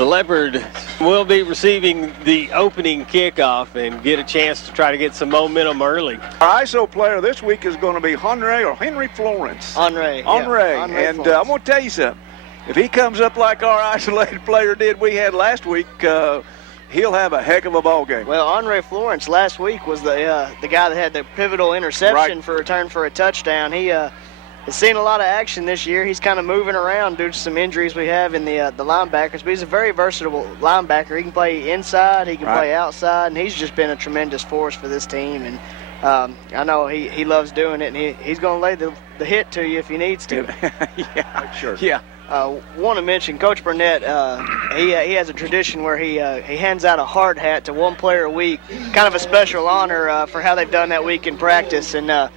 The Leopard will be receiving the opening kickoff and get a chance to try to get some momentum early. Our ISO player this week is going to be Henry Florence. Henry. And I'm going to tell you something. If he comes up like our isolated player we had last week, he'll have a heck of a ball game. Well, Henry Florence last week was the guy that had the pivotal interception for return for a touchdown. He has seen a lot of action this year. He's kind of moving around due to some injuries we have in the linebackers, but he's a very versatile linebacker. He can play inside, he can play outside, and he's just been a tremendous force for this team. And I know he loves doing it, and he's going to lay the hit to you if he needs to. Yeah, sure. Yeah. Want to mention Coach Burnett. He has a tradition where he hands out a hard hat to one player a week, kind of a special honor for how they've done that week in practice. And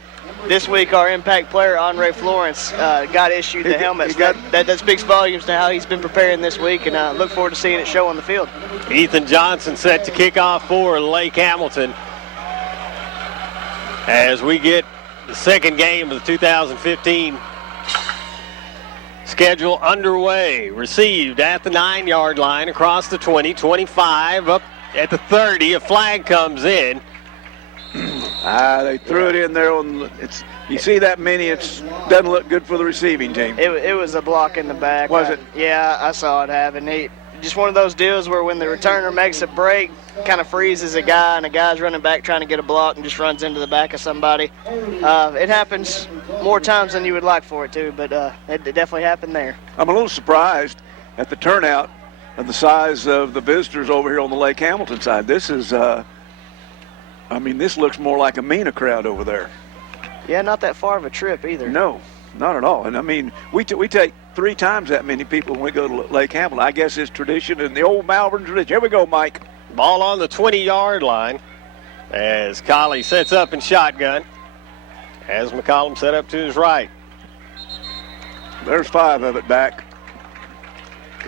this week, our impact player, Henry Florence, got issued the helmets. That speaks volumes to how he's been preparing this week, and look forward to seeing it show on the field. Ethan Johnson set to kick off for Lake Hamilton as we get the second game of the 2015 schedule underway. Received at the 9-yard line, across the 20, 25, up at the 30. A flag comes in. They threw it in there. You see that many, it doesn't look good for the receiving team. It was a block in the back. Was it? Yeah, I saw it happen. Just one of those deals where when the returner makes a break, kind of freezes a guy, and a guy's running back trying to get a block and just runs into the back of somebody. It happens more times than you would like for it to, but it definitely happened there. I'm a little surprised at the turnout and the size of the visitors over here on the Lake Hamilton side. This is, this looks more like a MENA crowd over there. Yeah, not that far of a trip either. No, not at all. And we take 3 times that many people when we go to Lake Hamilton. I guess it's tradition and the old Malvern tradition. Here we go, Mike. Ball on the 20-yard line as Colley sets up in shotgun. As McCollum set up to his right. There's 5 of it back.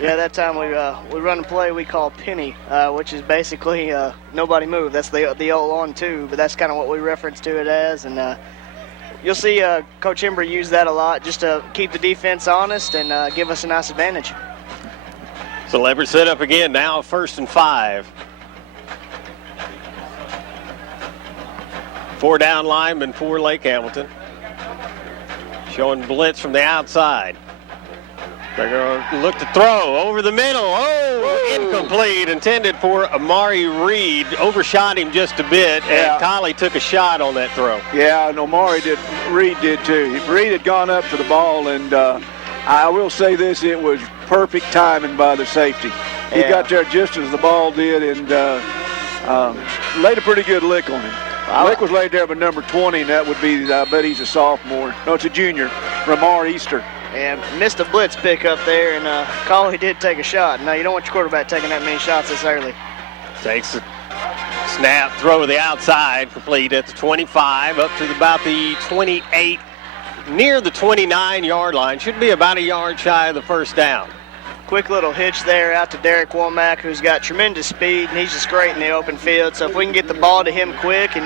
Yeah, that time we run a play we call penny, which is basically nobody move. That's the old on 2, but that's kind of what we reference to it as. And you'll see Coach Embry use that a lot just to keep the defense honest and give us a nice advantage. So Leopard set up again now, 1st and 5. 4 down linemen for Lake Hamilton. Showing blitz from the outside. They're going to look to throw over the middle. Oh, incomplete. Intended for Amari Reed. Overshot him just a bit, and Colley took a shot on that throw. Yeah, and Amari did. Reed did too. Reed had gone up to the ball, and I will say this, it was perfect timing by the safety. He got there just as the ball did, and laid a pretty good lick on him. Lick was laid there by number 20, and that would be, I bet he's a sophomore. No, it's a junior, Ramar Easter. And missed a blitz pick up there, and Colley did take a shot. Now, you don't want your quarterback taking that many shots this early. Takes a snap, throw to the outside, complete at the 25, up to about the 28, near the 29-yard line. Should be about a yard shy of the first down. Quick little hitch there out to Derek Womack, who's got tremendous speed, and he's just great in the open field. So if we can get the ball to him quick and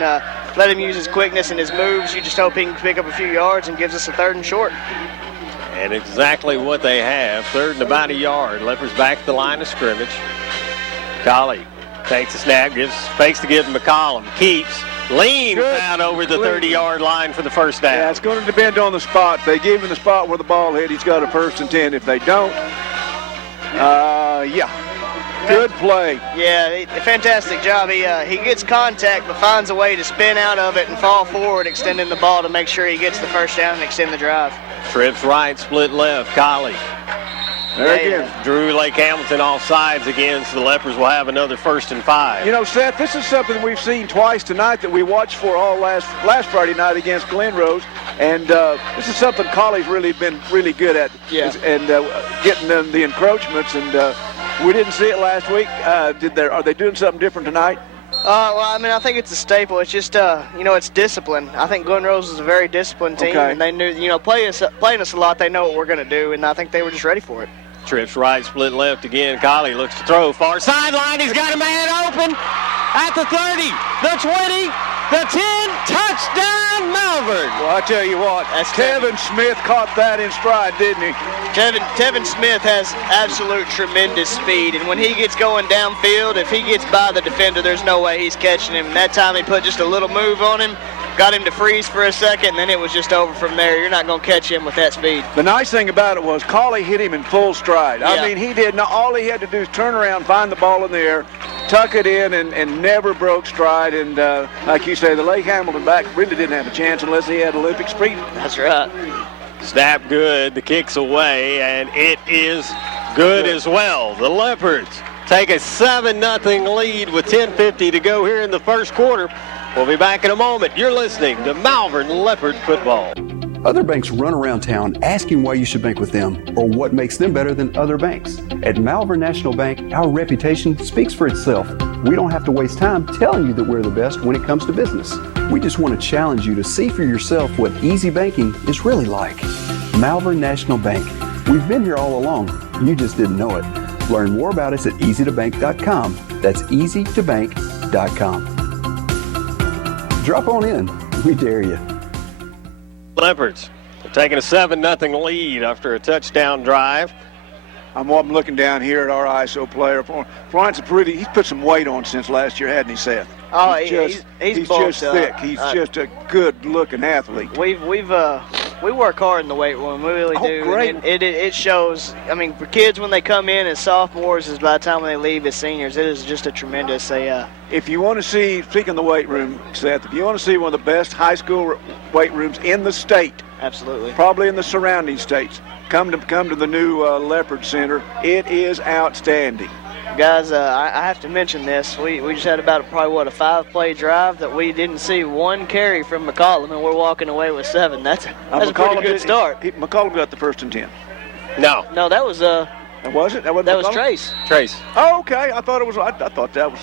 let him use his quickness and his moves, you just hope he can pick up a few yards and gives us a 3rd and short. And exactly what they have, 3rd and about a yard. Leopards back at the line of scrimmage. Colley takes a snap, fakes to give McCollum, keeps, leans out over the 30-yard line for the first down. Yeah, it's going to depend on the spot. If they give him the spot where the ball hit, he's got a 1st and 10. If they don't, good play. Yeah, fantastic job. He gets contact but finds a way to spin out of it and fall forward, extending the ball to make sure he gets the first down and extend the drive. Trips right, split left, Colley. There again. Drew Lake Hamilton off sides again, so the Leopards will have another 1st and 5. You know, Seth, this is something we've seen twice tonight that we watched for all last Friday night against Glen Rose, and this is something Colley's really been really good at, and getting them the encroachments, and we didn't see it last week. Are they doing something different tonight? I think it's a staple. It's just, it's discipline. I think Glen Rose is a very disciplined team, and they knew, playing us a lot, they know what we're going to do, and I think they were just ready for it. Trips right, split left again. Colley looks to throw far sideline. He's got a man open at the 30, the 20, the 10, Touchdown, Malvern! Well, I tell you what, Kevin Smith caught that in stride, didn't he? Tevin Smith has absolute tremendous speed, and when he gets going downfield, if he gets by the defender, there's no way he's catching him. And that time he put just a little move on him, got him to freeze for a second, and then it was just over from there. You're not going to catch him with that speed. The nice thing about it was Cauley hit him in full stride. Yeah. I mean, he did not, all he had to do is turn around, find the ball in the air, tuck it in, and never broke stride. And like you say, the Lake Hamilton back really didn't have a chance unless he had Olympic speed. That's right. Snap good, the kick's away, and it is good as well. The Leopards take a 7-0 lead with 10:50 to go here in the first quarter. We'll be back in a moment. You're listening to Malvern Leopard football. Other banks run around town asking why you should bank with them or what makes them better than other banks. At Malvern National Bank, our reputation speaks for itself. We don't have to waste time telling you that we're the best when it comes to business. We just want to challenge you to see for yourself what easy banking is really like. Malvern National Bank. We've been here all along. You just didn't know it. Learn more about us at easytobank.com. That's easytobank.com. Drop on in. We dare you. Leopards are taking a 7-0 lead after a touchdown drive. I'm looking down here at our ISO player. Florence, he's put some weight on since last year, hadn't he, Seth? Oh, he's just thick. He's just a good-looking athlete. We work hard in the weight room. We really do. Great. And it shows. I mean, for kids when they come in as sophomores, is by the time when they leave as seniors, it is just a tremendous. If you want to see, speaking of the weight room, Seth, if you want to see one of the best high school weight rooms in the state, absolutely, probably in the surrounding states, come to the new Leopard Center. It is outstanding. Guys, I have to mention this. We just had about probably a 5-play drive that we didn't see one carry from McCollum, and we're walking away with 7. That's a pretty good start. McCollum got the first and 10. No, that was Was it? That was Trace. Trace. Oh, okay. I thought it was. I thought that was.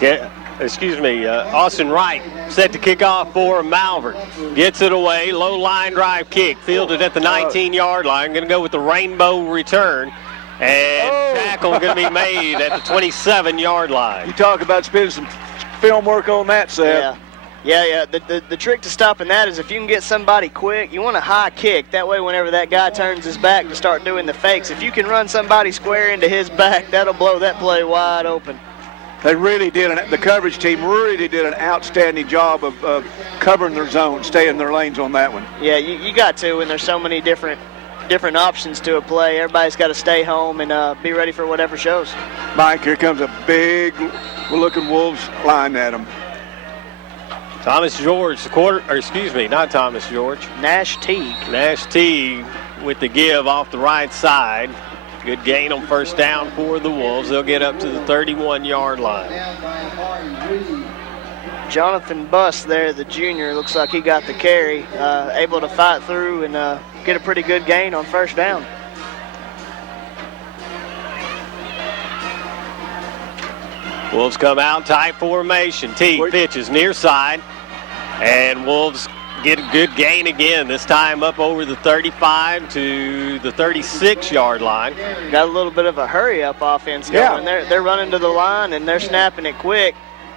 Yeah, excuse me. Austin Wright set to kick off for Malvern. Gets it away. Low line drive kick. Fielded at the 19-yard line. Going to go with the rainbow return. And tackle going to be made at the 27-yard line. You talk about spending some film work on that, Seth. Yeah. The trick to stopping that is if you can get somebody quick, you want a high kick. That way whenever that guy turns his back to start doing the fakes, if you can run somebody square into his back, that'll blow that play wide open. They really did. The coverage team really did an outstanding job of covering their zone, staying in their lanes on that one. Yeah, you got to when there's so many different options to a play. Everybody's got to stay home and be ready for whatever shows. Mike, here comes a big-looking Wolves line at him. Thomas George, not Thomas George. Nash Teague. Nash Teague with the give off the right side. Good gain on first down for the Wolves. They'll get up to the 31-yard line. Jonathan Buss there, the junior, looks like he got the carry, able to fight through and get a pretty good gain on first down. Wolves come out, tight formation. Teague pitches near side, and Wolves get a good gain again, this time up over the 35 to the 36-yard line. Got a little bit of a hurry-up offense going. They're running to the line, and they're snapping it quick.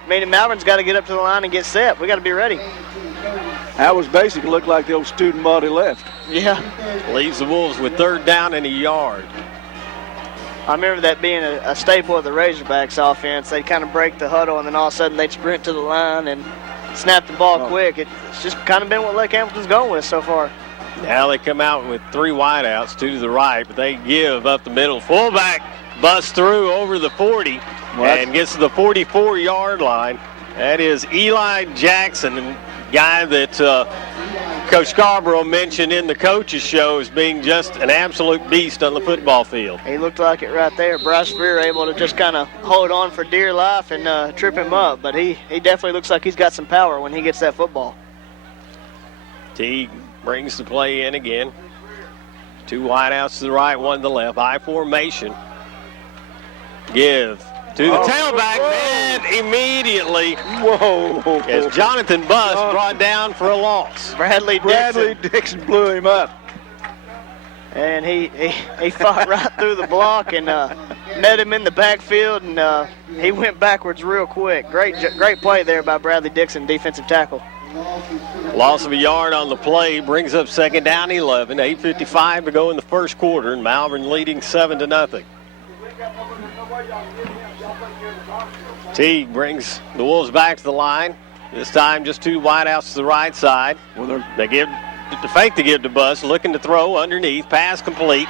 Meaning Malvern's got to get up to the line and get set. We got to be ready. That was basically looked like the old student body left. Yeah. Leaves the Wolves with 3rd down and a yard. I remember that being a staple of the Razorbacks offense. They'd kind of break the huddle, and then all of a sudden they'd sprint to the line and snap the ball quick. It's just kind of been what Lake Hamilton's going with so far. Now they come out with 3 wideouts, 2 to the right, but they give up the middle. Fullback busts through over the 40 and gets to the 44-yard line. That is Eli Jackson, the guy that Coach Scarborough mentioned in the coaches show as being just an absolute beast on the football field. He looked like it right there. Bryce Freer able to just kind of hold on for dear life and trip him up, but he definitely looks like he's got some power when he gets that football. Teague brings the play in again. 2 wideouts to the right, 1 to the left. I formation. Give to the tailback, and immediately as Jonathan Buss brought down for a loss. Bradley Dixon blew him up. And he fought right through the block and met him in the backfield, and he went backwards real quick. Great play there by Bradley Dixon, defensive tackle. Loss of a yard on the play brings up second down 11. 8:55 to go in the first quarter, and Malvern leading 7-0. Teague brings the Wolves back to the line. This time just two wideouts to the right side. Well, they give the fake to give to Buss, looking to throw underneath. Pass complete.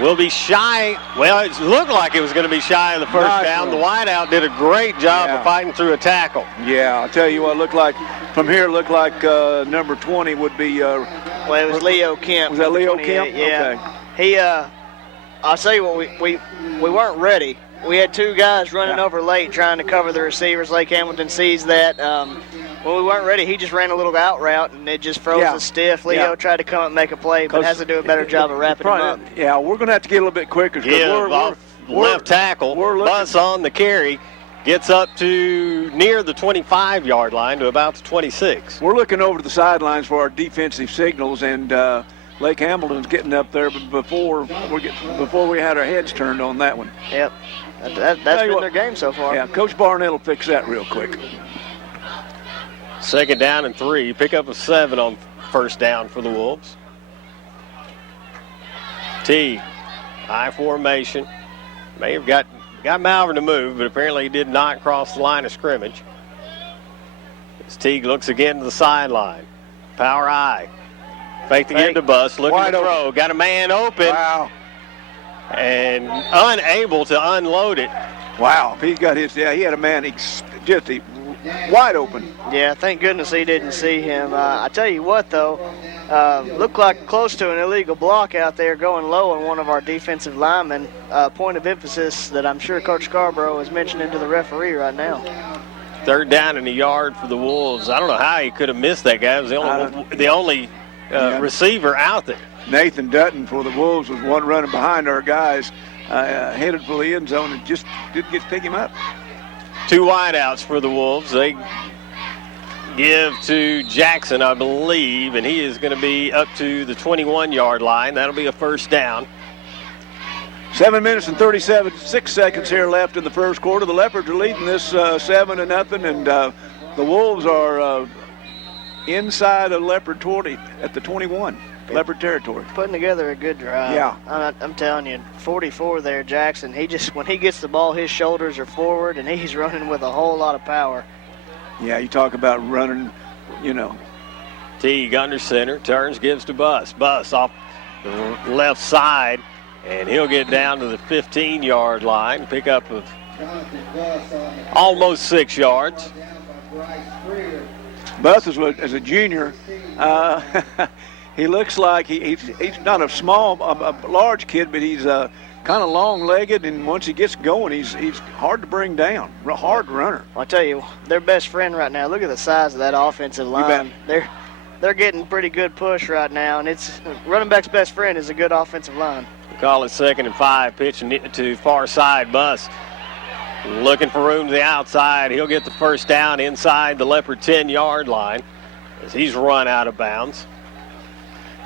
Will be shy. Well, it looked like it was going to be shy of the first down. The wideout did a great job of fighting through a tackle. Yeah, I'll tell you what, looked like from here, looked like number 20 would be. Well, it was Leo Kemp. Was that Leo Kemp? Yeah. Okay. He, I'll tell you what, we weren't ready. We had two guys running over late trying to cover the receivers. Lake Hamilton sees that. When we weren't ready, he just ran a little out route, and it just froze us stiff. Leo tried to come up and make a play, but has to do a better job of wrapping him up. Yeah, we're going to have to get a little bit quicker. We're left tackle. Buss on the carry. Gets up to near the 25-yard line to about the 26. We're looking over to the sidelines for our defensive signals, and Lake Hamilton's getting up there before we had our heads turned on that one. Yep. That's been their game so far. Yeah, Coach Barnett will fix that real quick. Second down and 3. Pick up a 7 on first down for the Wolves. T, high formation. May have got Malvern to move, but apparently he did not cross the line of scrimmage. As Teague looks again to the sideline. Power I. Fake to give to Buss. Looking to throw. Open. Got a man open. Wow. And unable to unload it. Wow. He got his, he had a man just wide open. Yeah, thank goodness he didn't see him. I tell you what, though, looked like close to an illegal block out there going low on one of our defensive linemen. Point of emphasis that I'm sure Coach Scarborough is mentioning to the referee right now. Third down and a yard for the Wolves. I don't know how he could have missed that guy. It was the only receiver out there. Nathan Dutton for the Wolves was one running behind our guys, headed for the end zone and just didn't get to pick him up. Two wideouts for the Wolves. They give to Jackson, I believe, and he is going to be up to the 21-yard line. That'll be a first down. 7 minutes and 6 seconds here left in the first quarter. The Leopards are leading this 7-0, and the Wolves are inside of Leopard 20 at the 21. Leopard territory. Putting together a good drive. Yeah. I'm telling you, 44 there, Jackson. When he gets the ball, his shoulders are forward, and he's running with a whole lot of power. Yeah, you talk about running, Teague under center, turns, gives to Buss. Buss off the left side, and he'll get down to the 15-yard line. Pick up of almost 6 yards. Buss as a junior, he looks like he's not a large kid, but he's kind of long-legged, and once he gets going, he's hard to bring down. Hard runner. I'll tell you, their best friend right now. Look at the size of that offensive line. They're getting pretty good push right now, and it's running back's best friend is a good offensive line. We call it 2nd and 5, pitching to far side. Buss looking for room to the outside. He'll get the first down inside the Leopard 10-yard line as he's run out of bounds.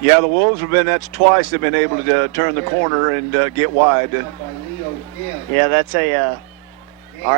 Yeah, the Wolves that's twice they've been able to turn the corner and get wide. Yeah, that's our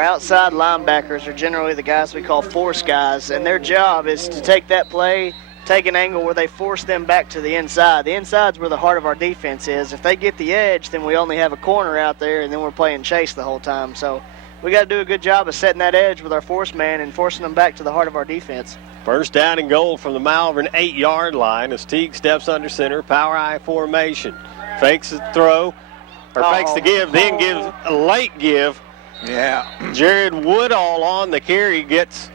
outside linebackers are generally the guys we call force guys, and their job is to take that play, take an angle where they force them back to the inside. The inside's where the heart of our defense is. If they get the edge, then we only have a corner out there, and then we're playing chase the whole time. So we got to do a good job of setting that edge with our force man and forcing them back to the heart of our defense. First down and goal from the Malvern 8-yard line as Teague steps under center, power I formation. Fakes the throw, or fakes the give, then gives a late give. Yeah. Jared Woodall on the carry gets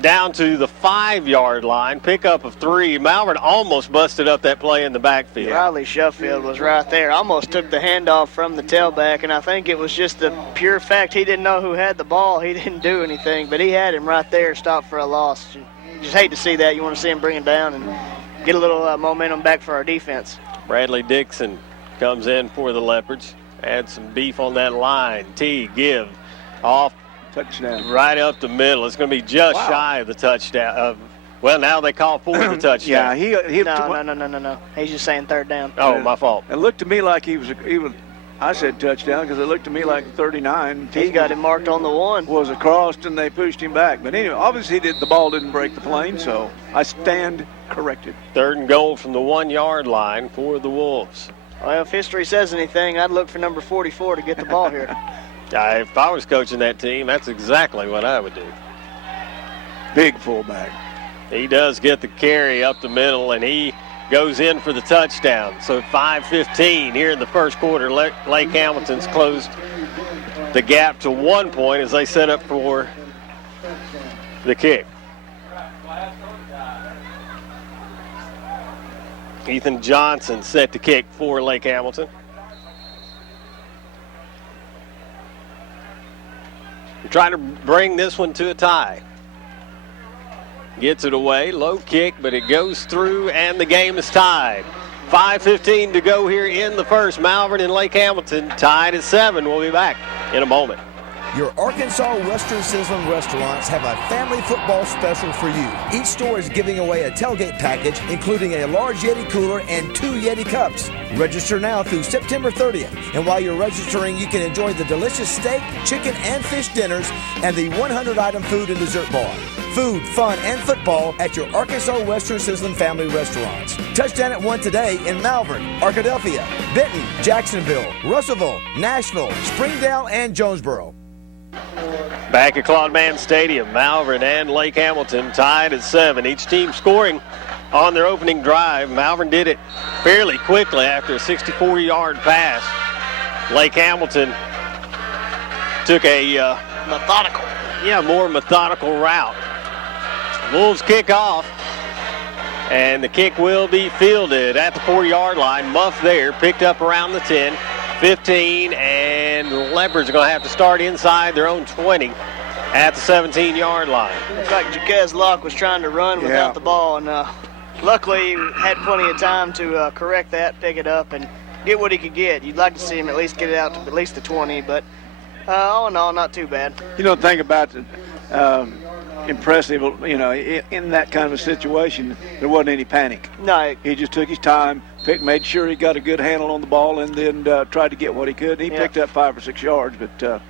down to the 5-yard line, pickup of 3. Malvern almost busted up that play in the backfield. Riley Sheffield was right there, almost took the handoff from the tailback, and I think it was just the pure fact he didn't know who had the ball. He didn't do anything, but he had him right there, stopped for a loss. You just hate to see that. You want to see him bring it down and get a little momentum back for our defense. Bradley Dixon comes in for the Leopards. Add some beef on that line. T, give, off. Touchdown. Right up the middle. It's going to be just shy of the touchdown. Well, now they call for the touchdown. Yeah, No. He's just saying third down. Oh, my fault. It looked to me like he was I said touchdown because it looked to me like 39. He's got him marked on the 1. Was across and they pushed him back. But anyway, obviously the ball didn't break the plane, so I stand corrected. 3rd and goal from the 1-yard line for the Wolves. Well, if history says anything, I'd look for number 44 to get the ball here. If I was coaching that team, that's exactly what I would do. Big fullback. He does get the carry up the middle, and he goes in for the touchdown. So 5:15 here in the first quarter. Lake Hamilton's closed the gap to 1 point as they set up for the kick. Ethan Johnson set to kick for Lake Hamilton. We're trying to bring this one to a tie. Gets it away, low kick, but it goes through, and the game is tied. 5:15 to go here in the first. Malvern and Lake Hamilton tied at 7. We'll be back in a moment. Your Arkansas Western Sizzling restaurants have a family football special for you. Each store is giving away a tailgate package, including a large Yeti cooler and 2 Yeti cups. Register now through September 30th. And while you're registering, you can enjoy the delicious steak, chicken, and fish dinners and the 100-item food and dessert bar. Food, fun, and football at your Arkansas Western Sizzling family restaurants. Touchdown at 1 today in Malvern, Arkadelphia, Benton, Jacksonville, Russellville, Nashville, Springdale, and Jonesboro. Back at Claude Mann Stadium, Malvern and Lake Hamilton tied at 7. Each team scoring on their opening drive. Malvern did it fairly quickly after a 64-yard pass. Lake Hamilton took a more methodical route. Wolves kick off, and the kick will be fielded at the 40-yard line. Muff there, picked up around the 10. 15, and the Leopards are going to have to start inside their own 20 at the 17-yard line. Looks like Jaquez Locke was trying to run without the ball, and luckily he had plenty of time to correct that, pick it up, and get what he could get. You'd like to see him at least get it out to at least the 20, but all in all, not too bad. You know, the thing about impressive, you know, in that kind of a situation, there wasn't any panic. No. He just took his time, made sure he got a good handle on the ball, and then tried to get what he could. He picked up 5 or 6 yards, but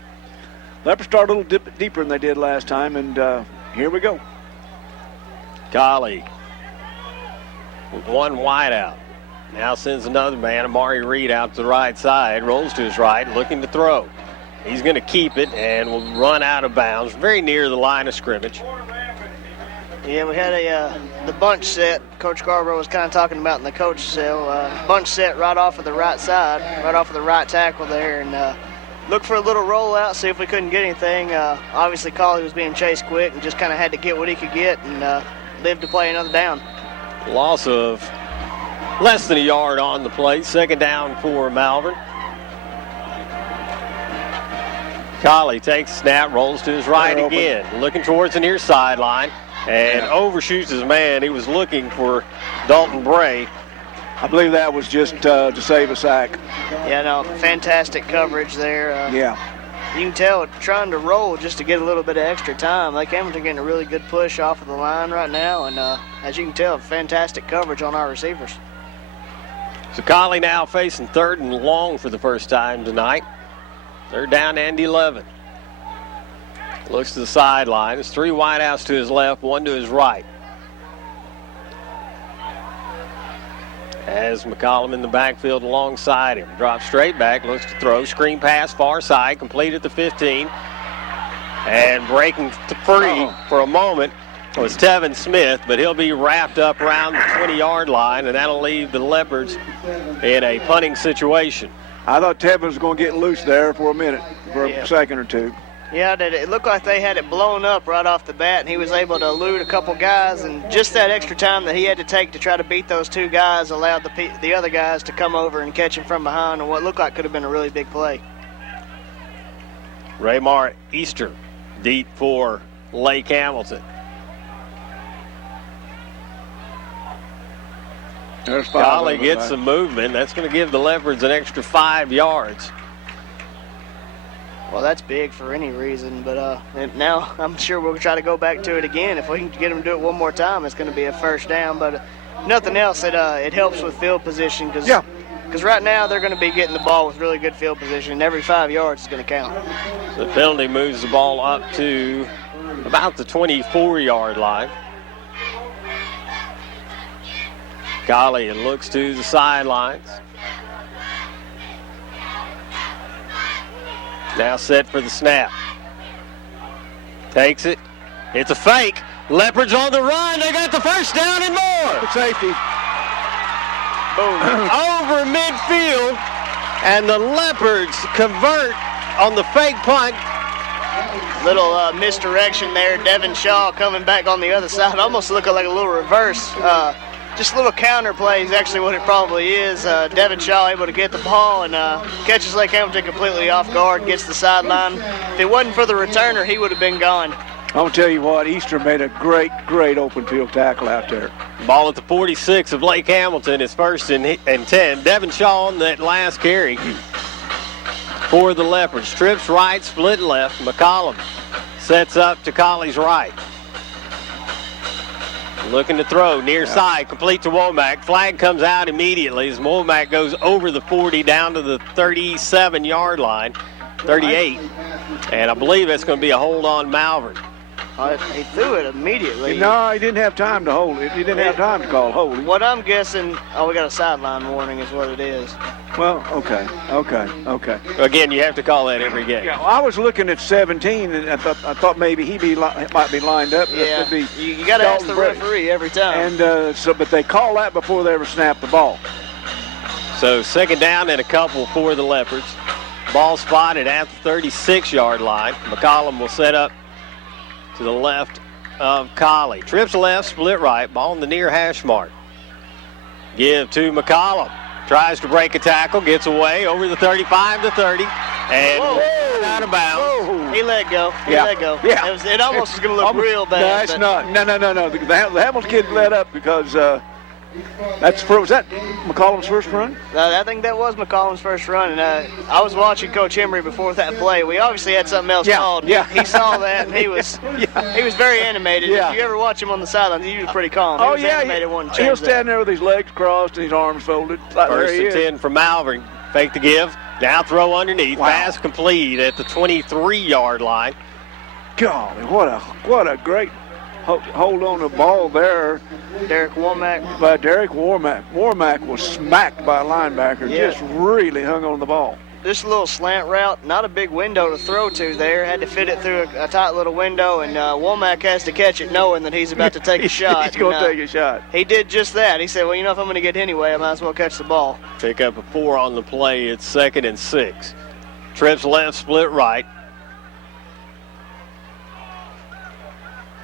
Leopards started a little deeper than they did last time, and here we go. Colley with one wide out. Now sends another man, Amari Reed, out to the right side, rolls to his right, looking to throw. He's going to keep it and will run out of bounds, very near the line of scrimmage. Yeah, we had the bunch set. Coach Scarborough was kind of talking about in the coach cell. Bunch set right off of the right side, right off of the right tackle there, and look for a little rollout, see if we couldn't get anything. Obviously, Colley was being chased quick and just kind of had to get what he could get and live to play another down. Loss of less than a yard on the play. 2nd down for Malvern. Colley takes a snap, rolls to his right again, looking towards the near sideline, and overshoots his man. He was looking for Dalton Bray. I believe that was just to save a sack. Yeah, no, fantastic coverage there. Yeah. You can tell trying to roll just to get a little bit of extra time. Lake Hamilton getting a really good push off of the line right now, and as you can tell, fantastic coverage on our receivers. So Colley now facing 3rd and long for the first time tonight. They're down and 11. Looks to the sideline. There's 3 wideouts to his left, 1 to his right. As McCollum in the backfield alongside him. Drops straight back, looks to throw. Screen pass, far side, complete at the 15. And breaking free for a moment was Tevin Smith, but he'll be wrapped up around the 20-yard line, and that'll leave the Leopards in a punting situation. I thought Tevin was going to get loose there for a minute, for a second or two. Yeah, it looked like they had it blown up right off the bat, and he was able to elude a couple guys, and just that extra time that he had to take to try to beat those 2 guys allowed the other guys to come over and catch him from behind on what looked like could have been a really big play. Raymar Easter, deep for Lake Hamilton. Colley gets some movement. That's going to give the Leopards an extra 5 yards. Well, that's big for any reason, but now I'm sure we'll try to go back to it again. If we can get them to do it one more time, it's going to be a first down. But nothing else, it helps with field position because because right now they're going to be getting the ball with really good field position, and every 5 yards is going to count. The penalty moves the ball up to about the 24-yard line. Golly, it looks to the sidelines. Now set for the snap. Takes it. It's a fake. Leopards on the run. They got the first down and more. Good safety. Boom. Over midfield, and the Leopards convert on the fake punt. Little misdirection there. Devin Shaw coming back on the other side. Almost looking like a little reverse. Just a little counter play is actually what it probably is. Devin Shaw able to get the ball and catches Lake Hamilton completely off guard, gets the sideline. If it wasn't for the returner, he would have been gone. I'm going to tell you what, Easter made a great open field tackle out there. Ball at the 46 of Lake Hamilton is 1st and 10. Devin Shaw on that last carry for the Leopards. Trips right, split left. McCollum sets up to Colley's right. Looking to throw, near side, complete to Womack. Flag comes out immediately as Womack goes over the 40 down to the 37-yard line, 38. And I believe it's going to be a hold on Malvern. He threw it immediately. No, he didn't have time to hold it. He didn't have time to call holding. What I'm guessing, we got a sideline warning is what it is. Well, okay. Again, you have to call that every game. Yeah, well, I was looking at 17, and I thought maybe he might be lined up. Yeah, you got to ask the referee every time. And but they call that before they ever snap the ball. So 2nd down and a couple for the Leopards. Ball spotted at the 36-yard line. McCollum will set up to the left of Colley. Trips left, split right. Ball in the near hash mark. Give to McCollum. Tries to break a tackle, gets away over the 35 to 30, and out of bounds. Whoa. He let go. Yeah. It almost was going to look real bad. No, it's not. No. The Hamilton kid let up because was that McCollum's first run? I think that was McCollum's first run. And I was watching Coach Emery before that play. We obviously had something else called. Yeah. He saw that, and he was very animated. Yeah. If you ever watch him on the sideline, he was pretty calm. Oh, he was animated, wasn't he'll stand there with his legs crossed and his arms folded. Like 1st and 10 for Malvern. Fake the give. Now throw underneath. Wow. Pass complete at the 23-yard line. Golly, what a great hold on the ball there. Derek Womack. By Derek Womack. Womack was smacked by a linebacker. Yeah. Just really hung on the ball. Just a little slant route, not a big window to throw to there. Had to fit it through a tight little window, and Womack has to catch it knowing that he's about to take a shot. He's going to take a shot. He did just that. He said, well, if I'm going to get anyway, I might as well catch the ball. Pick up a 4 on the play. It's 2nd and 6. Trips left, split right.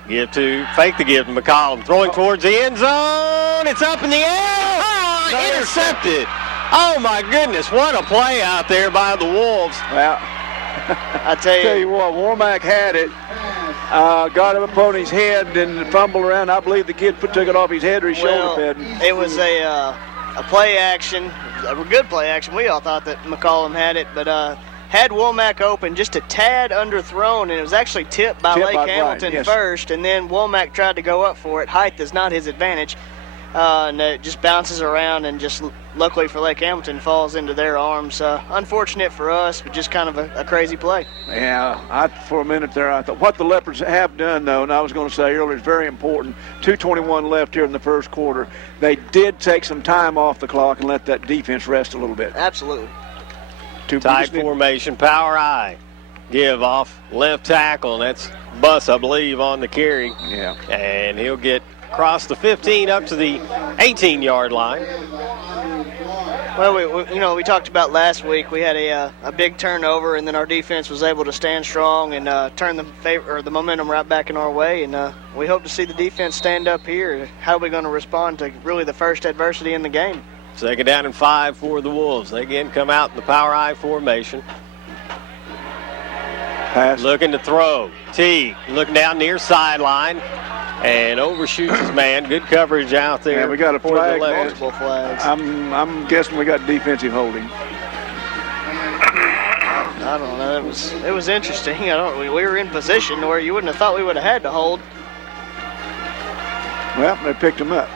Fake the give to McCollum. Throwing towards the end zone. It's up in the air. Intercepted. Oh, my goodness. What a play out there by the Wolves. Well, I tell you what, Womack had it. Got him upon his head and fumbled around. I believe the kid took it off his head or his shoulder pad. It was a play action, a good play action. We all thought that McCollum had it, but had Womack open just a tad underthrown, and it was actually tipped by Lake Hamilton first, and then Womack tried to go up for it. Height is not his advantage, and it just bounces around and just luckily for Lake Hamilton falls into their arms. Unfortunate for us, but just kind of a crazy play. Yeah, for a minute there I thought what the Leopards have done, though, and I was going to say earlier, is very important. 2:21 left here in the first quarter. They did take some time off the clock and let that defense rest a little bit. Absolutely. Tight formation, power I. Give off left tackle, and that's Buss, I believe, on the carry. Yeah. And he'll get across the 15 up to the 18-yard line. Well, we talked about last week. We had a big turnover, and then our defense was able to stand strong and turn the momentum right back in our way. And we hope to see the defense stand up here. How are we going to respond to really the first adversity in the game? 2nd down and 5 for the Wolves. They again come out in the power I formation. Pass. Looking to throw. T looking down near sideline and overshoots his man. Good coverage out there. Yeah, we got a flag. Multiple flags. I'm guessing we got defensive holding. I don't know. It was interesting. We were in position where you wouldn't have thought we would have had to hold. Well, they picked him up.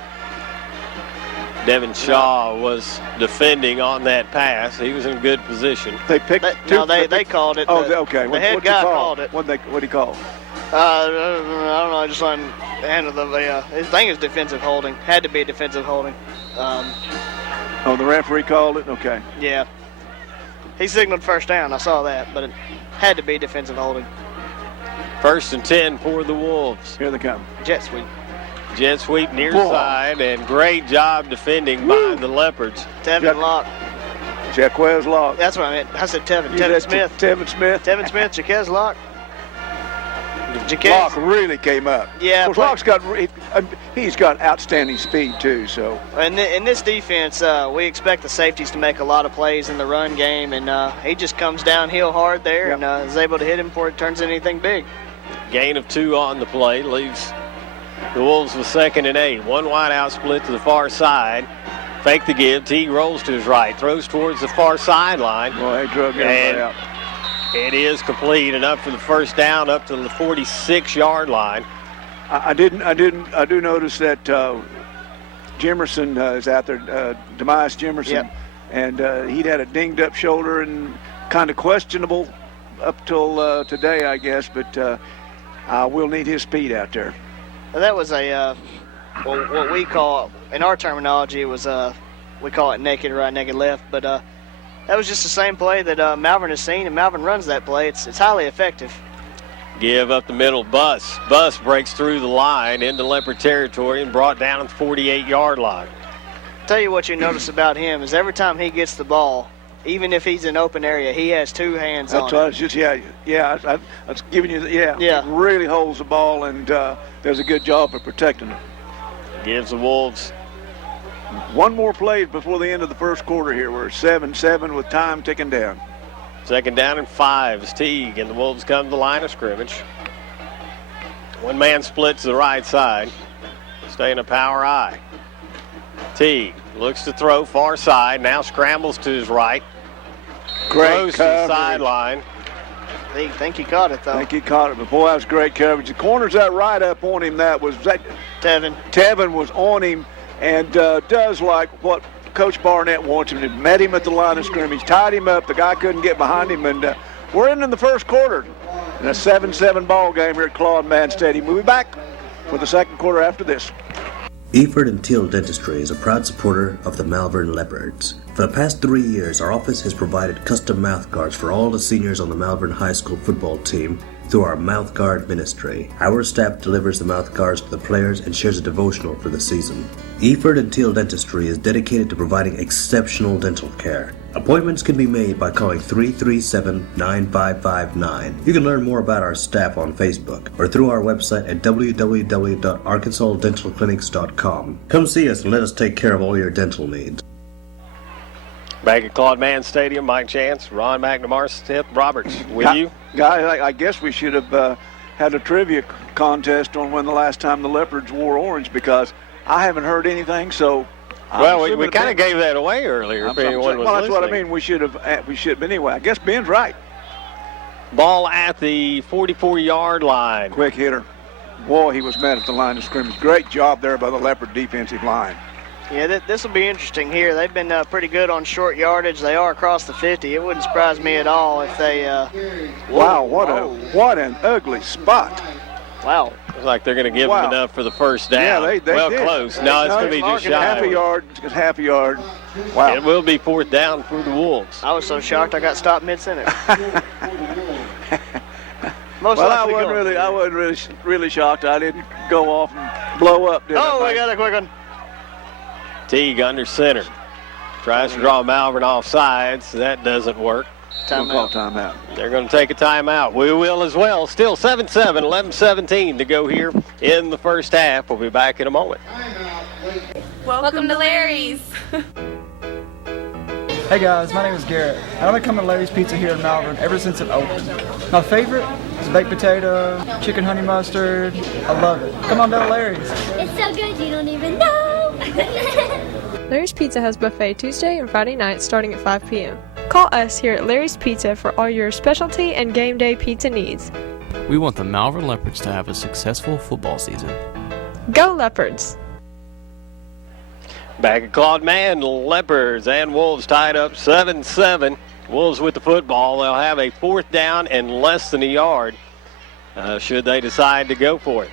Devin Shaw was defending on that pass. He was in good position. They picked they called it. Oh, okay. The head guy called it. What'd he call? I don't know. I just let him handle his thing is defensive holding. Had to be a defensive holding. The referee called it? Okay. Yeah. He signaled first down. I saw that, but it had to be defensive holding. 1st and 10 for the Wolves. Here they come. Jet sweep. Jet sweep near side, and great job defending by the Leopards. Tevin Locke. Jaquez Locke. That's what I meant. I said Tevin. Tevin Smith. Tevin Smith. Tevin Smith, Jaquez Locke. Locke really came up. Yeah. Of course, he's got outstanding speed, too. So. In this defense, we expect the safeties to make a lot of plays in the run game, and he just comes downhill hard there and is able to hit him before it turns into anything big. Gain of 2 on the play leaves the Wolves with 2nd and 8. One wide out split to the far side. Fake the give. T rolls to his right. Throws towards the far sideline. Well, he drug everybody out. It is complete, enough for the first down up to the 46-yard line. I do notice that Jimerson is out there, Demise Jimerson, yep. And he'd had a dinged up shoulder and kind of questionable up till today, I guess. But we'll need his speed out there. Well, that was what we call, in our terminology, it was we call it naked right, naked left, but that was just the same play that Malvern has seen, and Malvern runs that play. It's highly effective. Give up the middle. Bus breaks through the line into Leopard territory and brought down at the 48-yard line. Tell you what you notice about him is every time he gets the ball, even if he's in open area, he has 2 hands on it. That's what I was just, I was giving you, Yeah. He really holds the ball and does a good job of protecting it. Gives the Wolves one more play before the end of the first quarter here. We're 7-7 with time ticking down. 2nd down and 5 as Teague and the Wolves come to the line of scrimmage. One man split to the right side. Staying a power I. Teague looks to throw far side. Now scrambles to his right. Great throws to the sideline. I think he caught it, though. I think he caught it, but boy, that was great coverage. The corners that right up on him. Tevin. Tevin was on him and does like what Coach Barnett wants him to. Met him at the line of scrimmage, tied him up. The guy couldn't get behind him, and we're in the first quarter. In a 7-7 ball game here at Claude Mann Stadium. We'll be back for the second quarter after this. Eford and Teal Dentistry is a proud supporter of the Malvern Leopards. For the past 3 years, our office has provided custom mouth guards for all the seniors on the Malvern High School football team through our mouth guard ministry. Our staff delivers the mouth guards to the players and shares a devotional for the season. Eford and Teal Dentistry is dedicated to providing exceptional dental care. Appointments can be made by calling 337-9559. You can learn more about our staff on Facebook or through our website at www.arkansasdentalclinics.com. Come see us and let us take care of all your dental needs. Back at Claude Mann Stadium, Mike Chance, Ron McNamara, Seth Roberts with you. Guys, I guess we should have had a trivia contest on when the last time the Leopards wore orange, because I haven't heard anything, so... Well, we kind of gave that away earlier. That's what I mean. We should have. But anyway, I guess Ben's right. Ball at the 44-yard line. Quick hitter. Boy, he was met at the line of scrimmage. Great job there by the Leopard defensive line. Yeah, this will be interesting here. They've been pretty good on short yardage. They are across the 50. It wouldn't surprise me at all if they... Wow, what an ugly spot. Wow. Looks like they're going to give them enough for the first down. Yeah, they well, did. Close. No, it's going to be just shy. Half a yard. Wow. It will be 4th down for the Wolves. I was so shocked I got stopped mid-sentence. I wasn't really shocked. I didn't go off and blow up, did I? Oh, we got a quick one. Teague under center. Tries to draw Malvern off sides. That doesn't work. Timeout. They're going to take a timeout. We will as well. Still 7-7, 11-17 to go here in the first half. We'll be back in a moment. Welcome to Larry's. Hey guys, my name is Garrett. I've been coming to Larry's Pizza here in Malvern ever since it opened. My favorite is baked potato, chicken honey mustard. I love it. Come on down to Larry's. It's so good you don't even know. Larry's Pizza has buffet Tuesday and Friday nights starting at 5 p.m. Call us here at Larry's Pizza for all your specialty and game day pizza needs. We want the Malvern Leopards to have a successful football season. Go Leopards! Back at Claude Mann, Leopards and Wolves tied up 7-7. Wolves with the football. They'll have a 4th down and less than a yard should they decide to go for it.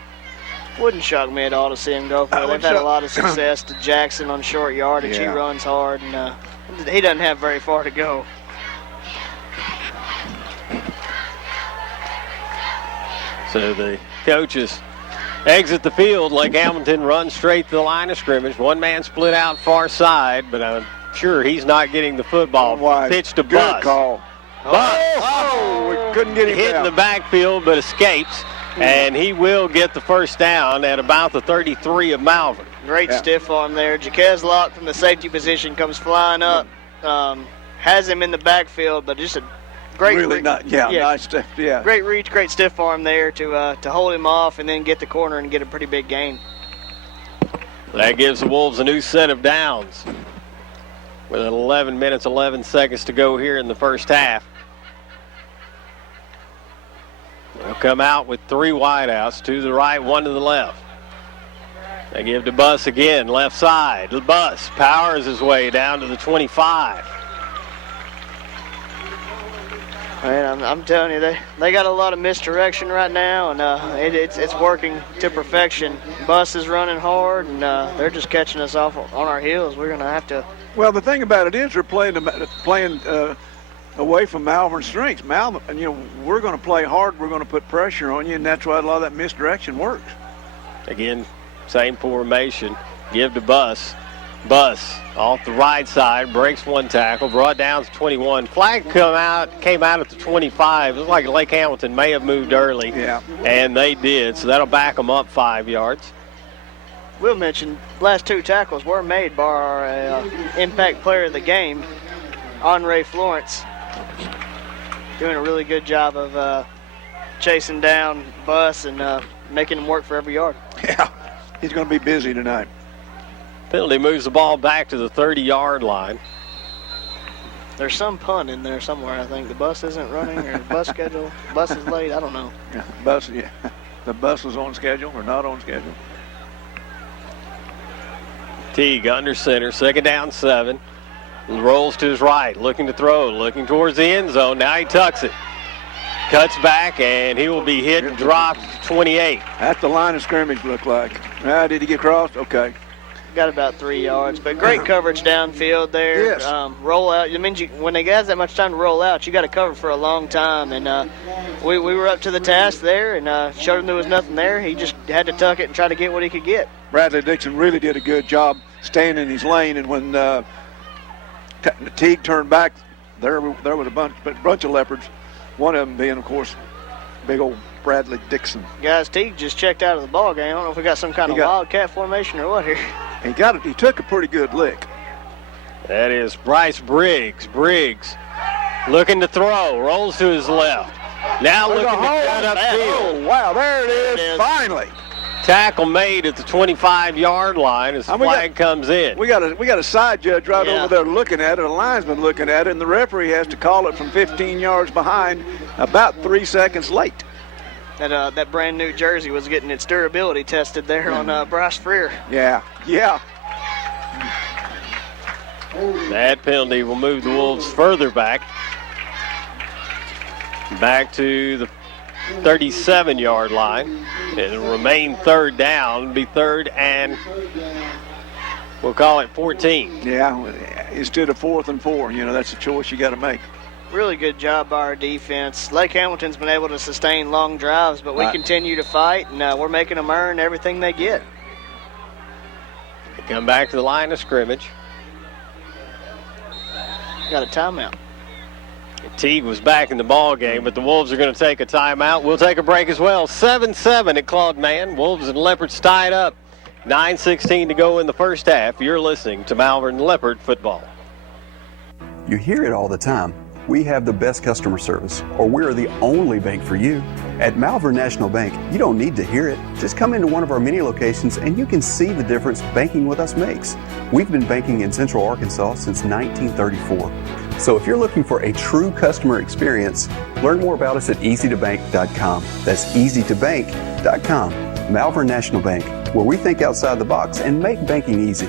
Wouldn't shock me at all to see him go for it. They've had a lot of success to Jackson on short yardage. He runs hard, and he doesn't have very far to go. So the coaches exit the field. Lake Hamilton runs straight to the line of scrimmage. One man split out far side, but I'm sure he's not getting the football. Pitch to Bus. Good call. Bus. We couldn't get him hit in the backfield, but escapes. And he will get the first down at about the 33 of Malvern. Great stiff arm there. Jaquez Locke from the safety position comes flying up. Has him in the backfield, but just a great nice stiff. Yeah. Great reach, great stiff arm there to hold him off and then get the corner and get a pretty big gain. That gives the Wolves a new set of downs with 11 minutes, 11 seconds to go here in the first half. They'll come out with 3 wideouts, 2 to the right, 1 to the left. They give to Bus again, left side. Bus powers his way down to the 25. Man, I'm telling you, they got a lot of misdirection right now, and it's working to perfection. Bus is running hard, and they're just catching us off on our heels. We're going to have to. Well, the thing about it is they're playing away from Malvern's strengths. Malvern, we're going to play hard. We're going to put pressure on you, and that's why a lot of that misdirection works. Again, same formation. Give to Bus. Bus off the right side, breaks 1 tackle, brought down to 21. Flag came out at the 25. It was like Lake Hamilton may have moved early, and they did, so that'll back them up 5 yards. We'll mention last 2 tackles were made by our impact player of the game, Andre Florence, doing a really good job of chasing down Bus and making him work for every yard. Yeah, he's going to be busy tonight. Penalty moves the ball back to the 30-yard line. There's some pun in there somewhere, I think. The bus isn't running, or the bus schedule. Bus is late, I don't know. The bus is on schedule or not on schedule. Teague under center, 2nd down 7. Rolls to his right, looking to throw, looking towards the end zone. Now he tucks it. Cuts back, and he will be hit and dropped 28. That's the line of scrimmage look like. Did he get crossed? Okay. Got about 3 yards, but great coverage downfield there. Yes. Roll out. It means when they have that much time to roll out, you got to cover for a long time. And we were up to the task there and showed him there was nothing there. He just had to tuck it and try to get what he could get. Bradley Dixon really did a good job staying in his lane. And when Teague turned back, there was a bunch of Leopards. One of them being, of course, big old Bradley Dixon. Guys, Teague just checked out of the ball game. I don't know if we got some kind of wildcat formation or what here. He took a pretty good lick. That is Bryce Briggs. Briggs looking to throw, rolls to his left. Now looking to cut upfield. Oh, wow, there it is. Finally. Tackle made at the 25-yard line as the flag comes in. We got a side judge right over there looking at it, a linesman looking at it, and the referee has to call it from 15 yards behind, about 3 seconds late. That brand new jersey was getting its durability tested there on Bryce Freer. Yeah. That penalty will move the Wolves further back to the 37-yard line. It'll remain 3rd down. It'll be 3rd and we'll call it 14. Yeah, instead of 4th and 4, that's a choice you got to make. Really good job by our defense. Lake Hamilton's been able to sustain long drives, but we continue to fight, and we're making them earn everything they get. They come back to the line of scrimmage. Got a timeout. Teague was back in the ball game, but the Wolves are going to take a timeout. We'll take a break as well. 7-7 at Claude Mann. Wolves and Leopards tied up. 9:16 to go in the first half. You're listening to Malvern Leopard football. You hear it all the time. We have the best customer service, or we're the only bank for you. At Malvern National Bank, you don't need to hear it. Just come into one of our many locations and you can see the difference banking with us makes. We've been banking in Central Arkansas since 1934. So if you're looking for a true customer experience, learn more about us at easytobank.com. That's easytobank.com. Malvern National Bank, where we think outside the box and make banking easy.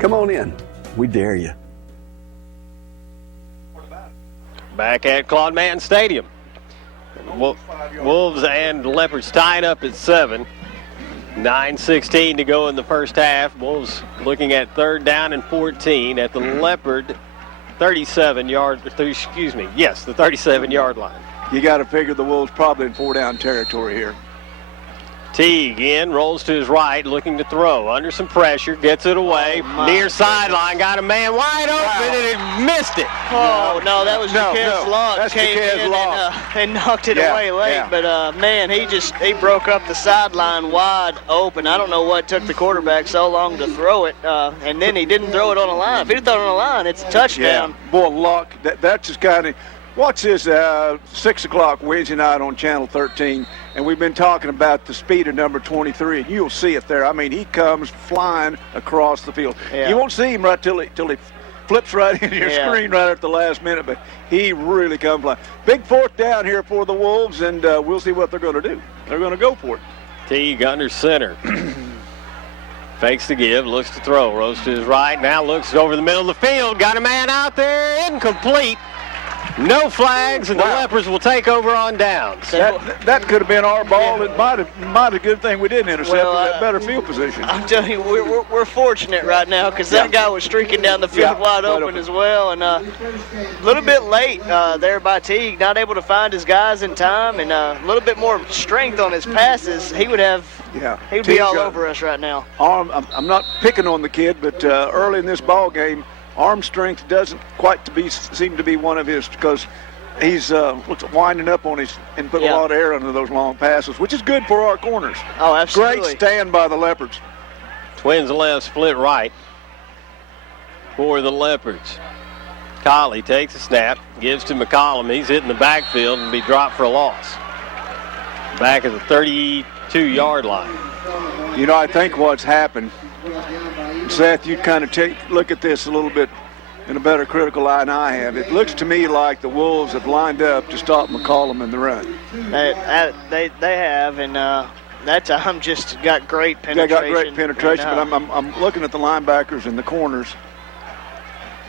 Come on in. We dare you. Back at Claude Mann Stadium. Wolves and Leopards tied up at 7. 9:16 to go in the first half. Wolves looking at 3rd down and 14 at the Leopard 37-yard, the 37-yard line. You got to figure the Wolves probably in 4-down territory here. Teague in, rolls to his right, looking to throw. Under some pressure, gets it away. Near sideline, got a man wide open, and it missed it. Oh, no, that was Jaquez Locke. That's Came Jaquez in Locke. and knocked it away late. But, man, he broke up the sideline wide open. I don't know what took the quarterback so long to throw it, and then he didn't throw it on the line. If he'd thrown it on the line, it's a touchdown. Yeah. Boy, Locke, that's just kind of... Watch this 6 o'clock Wednesday night on Channel 13, and we've been talking about the speed of number 23, and you'll see it there. I mean, he comes flying across the field. Yeah. You won't see him right till he flips right into your screen right at the last minute, but he really comes flying. Big 4th down here for the Wolves, and we'll see what they're going to do. They're going to go for it. Teague under center. Fakes the give, looks to throw, rolls to his right, now looks over the middle of the field, got a man out there, incomplete. No flags, and the Leopards will take over on downs. That could have been our ball. It might have a good thing we didn't intercept with that better field position. I'm telling you, we're fortunate right now because that guy was streaking down the field wide open as well. And a little bit late there by Teague, not able to find his guys in time, and a little bit more strength on his passes. He would have. Yeah, he would be all over us right now. I'm not picking on the kid, but early in this ball game, arm strength doesn't quite seem to be one of his, because he's winding up on his and put a lot of air under those long passes, which is good for our corners. Oh, absolutely. Great stand by the Leopards. Twins left, split right for the Leopards. Colley takes a snap, gives to McCollum. He's hitting the backfield and be dropped for a loss. Back at the 32-yard line. You know, I think what's happened, Seth, you kind of look at this a little bit in a better critical eye than I have. It looks to me like the Wolves have lined up to stop McCollum in the run. They have, and that time just got great penetration. They got great penetration, but I'm looking at the linebackers and the corners.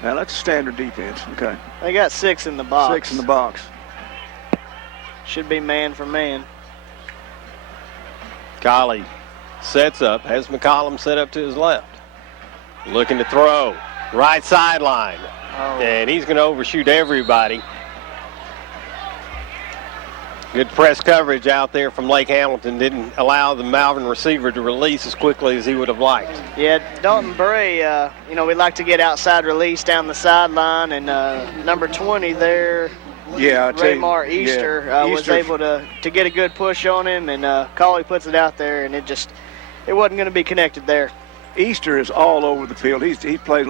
Now, that's a standard defense. Okay. They got 6 in the box. 6 in the box. Should be man for man. Colley sets up, has McCollum set up to his left. Looking to throw, right sideline. And he's going to overshoot everybody. Good press coverage out there from Lake Hamilton. Didn't allow the Malvern receiver to release as quickly as he would have liked. Yeah, Dalton Bray, we like to get outside release down the sideline, and number 20 there, Raymar Easter, was able to get a good push on him, and Colley puts it out there, and it wasn't going to be connected there. Easter is all over the field. He played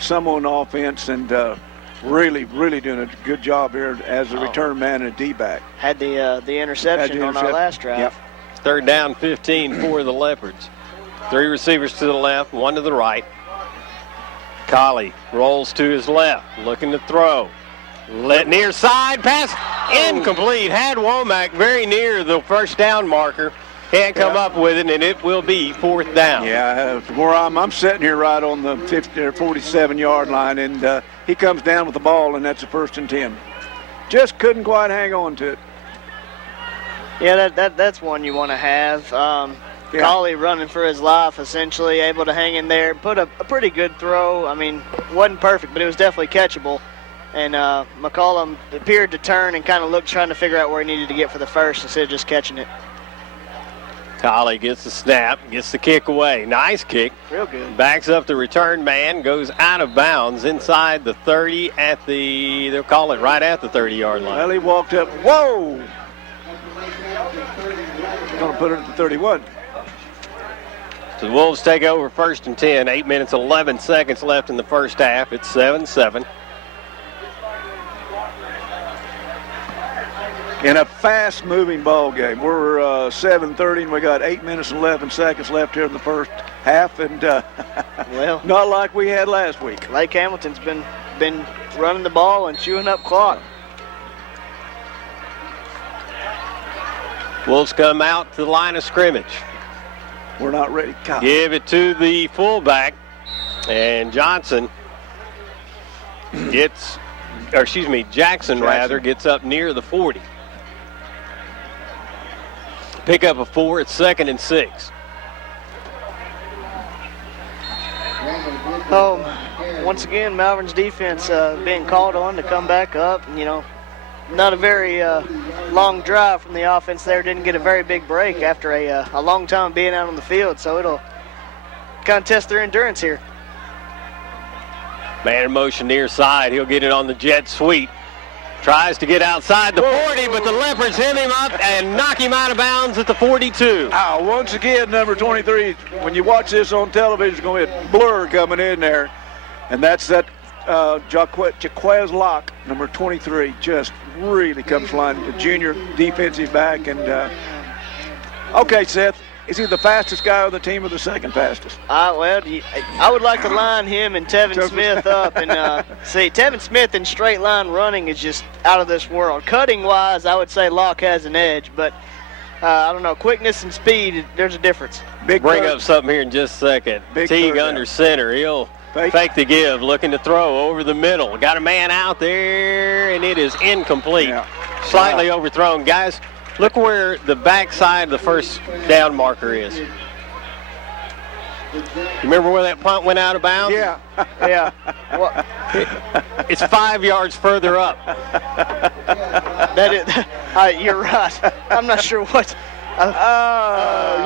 some on offense, and really doing a good job here as a return man and a D-back. Had the interception on our last drive. Yep. 3rd down, 15 for the Leopards. 3 receivers to the left, 1 to the right. Colley rolls to his left, looking to throw. Near side pass, incomplete. Had Womack very near the first down marker. Can't come up with it, and it will be 4th down. Yeah, where I'm sitting here right on the 50 or 47-yard line, and he comes down with the ball, and that's a 1st and 10. Just couldn't quite hang on to it. Yeah, that's one you want to have. Colley running for his life, essentially, able to hang in there, put a pretty good throw. I mean, wasn't perfect, but it was definitely catchable. And McCollum appeared to turn and kind of looked, trying to figure out where he needed to get for the first instead of just catching it. Colley gets the snap, gets the kick away. Nice kick. Real good. Backs up the return man, goes out of bounds inside the 30 they'll call it right at the 30-yard line. Well, he walked up. Whoa! Going to put it at the 31. So the Wolves take over 1st and 10. 8 minutes, 11 seconds left in the first half. It's 7-7. In a fast-moving ball game. We're 7:30, and we got 8 minutes and 11 seconds left here in the first half, and well, not like we had last week. Lake Hamilton's been running the ball and chewing up clock. Wolves come out to the line of scrimmage. We're not ready. Give it to the fullback. And Jackson gets up near the 40. Pick up a 4, it's 2nd and 6. Once again, Malvern's defense being called on to come back up. Not a very long drive from the offense there. Didn't get a very big break after a long time being out on the field, so it'll kind of test their endurance here. Man in motion near side. He'll get it on the jet sweep. Tries to get outside the 40, but the Leopards hit him up and knock him out of bounds at the 42. Once again, number 23, when you watch this on television, there's going to be a blur coming in there. And that's that Jaquez Locke, number 23, just really comes flying. The junior defensive back. And, okay, Seth, is he the fastest guy on the team or the second fastest? I would like to line him and Tevin Smith up. And see, Tevin Smith in straight line running is just out of this world. Cutting-wise, I would say Locke has an edge. But, I don't know, quickness and speed, there's a difference. Bring up something here in just a second. Teague under center. He'll fake the give, looking to throw over the middle. Got a man out there, and it is incomplete. Yeah. Slightly overthrown. Guys, look where the backside of the first down marker is. You remember where that punt went out of bounds? Yeah. Yeah. Well, it's 5 yards further up. You're right. I'm not sure what.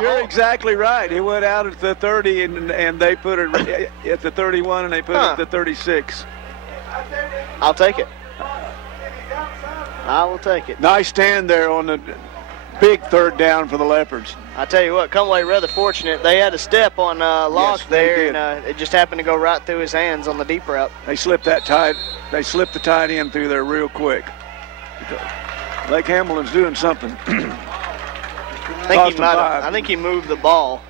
You're exactly right. He went out at the 30, and they put it at the 31, and they put it at the 36. I'll take it. I will take it. Nice stand there on the big third down for the Leopards. I tell you what, come away rather fortunate. They had a step on Locke there, and it just happened to go right through his hands on the deep route. They slipped the tight end through there real quick. Lake Hamilton's doing something. I think he moved the ball.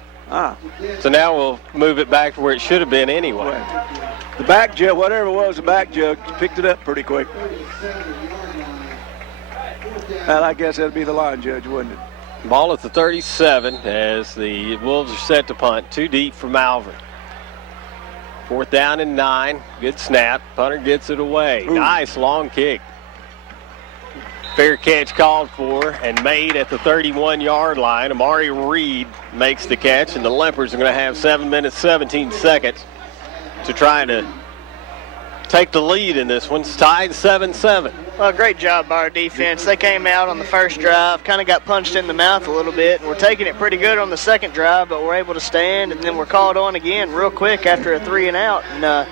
So now we'll move it back to where it should have been anyway. The back judge, whatever it was, the back judge picked it up pretty quick. And I guess that'd be the line judge, wouldn't it? Ball at the 37 as the Wolves are set to punt. Too deep for Malvern. 4th down and 9. Good snap. Punter gets it away. Ooh. Nice long kick. Fair catch called for and made at the 31-yard line. Amari Reed makes the catch, and the Leopards are going to have 7 minutes, 17 seconds to try to take the lead in this one. It's tied 7-7. Well, great job by our defense. They came out on the first drive, kind of got punched in the mouth a little bit, and we're taking it pretty good on the second drive, but we're able to stand, and then we're called on again real quick after a 3 and out, and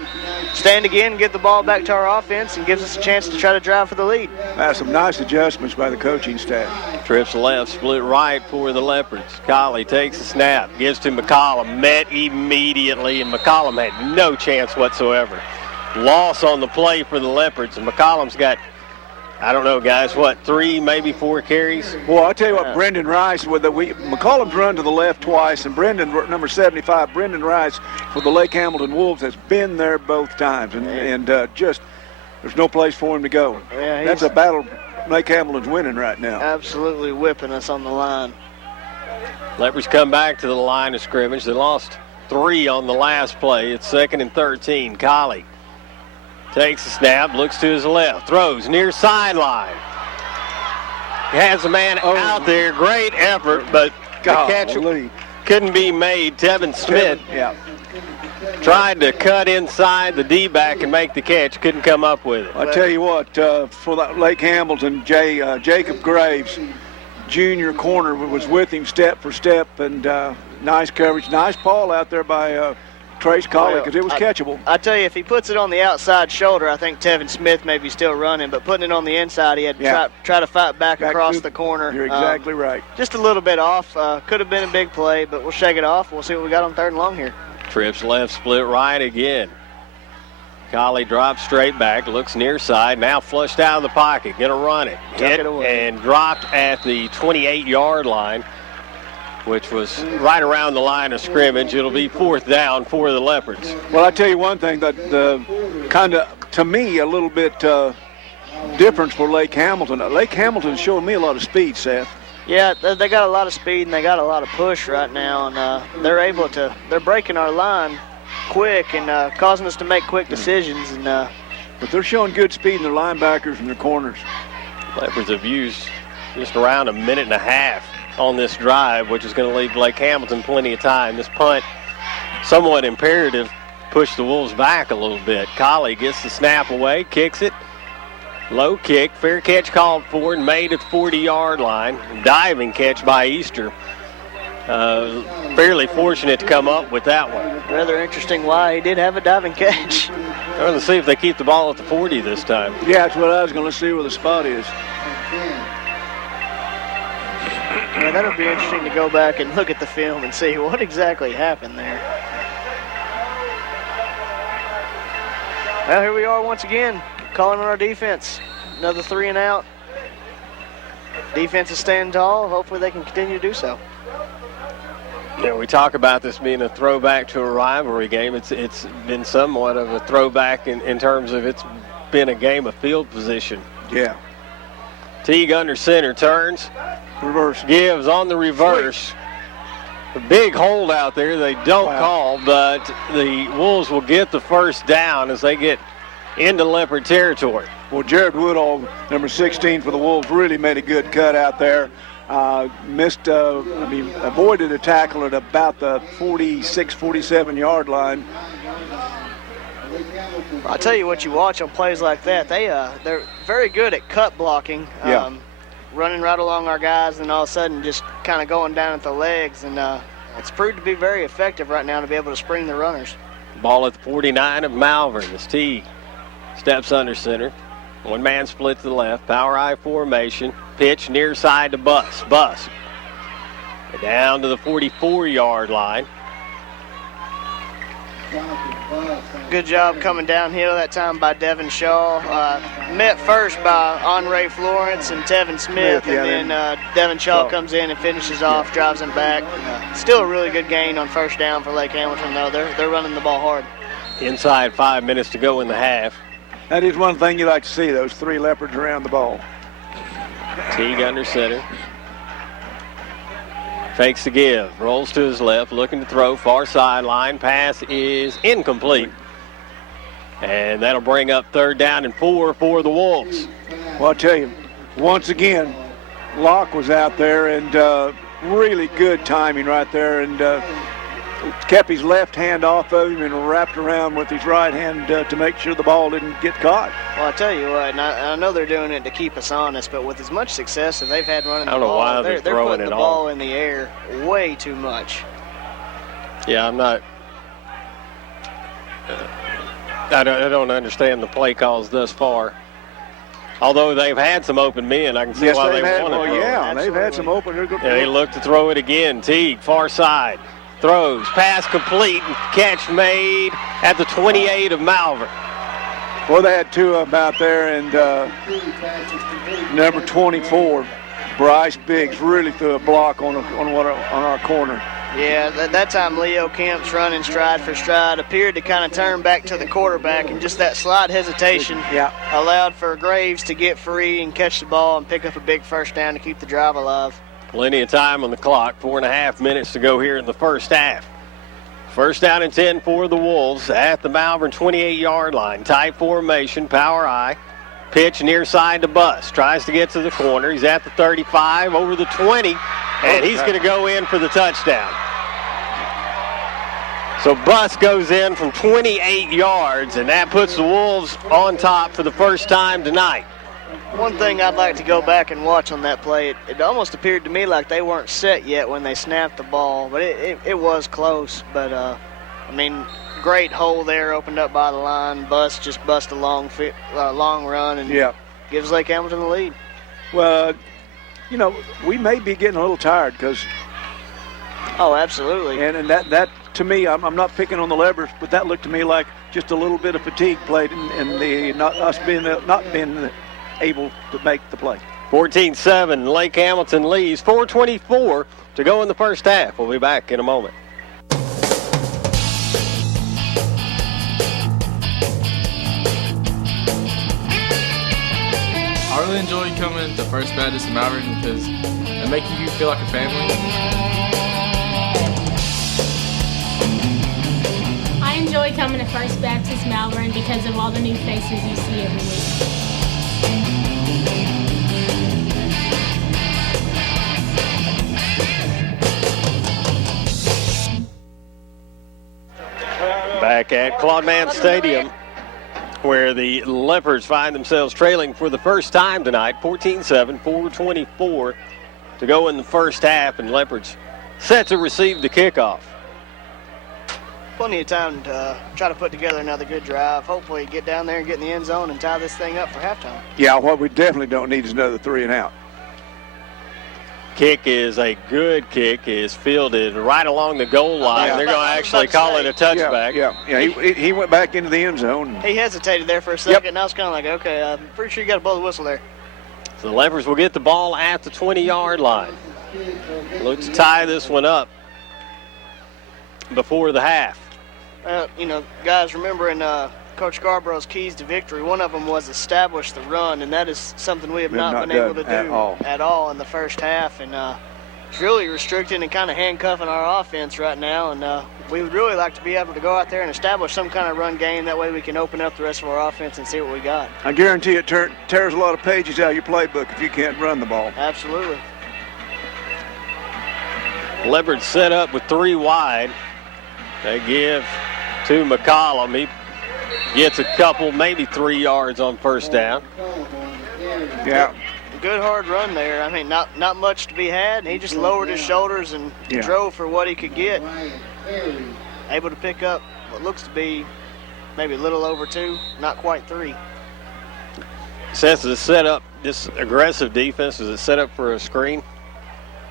stand again, get the ball back to our offense, and gives us a chance to try to drive for the lead. Some nice adjustments by the coaching staff. Trips left, split right for the Leopards. Colley takes the snap, gives to McCollum, met immediately, and McCollum had no chance whatsoever. Loss on the play for the Leopards, and McCollum's got, I don't know, guys, 3, maybe 4 carries? Well, I'll tell you what, Brendan Rice, McCollum's run to the left twice, and number 75, Brendan Rice for the Lake Hamilton Wolves has been there both times, and just there's no place for him to go. Yeah, that's a battle Lake Hamilton's winning right now. Absolutely whipping us on the line. Leopards come back to the line of scrimmage. They lost 3 on the last play. It's 2nd and 13. Colley takes the snap, looks to his left, throws near sideline. He has a man out there. Great effort, but the catch couldn't be made. Tevin Smith tried to cut inside the D-back and make the catch. Couldn't come up with it. I tell you what, for the Lake Hamilton, Jacob Graves, junior corner, was with him step for step, and nice coverage. Nice ball out there by Trace Colley, because it was catchable. I tell you, if he puts it on the outside shoulder, I think Tevin Smith may be still running, but putting it on the inside, he had to try to fight back across the corner. You're exactly right. Just a little bit off. Could have been a big play, but we'll shake it off. We'll see what we got on 3rd and long here. Trips left, split right again. Colley drops straight back, looks near side, now flushed out of the pocket, going to run it. Hit and dropped at the 28-yard line, which was right around the line of scrimmage. It'll be 4th down for the Leopards. Well, I tell you one thing, that kind of, to me, a little bit difference for Lake Hamilton. Lake Hamilton's showing me a lot of speed, Seth. Yeah, they got a lot of speed and they got a lot of push right now, and they're breaking our line quick and causing us to make quick decisions. And but they're showing good speed in their linebackers and their corners. Leopards have used just around a minute and a half on this drive, which is going to leave Lake Hamilton plenty of time. This punt, somewhat imperative, push the Wolves back a little bit. Colley gets the snap away, kicks it. Low kick, fair catch called for and made at the 40-yard line. Diving catch by Easter. Fairly fortunate to come up with that one. Rather interesting why he did have a diving catch. We're going to see if they keep the ball at the 40 this time. Yeah, that's what I was going to see where the spot is. Yeah, that'll be interesting to go back and look at the film and see what exactly happened there. Well, here we are once again, calling on our defense. Another 3 and out. Defense is standing tall. Hopefully they can continue to do so. Yeah, we talk about this being a throwback to a rivalry game. It's been somewhat of a throwback in terms of it's been a game of field position. Yeah. Teague under center, turns. Reverse. Gives on the reverse. A big hold out there they don't call, but the Wolves will get the first down as they get into Leopard territory. Well, Jared Woodall, number 16 for the Wolves, really made a good cut out there. Avoided a tackle at about the 46, 47-yard line. I'll tell you what, you watch on plays like that, they're very good at cut blocking, running right along our guys and all of a sudden just kind of going down at the legs, and it's proved to be very effective right now to be able to spring the runners. Ball at the 49 of Malvern as Teague steps under center. One man split to the left, power I formation, pitch near side to Bus. Down to the 44-yard line. Good job coming downhill that time by Devin Shaw. Met first by Andre Florence and Tevin Smith, and then Devin Shaw comes in and finishes off, drives him back. Still a really good gain on first down for Lake Hamilton, though. They're running the ball hard. Inside 5 minutes to go in the half. That is one thing you like to see, those 3 Leopards around the ball. Teague under center. Fakes the give, rolls to his left, looking to throw, far sideline. Pass is incomplete. And that'll bring up 3rd down and 4 for the Wolves. Well, I'll tell you, once again, Locke was out there and really good timing right there, and kept his left hand off of him and wrapped around with his right hand to make sure the ball didn't get caught. Well, I tell you what, and I know they're doing it to keep us honest, but with as much success as they've had running the ball, I don't know why they're putting the ball in the air way too much. Yeah, I'm not. I don't understand the play calls thus far. Although they've had some open men, I can see why they want to throw. Yeah, they've had some open. They look to throw it again. Teague, far side. Throws, pass complete, and catch made at the 28 of Malvern. Well, they had 2 of them out there, and number 24, Bryce Biggs, really threw a block on our corner. Yeah, that time Leo Kemp's running stride for stride, appeared to kind of turn back to the quarterback, and just that slight hesitation allowed for Graves to get free and catch the ball and pick up a big first down to keep the drive alive. Plenty of time on the clock, 4.5 minutes to go here in the first half. First down and 10 for the Wolves at the Malvern 28-yard line. Tight formation, power I. Pitch near side to Bus. Tries to get to the corner. He's at the 35, over the 20, and he's going to go in for the touchdown. So Bus goes in from 28 yards, and that puts the Wolves on top for the first time tonight. One thing I'd like to go back and watch on that play, it almost appeared to me like they weren't set yet when they snapped the ball, but it was close. But, great hole there opened up by the line. Bus just bust a long run and gives Lake Hamilton the lead. Well, we may be getting a little tired because. Oh, absolutely. And that to me, I'm not picking on the Leopards, but that looked to me like just a little bit of fatigue played in the not being able to make the play. 14-7, Lake Hamilton leads. 4:24 to go in the first half. We'll be back in a moment. I really enjoy coming to First Baptist in Malvern because it makes you feel like a family. I enjoy enjoy coming to First Baptist Malvern because of all the new faces you see every week. Back at Claude Mann Stadium, where the Leopards find themselves trailing for the first time tonight, 14-7, 4:24 to go in the first half, and Leopards set to receive the kickoff. Plenty of time to try to put together another good drive. Hopefully get down there and get in the end zone and tie this thing up for halftime. Yeah, what we definitely don't need is another 3 and out. Kick is a good kick, is fielded right along the goal line. Yeah. They're going to actually call it a touchback. Yeah. He went back into the end zone. He hesitated there for a second, and I was kind of like, okay, I'm pretty sure you got to blow the whistle there. So the Leopards will get the ball at the 20-yard line. Look to tie this one up before the half. Guys, remember in Coach Scarborough's keys to victory, one of them was establish the run, and that is something we have not been able to do at all in the first half. And it's really restricting and kind of handcuffing our offense right now. And we would really like to be able to go out there and establish some kind of run game. That way we can open up the rest of our offense and see what we got. I guarantee it tears a lot of pages out of your playbook if you can't run the ball. Absolutely. Leopards set up with 3 wide. They give to McCollum. He gets a couple, maybe 3 yards on first down. Yeah. Good hard run there. I mean, not much to be had. He just lowered his shoulders and drove for what he could get. Able to pick up what looks to be maybe a little over 2, not quite 3. Says to set up this aggressive defense, is it set up for a screen?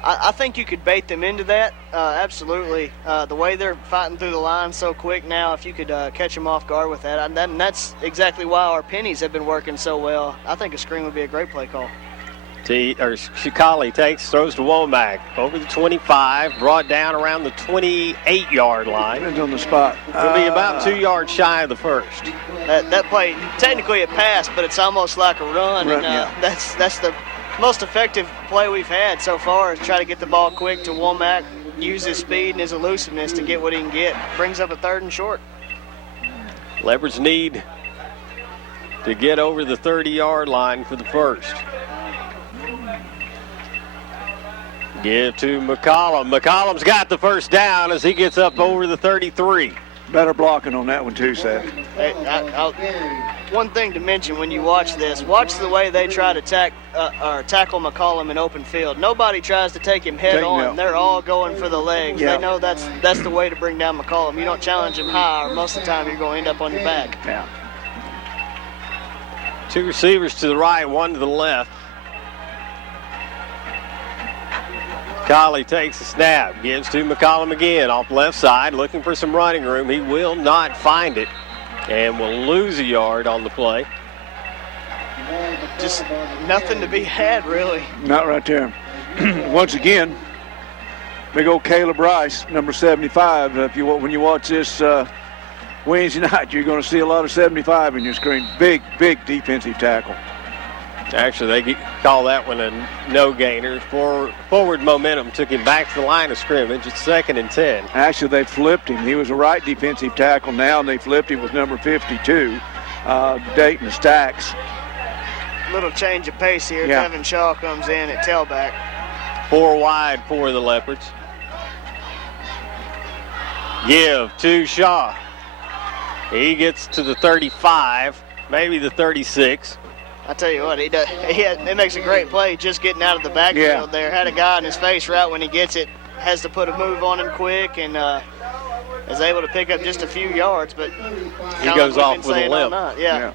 I think you could bait them into that, absolutely. The way they're fighting through the line so quick now, if you could catch them off guard with that, and that's exactly why our pennies have been working so well. I think a screen would be a great play call. Shikali throws to Womack over the 25, brought down around the 28-yard line. Depends on the spot. It'll be about 2 yards shy of the first. That play, technically a pass, but it's almost like a run, and that's the most effective play we've had so far, is try to get the ball quick to Womack, use his speed and his elusiveness to get what he can get. Brings up a 3rd and short. Leopards need to get over the 30-yard line for the first. Give to McCollum. McCollum's got the first down as he gets up over the 33. Better blocking on that one too, Seth. Hey, one thing to mention when you watch this, watch the way they try to tackle McCollum in open field. Nobody tries to take him head on. They're all going for the legs. Yeah. They know that's the way to bring down McCollum. You don't challenge him high, or most of the time you're going to end up on your back. Yeah. 2 receivers to the right, 1 to the left. Colley takes a snap, gives to McCollum again off left side, looking for some running room. He will not find it and will lose a yard on the play. Just nothing to be had, really. Not right there. Once again, big old Caleb Rice, number 75. When you watch this Wednesday night, you're going to see a lot of 75 in your screen. Big defensive tackle. Actually, they call that one a no-gainer. Forward momentum took him back to the line of scrimmage. It's 2nd and 10. Actually, they flipped him. He was a right defensive tackle. Now they flipped him with number 52, Dayton Stacks. Little change of pace here. Yeah. Kevin Shaw comes in at tailback. 4 wide for the Leopards. Give to Shaw. He gets to the 35, maybe the 36. I tell you what, he makes a great play just getting out of the backfield there. Had a guy in his face right when he gets it. Has to put a move on him quick, and is able to pick up just a few yards. But he goes off with a limp.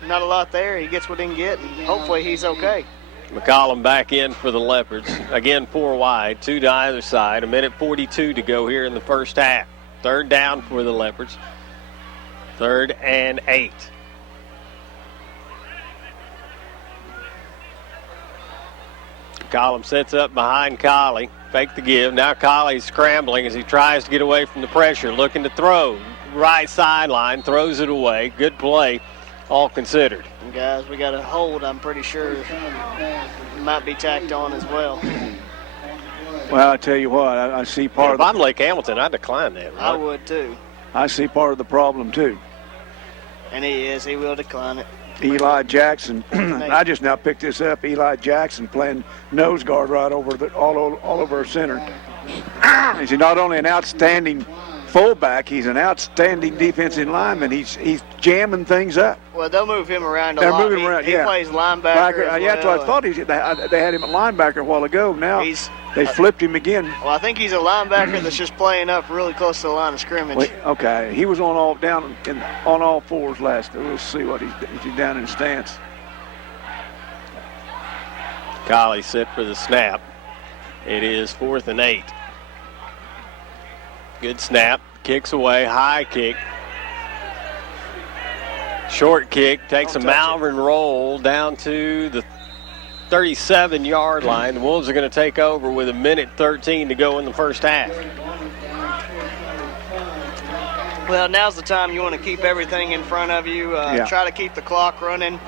Not a lot there. He gets what he can get, and hopefully he's okay. McCollum back in for the Leopards. Again, 4 wide, 2 to either side. 1:42 to go here in the first half. 3rd down for the Leopards. 3rd and 8. McCollum sets up behind Colley. Fake the give. Now Colley's scrambling as he tries to get away from the pressure. Looking to throw. Right sideline. Throws it away. Good play, all considered. And guys, we got a hold, I'm pretty sure. Might be tacked on as well. Well, I tell you what, I see part of if I'm Lake Hamilton, I'd decline that. Right? I would too. I see part of the problem, too. And he is. He will decline it. Eli Jackson. I just now picked this up. Eli Jackson playing nose guard right over all over our center. He's not only an outstanding fullback, he's an outstanding defensive lineman. He's jamming things up. Well, they'll move him around a They're lot. moving him around, he plays linebacker. As yeah, that's what I thought. They had him at linebacker a while ago. Now they flipped him again. Well, I think he's a linebacker that's just playing up really close to the line of scrimmage. Okay, he was on all fours last. We'll see what he's down in stance. Collie set for the snap. It is 4th and 8. Good snap. Kicks away. High kick. Short kick. Takes a Malvern roll down to the 37-yard line. The Wolves are going to take over with 1:13 to go in the first half. Well, now's the time you want to keep everything in front of you. Try to keep the clock running.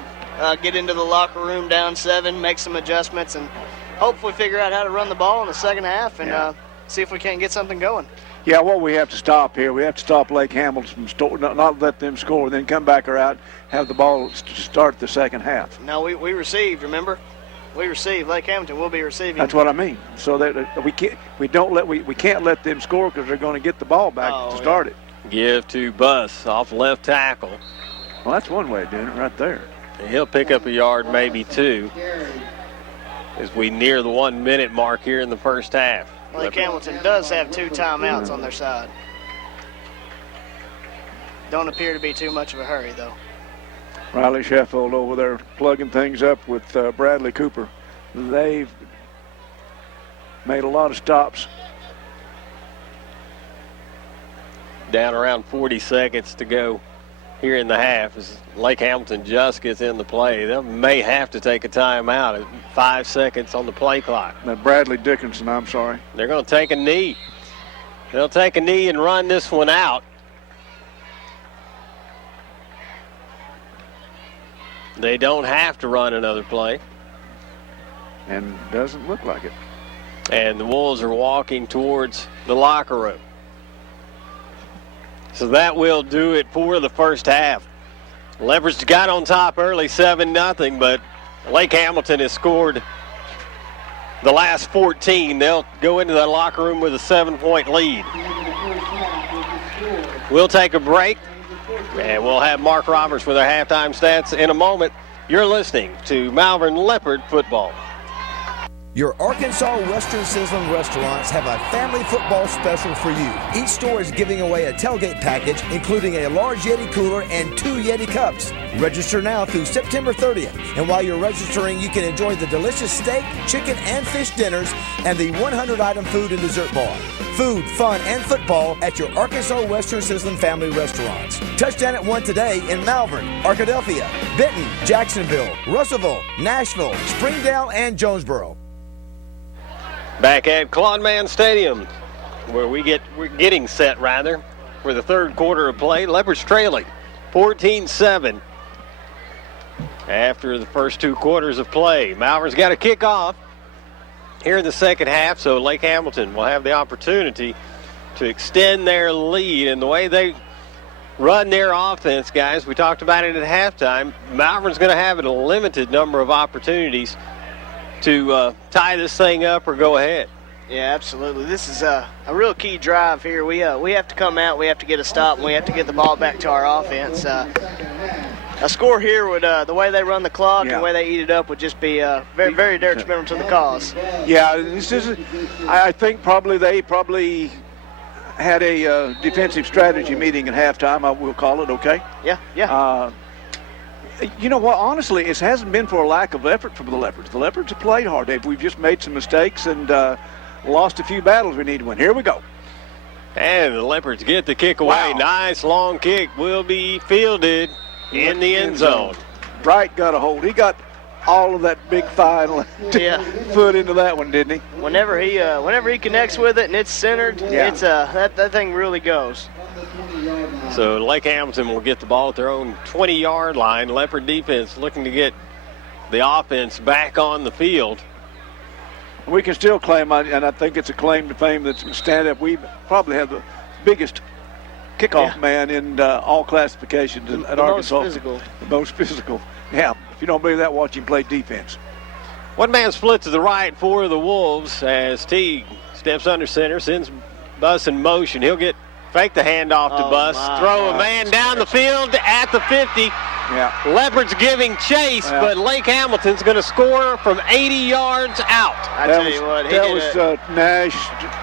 Get into the locker room down 7, make some adjustments, and hopefully figure out how to run the ball in the second half and see if we can't get something going. Yeah, well, we have to stop here. We have to stop Lake Hamilton from not let them score, then come back out, have the ball start the second half. No, we received, remember? We received. Lake Hamilton will be receiving. That's what I mean. So that we can't let them score because they're going to get the ball back to start it. Give to Buss off left tackle. Well, that's one way of doing it right there. And he'll pick up a yard, maybe 2, as we near the 1-minute mark here in the first half. Lake Hamilton does have 2 timeouts on their side. Don't appear to be too much of a hurry, though. Riley Sheffield over there plugging things up with Bradley Cooper. They've made a lot of stops. Down around 40 seconds to go here in the half as Lake Hamilton just gets in the play. They may have to take a timeout at 5 seconds on the play clock. Bradley Dickinson, I'm sorry. They're going to take a knee. They'll take a knee and run this one out. They don't have to run another play. And doesn't look like it. And the Wolves are walking towards the locker room. So that will do it for the first half. Leopards got on top early, 7-0, but Lake Hamilton has scored the last 14. They'll go into the locker room with a 7-point lead. We'll take a break, and we'll have Mark Roberts with our halftime stats in a moment. You're listening to Malvern Leopard football. Your Arkansas Western Sizzling restaurants have a family football special for you. Each store is giving away a tailgate package, including a large Yeti cooler and 2 Yeti cups. Register now through September 30th. And while you're registering, you can enjoy the delicious steak, chicken, and fish dinners and the 100-item food and dessert bar. Food, fun, and football at your Arkansas Western Sizzling family restaurants. Touchdown at 1 today in Malvern, Arkadelphia, Benton, Jacksonville, Russellville, Nashville, Springdale, and Jonesboro. Back at Claude Mann Stadium, where we're getting set for the third quarter of play. Leopards trailing 14-7 after the first 2 quarters of play. Malvern's got a kickoff here in the second half, so Lake Hamilton will have the opportunity to extend their lead. And the way they run their offense, guys, we talked about it at halftime, Malvern's going to have a limited number of opportunities to tie this thing up or go ahead. Yeah, absolutely. This is a real key drive here. We have to come out, we have to get a stop, and we have to get the ball back to our offense. A score here would, the way they run the clock and the way they eat it up, would just be very, very detrimental to the cause. Yeah, this is. I think they probably had a defensive strategy meeting at halftime. I will call it. Okay. Yeah. You know what? Honestly, it hasn't been for a lack of effort from the Leopards. The Leopards have played hard. We've just made some mistakes and lost a few battles we need to win. Here we go. And the Leopards get the kick away. Wow. Nice long kick will be fielded in the end zone. Wright got a hold. He got all of that big final foot into that one, didn't he? Whenever he connects with it and it's centered, it's that thing really goes. So Lake Hamilton will get the ball at their own 20-yard line. Leopard defense looking to get the offense back on the field. We can still claim, and I think it's a claim to fame that's stand up. We probably have the biggest kickoff man in all classifications at Arkansas. Most physical. The most physical. Yeah. If you don't believe that, watch him play defense. One man split to the right for the Wolves as Teague steps under center, sends Buss in motion. He'll fake the handoff to Buss, throw a man down the field at the 50. Yeah. Leopards giving chase, but Lake Hamilton's going to score from 80 yards out. I tell you what, that was Nash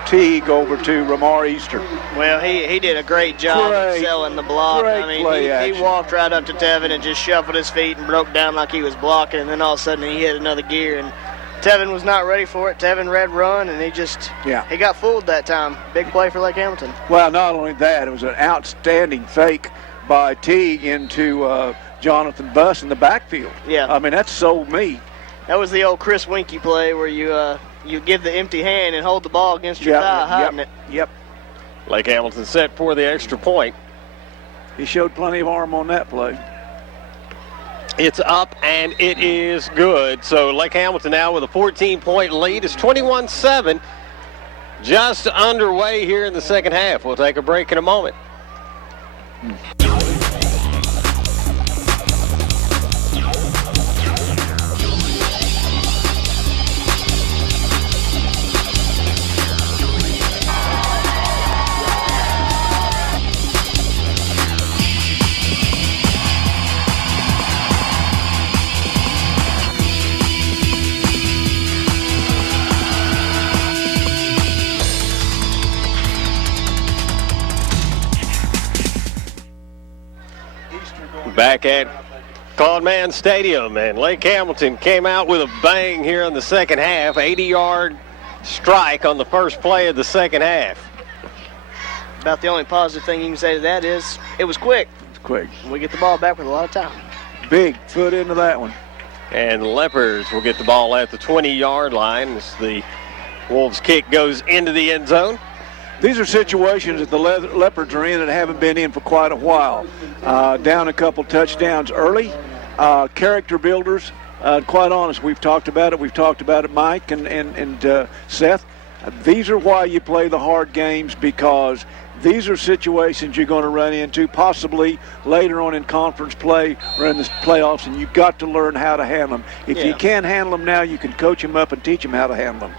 Teague over to Ramar Easter. Well, he did a great job of selling the block. I mean, he walked right up to Tevin and just shuffled his feet and broke down like he was blocking, and then all of a sudden he hit another gear, and Tevin was not ready for it. Tevin read run, and he got fooled that time. Big play for Lake Hamilton. Well, not only that, it was an outstanding fake by Teague into Jonathan Buss in the backfield. Yeah. I mean, that's sold me. That was the old Chris Winkie play where you give the empty hand and hold the ball against your thigh, hiding it. Yep. Lake Hamilton set for the extra point. He showed plenty of arm on that play. It's up, and it is good. So Lake Hamilton now with a 14-point lead. It's 21-7, just underway here in the second half. We'll take a break in a moment. Back at Claude Mann Stadium, and Lake Hamilton came out with a bang here in the second half. 80-yard strike on the first play of the second half. About the only positive thing you can say to that is it was quick. It's quick. We get the ball back with a lot of time. Big foot into that one. And Leopards will get the ball at the 20-yard line as the Wolves kick goes into the end zone. These are situations that the Leopards are in and haven't been in for quite a while. Down a couple touchdowns early. Character builders. Quite honest, we've talked about it. We've talked about it, Mike and Seth. These are why you play the hard games, because these are situations you're going to run into possibly later on in conference play or in the playoffs, and you've got to learn how to handle them. If you can't handle them now, you can coach them up and teach them how to handle them.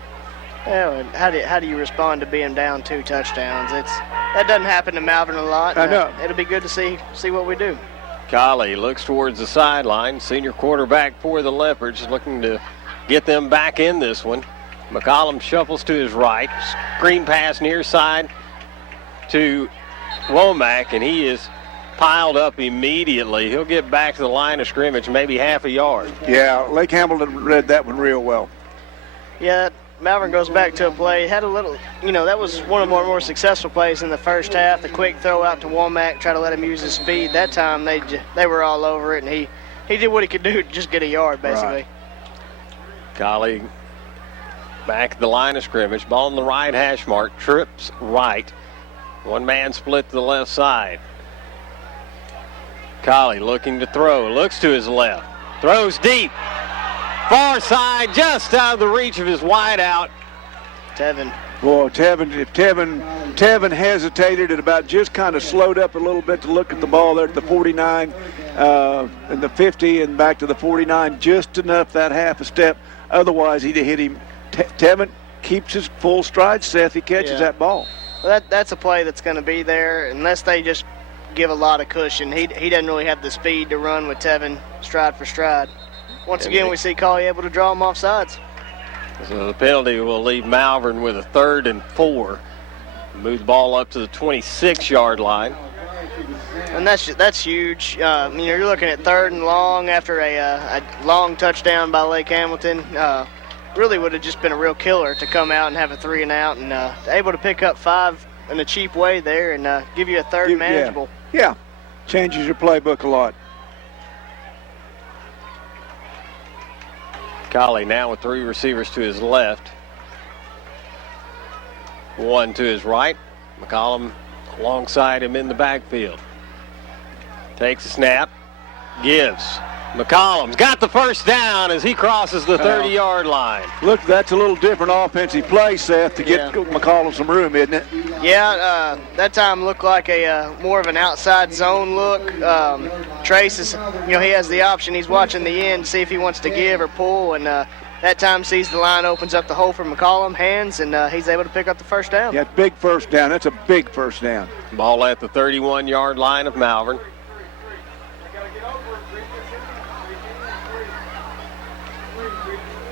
Yeah, how do you respond to being down 2 touchdowns? That doesn't happen to Malvern a lot. I know. It'll be good to see what we do. Colley looks towards the sideline. Senior quarterback for the Leopards, looking to get them back in this one. McCollum shuffles to his right. Screen pass near side to Womack, and he is piled up immediately. He'll get back to the line of scrimmage, maybe half a yard. Yeah, Lake Hamilton read that one real well. Yeah, Malvern goes back to a play. Had a little, that was one of our more successful plays in the first half. The quick throw out to Womack, try to let him use his speed. That time they were all over it, and he did what he could do to just get a yard, basically. Right. Colley back at the line of scrimmage. Ball on the right hash mark. Trips right. One man split to the left side. Colley looking to throw. Looks to his left. Throws deep. Far side, just out of the reach of his wideout. Tevin. Boy, Tevin hesitated and about just kind of slowed up a little bit to look at the ball there at the 49 and the 50 and back to the 49, just enough, that half a step. Otherwise, he'd have hit him. Tevin keeps his full stride, Seth. He catches that ball. Well, that's a play that's going to be there unless they just give a lot of cushion. He doesn't really have the speed to run with Tevin stride for stride. Once again, we see Colley able to draw him off sides. So the penalty will leave Malvern with a 3rd and 4. Move the ball up to the 26-yard line. And that's huge. You're looking at 3rd and long after a long touchdown by Lake Hamilton. Really would have just been a real killer to come out and have a 3 and out, and able to pick up 5 in a cheap way there and give you a 3rd manageable. Yeah, changes your playbook a lot. Colley now with 3 receivers to his left. 1 to his right. McCollum alongside him in the backfield. Takes a snap. Gives. McCollum's got the first down as he crosses the 30-yard line. Look, that's a little different offensive play, Seth, to get McCollum some room, isn't it? Yeah, that time looked like a more of an outside zone look. Trace is, he has the option. He's watching the end to see if he wants to give or pull, and that time sees the line, opens up the hole for McCollum, hands, and he's able to pick up the first down. Yeah, big first down. That's a big first down. Ball at the 31-yard line of Malvern.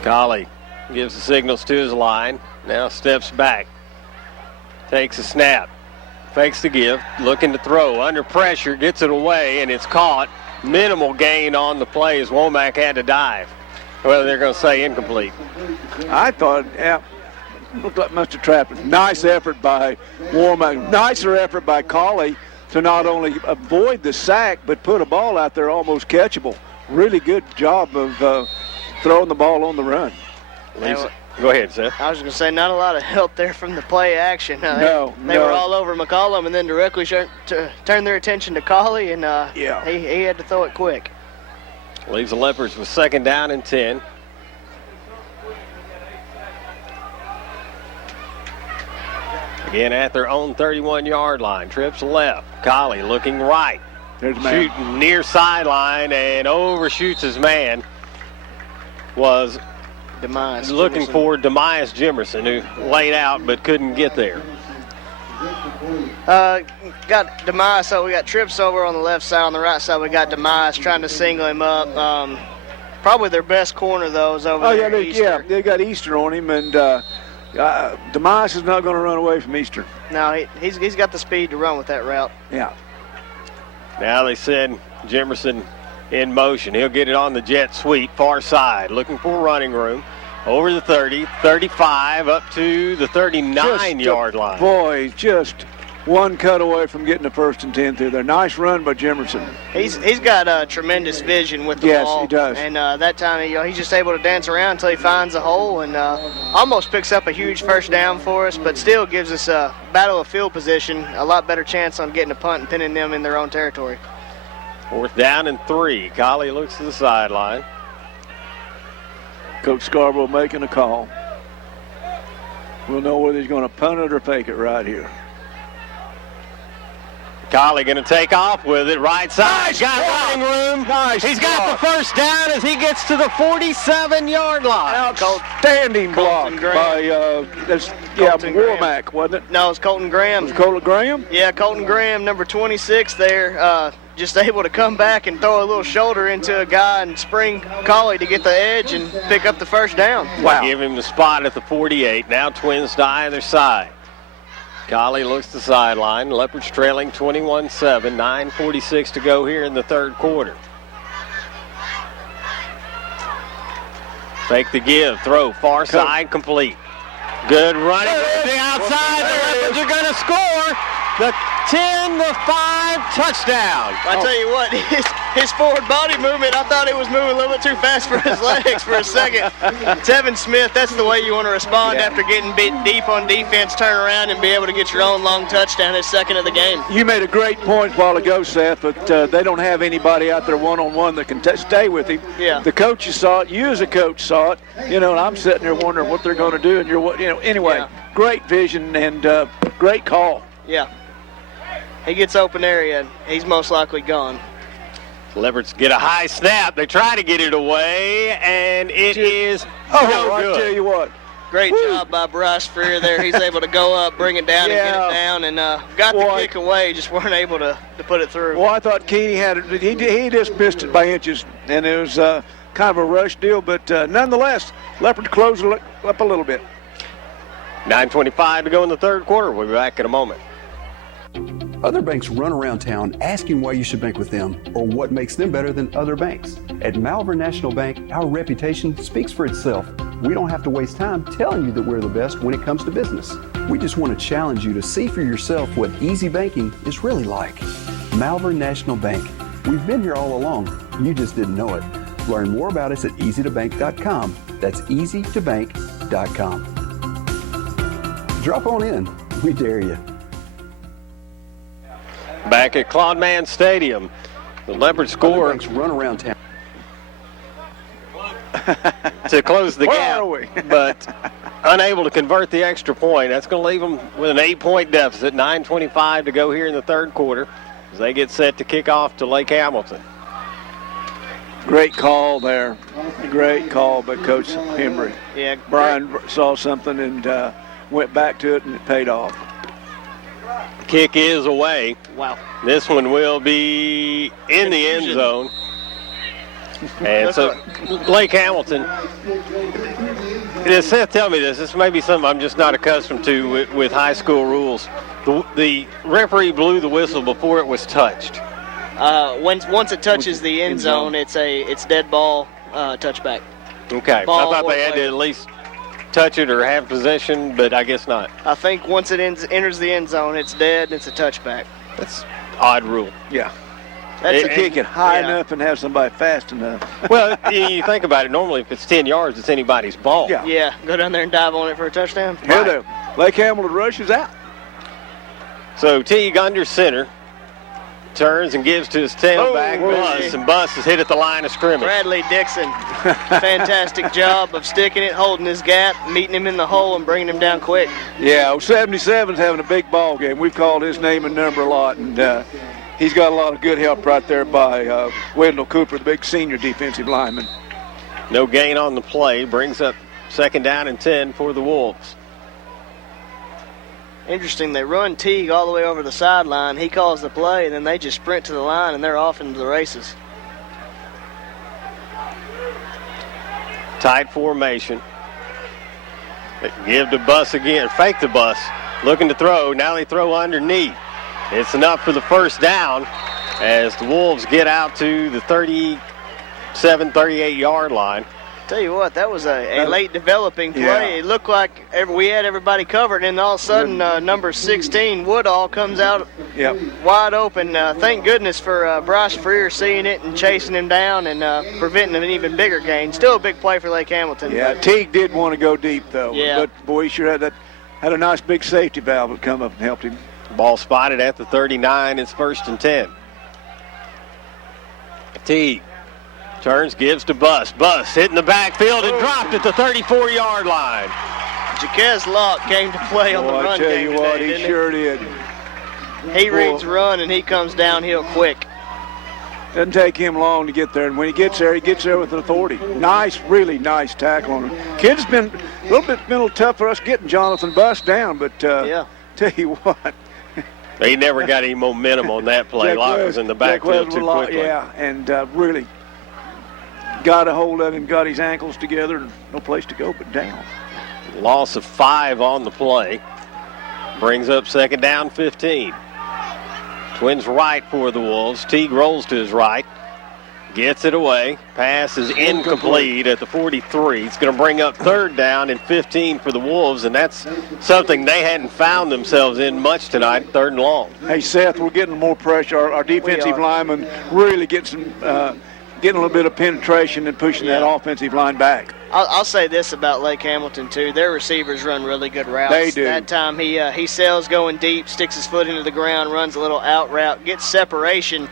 Colley gives the signals to his line. Now steps back. Takes a snap. Fakes the give. Looking to throw. Under pressure. Gets it away, and it's caught. Minimal gain on the play as Womack had to dive. Well, they're going to say incomplete. I thought, looked like must have trapped it. Nice effort by Womack. Nicer effort by Colley to not only avoid the sack, but put a ball out there almost catchable. Really good job of throwing the ball on the run. Go ahead, Seth. I was going to say, not a lot of help there from the play action. They were all over McCollum and then directly turned their attention to Colley, and he had to throw it quick. Leaves the Leopards with 2nd down and 10. Again at their own 31-yard line. Trips left. Colley looking right. There's man. Shooting near sideline and overshoots his man. Was looking for Demias Jimerson, who laid out but couldn't get there. Got Demias, so we got Trips over on the left side. On the right side, we got Demias trying to single him up. Probably their best corner, though, is over there. They got Easter on him, and Demias is not going to run away from Easter. No, he's got the speed to run with that route. Yeah. Now they send Jimerson in motion. He'll get it on the jet sweep, far side, looking for running room. Over the 30, 35, up to the 39-yard line. Boy, just one cut away from getting the 1st and 10 through there. Nice run by Jimerson. He's got tremendous vision with the ball. Yes, he does. And that time, he's just able to dance around until he finds a hole and almost picks up a huge first down for us, but still gives us a battle of field position, a lot better chance on getting a punt and pinning them in their own territory. 4th down and 3. Colley looks to the sideline. Coach Scarborough making a call. We'll know whether he's going to punt it or fake it right here. Colley going to take off with it. Right side. Nice got block. running room. Nice He's got block. the first down as he gets to the 47-yard line. Outstanding block by Womack, wasn't it? No, it's Colton Graham. Was it Colton Graham? Yeah, Colton Graham, number 26 there. Just able to come back and throw a little shoulder into a guy and spring Colley to get the edge and pick up the first down. Wow. Give him the spot at the 48. Now Twins to either side. Colley looks to the sideline. Leopards trailing 21-7. 9:46 to go here in the 3rd quarter. Fake the give. Throw. Far side complete. Good running. The outside. The Leopards are going to score. The 10-5 touchdown. I tell you what, his forward body movement, I thought it was moving a little bit too fast for his legs for a second. Tevin Smith, that's the way you want to respond after getting beat deep on defense, turn around and be able to get your own long touchdown, his 2nd of the game. You made a great point a while ago, Seth, but they don't have anybody out there one-on-one that can stay with him. Yeah. The coaches saw it. You as a coach saw it. And I'm sitting there wondering what they're going to do. And anyway, great vision and great call. Yeah. He gets open area, and he's most likely gone. Leopards get a high snap. They try to get it away, and it is no good. I tell you what. Great job by Bryce Freer there. He's able to go up, bring it down, and get it down, and got the kick away, just weren't able to put it through. Well, I thought Keeney had it. He just missed it by inches, and it was kind of a rush deal, but nonetheless, Leopards closed it up a little bit. 9:25 to go in the 3rd quarter. We'll be back in a moment. Other banks run around town asking why you should bank with them or what makes them better than other banks. At Malvern National Bank, our reputation speaks for itself. We don't have to waste time telling you that we're the best when it comes to business. We just want to challenge you to see for yourself what easy banking is really like. Malvern National Bank. We've been here all along. You just didn't know it. Learn more about us at easytobank.com. That's easytobank.com. Drop on in. We dare you. Back at Claude Mann Stadium, the Leopards score. Run around town. to close the Where gap, are we? but unable to convert the extra point. That's going to leave them with an 8-point deficit, 9:25 to go here in the third quarter as they get set to kick off to Lake Hamilton. Great call there. Great call by Coach Hembry. Yeah, Brian saw something and went back to it, and it paid off. Kick is away. Wow. This one will be in the end zone. And so Lake Hamilton, Seth, tell me this may be something I'm just not accustomed to with high school rules. The referee blew the whistle before it was touched. Once it touches the end zone, it's dead ball, touchback. Okay, Ball I thought they had to at least touch it or have possession, but I guess not. I think once it enters the end zone, it's dead and it's a touchback. That's odd rule. Yeah. That's Kick it high enough and have somebody fast enough. Well, you think about it, normally if it's 10 yards, it's anybody's ball. Yeah. Yeah, go down there and dive on it for a touchdown. Here the Lake Hamilton rushes out. So Teague under center. Turns and gives to his tailback, Buss, and Buss is hit at the line of scrimmage. Bradley Dixon, fantastic job of sticking it, holding his gap, meeting him in the hole, and bringing him down quick. Yeah, 77's having a big ball game. We've called his name and number a lot, and he's got a lot of good help right there by Wendell Cooper, the big senior defensive lineman. No gain on the play, brings up 2nd down and 10 for the Wolves. Interesting, they run Teague all the way over the sideline. He calls the play, and then they just sprint to the line, and they're off into the races. Tight formation. They give to Buss again, fake the Buss. Looking to throw, now they throw underneath. It's enough for the first down as the Wolves get out to the 37, 38-yard line. Tell you what, that was a late developing play. Yeah. It looked like we had everybody covered, and all of a sudden, number 16, Woodall, comes out wide open. Thank goodness for Bryce Freer seeing it and chasing him down and preventing an even bigger gain. Still a big play for Lake Hamilton. Yeah, Teague did want to go deep, though. Yeah. But, boy, he sure had a nice big safety valve that come up and helped him. Ball spotted at the 39. It's 1st and 10. Teague turns, gives to Buss. Buss hitting the backfield and dropped at the 34-yard line. Jaquez Locke came to play on the run game I tell you what, today, he sure did. He reads run, and he comes downhill quick. Doesn't take him long to get there, and when he gets there with authority. Nice, really nice tackle on him. Kid's been a little tough for us getting Jonathan Buss down, but tell you what. He never got any momentum on that play. Locke was in the backfield too quickly. Yeah, and really got a hold of him, got his ankles together, and no place to go but down. Loss of 5 on the play. Brings up 2nd down, 15. Twins right for the Wolves. Teague rolls to his right. Gets it away. Pass is incomplete at the 43. It's going to bring up 3rd down and 15 for the Wolves, and that's something they hadn't found themselves in much tonight, 3rd and long. Hey, Seth, we're getting more pressure. Our defensive linemen really getting a little bit of penetration and pushing that offensive line back. I'll say this about Lake Hamilton, too. Their receivers run really good routes. They do. That time he sails going deep, sticks his foot into the ground, runs a little out route, gets separation,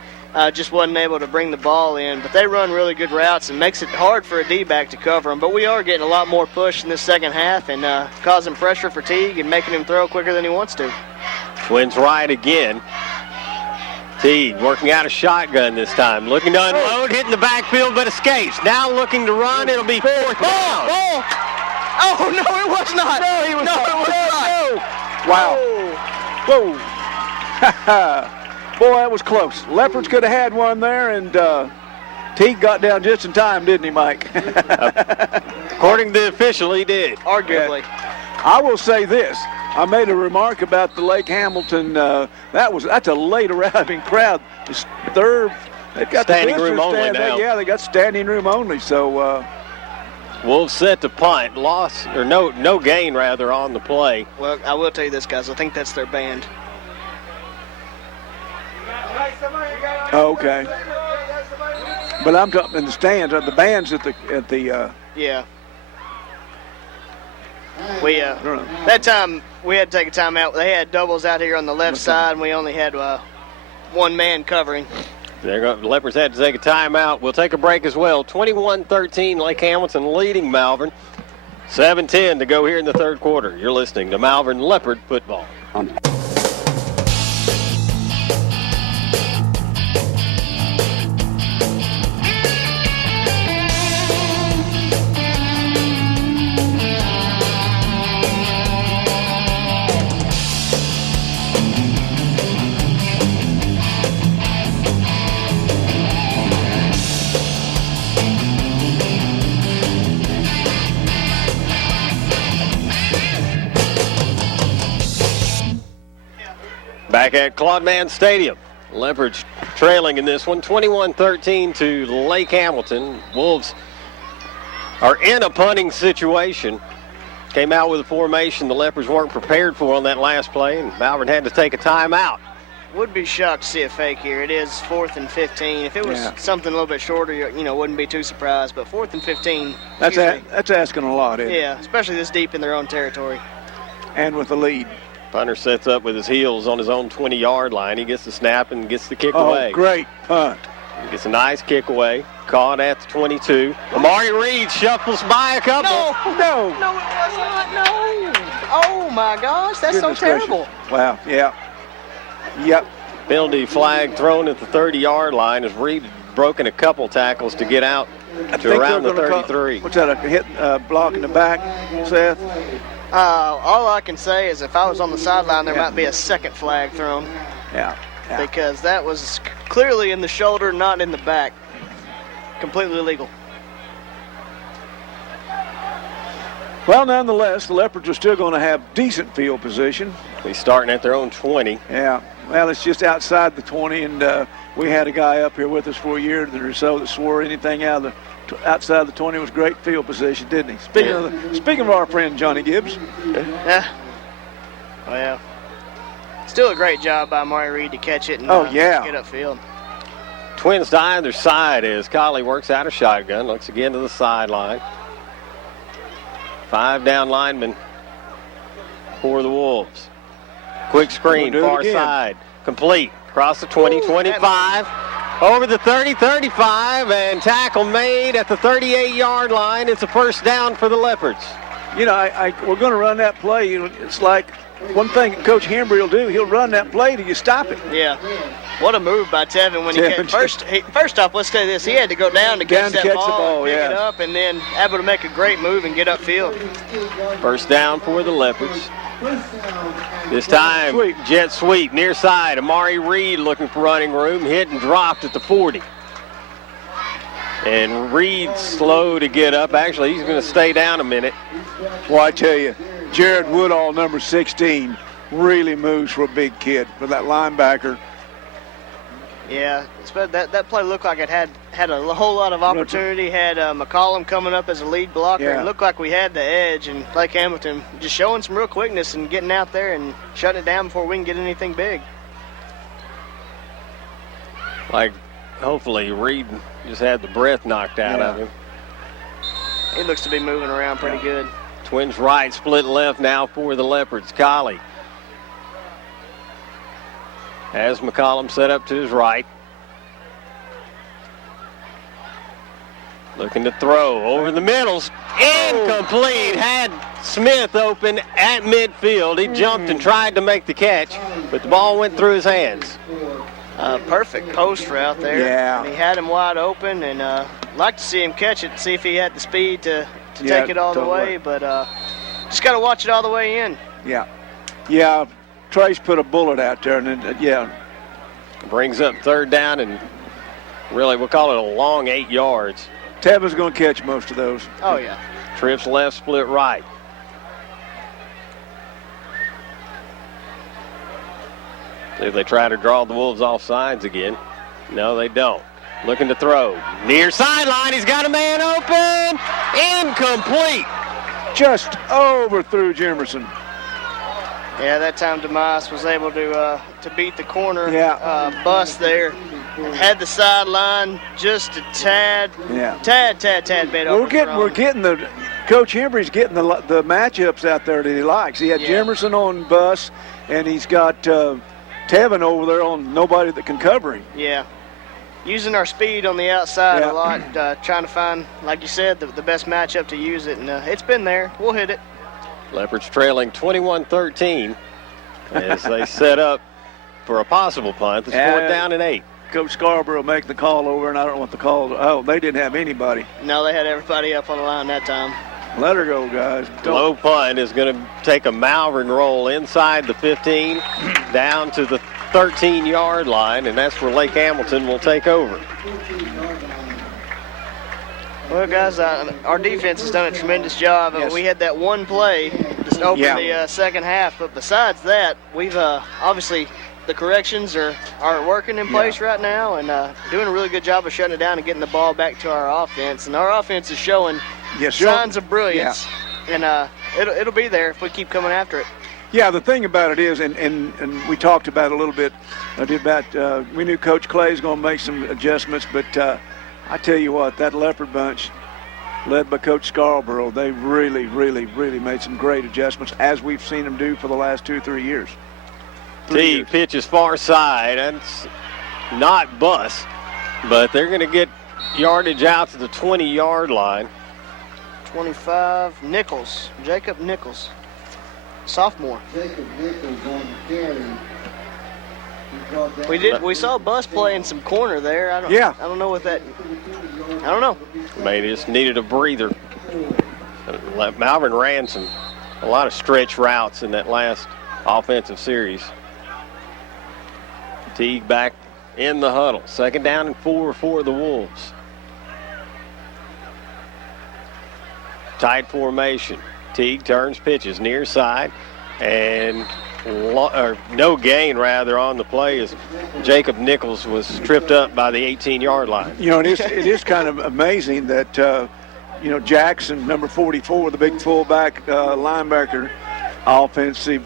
just wasn't able to bring the ball in. But they run really good routes and makes it hard for a D-back to cover them. But we are getting a lot more push in this second half and causing pressure for Teague and making him throw quicker than he wants to. Twins right again. Teague working out a shotgun this time. Looking to unload, hitting the backfield, but escapes. Now looking to run. It'll be 4th down. Oh, no, it was not. No, it was not. Wow. Whoa. Boy, that was close. Leopards could have had one there, and Teague got down just in time, didn't he, Mike? According to the official, he did. Arguably. I will say this. I made a remark about the Lake Hamilton. That's a late arriving crowd. They've got standing the room only now. Yeah, they got standing room only. So Wolves set to punt. Loss or no gain rather on the play. Well, I will tell you this, guys. I think that's their band. Okay. But I'm talking in the stands. The band's at the. Yeah. We that time we had to take a timeout. They had doubles out here on the left side, and we only had one man covering. The Leopards had to take a timeout. We'll take a break as well. 21-13, Lake Hamilton leading Malvern. 7:10 to go here in the third quarter. You're listening to Malvern Leopard football. Back at Claude Mann Stadium. Leopards trailing in this one, 21-13 to Lake Hamilton. Wolves are in a punting situation. Came out with a formation the Leopards weren't prepared for on that last play, and Malvern had to take a timeout. Would be shocked to see a fake here. It is 4th and 15. If it was something a little bit shorter, wouldn't be too surprised. But 4th and 15. That's asking a lot, isn't it? Yeah, especially this deep in their own territory. And with the lead. Punter sets up with his heels on his own 20-yard line. He gets the snap and gets the kick away. Oh, great punt. He gets a nice kick away. Caught at the 22. Amari Reed shuffles by a couple. No, it was not. No. Oh, my gosh. That's so terrible. Gracious. Wow, yeah. Yep. Penalty flag thrown at the 30-yard line as Reed broken a couple tackles to get out to around the 33. What's that, a hit block in the back, Seth? All I can say is if I was on the sideline, there might be a second flag thrown. Yeah. Because that was clearly in the shoulder, not in the back. Completely illegal. Well, nonetheless, the Leopards are still going to have decent field position. They're starting at their own 20. Yeah. Well, it's just outside the 20, and we had a guy up here with us for a year or so that swore anything outside the 20 was great field position, didn't he? Speaking of our friend Johnny Gibbs. Yeah. Well, still a great job by Amari Reed to catch it and get upfield. Twins to either side as Colley works out a shotgun, looks again to the sideline. 5 down linemen for the Wolves. Quick screen, far side, complete. Across the 20, 25, over the 30, 35, and tackle made at the 38-yard line. It's a first down for the Leopards. We're going to run that play. It's like one thing Coach Hembry will do. He'll run that play till you stop it. Yeah. What a move by Tevin when first off, let's say this. He had to go down to catch the ball, pick it up, and then able to make a great move and get upfield. First down for the Leopards. This time, jet sweep, near side. Amari Reed looking for running room, hit and dropped at the 40. And Reed slow to get up. Actually, he's going to stay down a minute. Well, I tell you, Jared Woodall, number 16, really moves for a big kid, for that linebacker. Yeah, that play looked like it had a whole lot of opportunity. Had McCollum coming up as a lead blocker. Yeah. It looked like we had the edge, and Lake Hamilton just showing some real quickness and getting out there and shutting it down before we can get anything big. Like, hopefully Reed just had the breath knocked out of him. He looks to be moving around pretty good. Twins right, split left now for the Leopards. Colley has McCollum set up to his right. Looking to throw over the middles. Incomplete. Had Smith open at midfield. He jumped and tried to make the catch, but the ball went through his hands. Perfect post route there. Yeah. And he had him wide open, and like to see him catch it, see if he had the speed to take it all the way, but just got to watch it all the way in. Yeah. Trace put a bullet out there, and then, Brings up third down, and really we'll call it a long 8 yards. Tevin's going to catch most of those. Oh, yeah. Trips left, split right. See if they try to draw the Wolves off sides again. No, they don't. Looking to throw. Near sideline, he's got a man open. Incomplete. Just overthrew Jimerson. Yeah, that time DeMoss was able to beat the corner bust there. Had the sideline just a tad bit over. We're getting the Coach Hembry's getting the matchups out there that he likes. He had Jimerson on bus, and he's got Tevin over there on nobody that can cover him. Yeah. using our speed on the outside a lot, trying to find, like you said, the best matchup to use it, and it's been there. We'll hit it. Leopards trailing 21-13 as they set up for a possible punt. It's 4th down and 8. Coach Scarborough making the call over, and I don't know what the call. Oh, they didn't have anybody. No, they had everybody up on the line that time. Let her go, guys. Low punt is going to take a Malvern roll inside the 15 down to the 13-yard line, and that's where Lake Hamilton will take over. Well, guys, our defense has done a tremendous job. Yes. We had that one play just to open the second half, but besides that, we've obviously the corrections are working in place right now, and doing a really good job of shutting it down and getting the ball back to our offense. And our offense is showing signs of brilliance, and it'll be there if we keep coming after it. Yeah, the thing about it is, and we talked about it a little bit, we knew Coach Clay's going to make some adjustments, but I tell you what, that Leopard bunch, led by Coach Scarborough, they really, really, really made some great adjustments, as we've seen them do for the last 2-3 years. Teague pitches far side. That's not Bus, but they're going to get yardage out to the 20-yard line. 25, Nichols, Jacob Nichols, sophomore. Jacob Nichols on the carry. We saw Bus playing some corner there. I don't know what that. I don't know. Maybe just needed a breather. Malvern ran a lot of stretch routes in that last offensive series. Teague back in the huddle. 2nd down and 4 for the Wolves. Tight formation. Teague turns, pitches near side, and no gain rather on the play as Jacob Nichols was tripped up by the 18-yard line. You know, it is kind of amazing that Jackson, number 44, the big fullback linebacker, offensive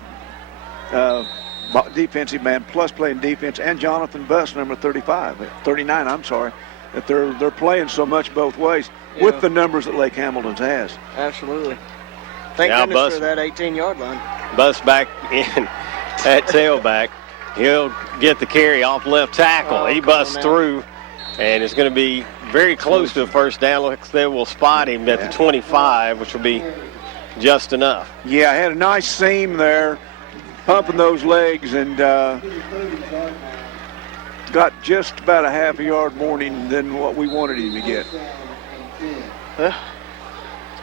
defensive man, plus playing defense, and Jonathan Buss, number 39, I'm sorry, that they're playing so much both ways with the numbers that Lake Hamilton has. Absolutely. Thank goodness for that 18-yard line. Bus back in at tailback. He'll get the carry off left tackle. He busts through and is going to be very close to a first down. Looks they will spot him at the 25, which will be just enough. Yeah, had a nice seam there, pumping those legs, and got just about a half a yard more than what we wanted him to get.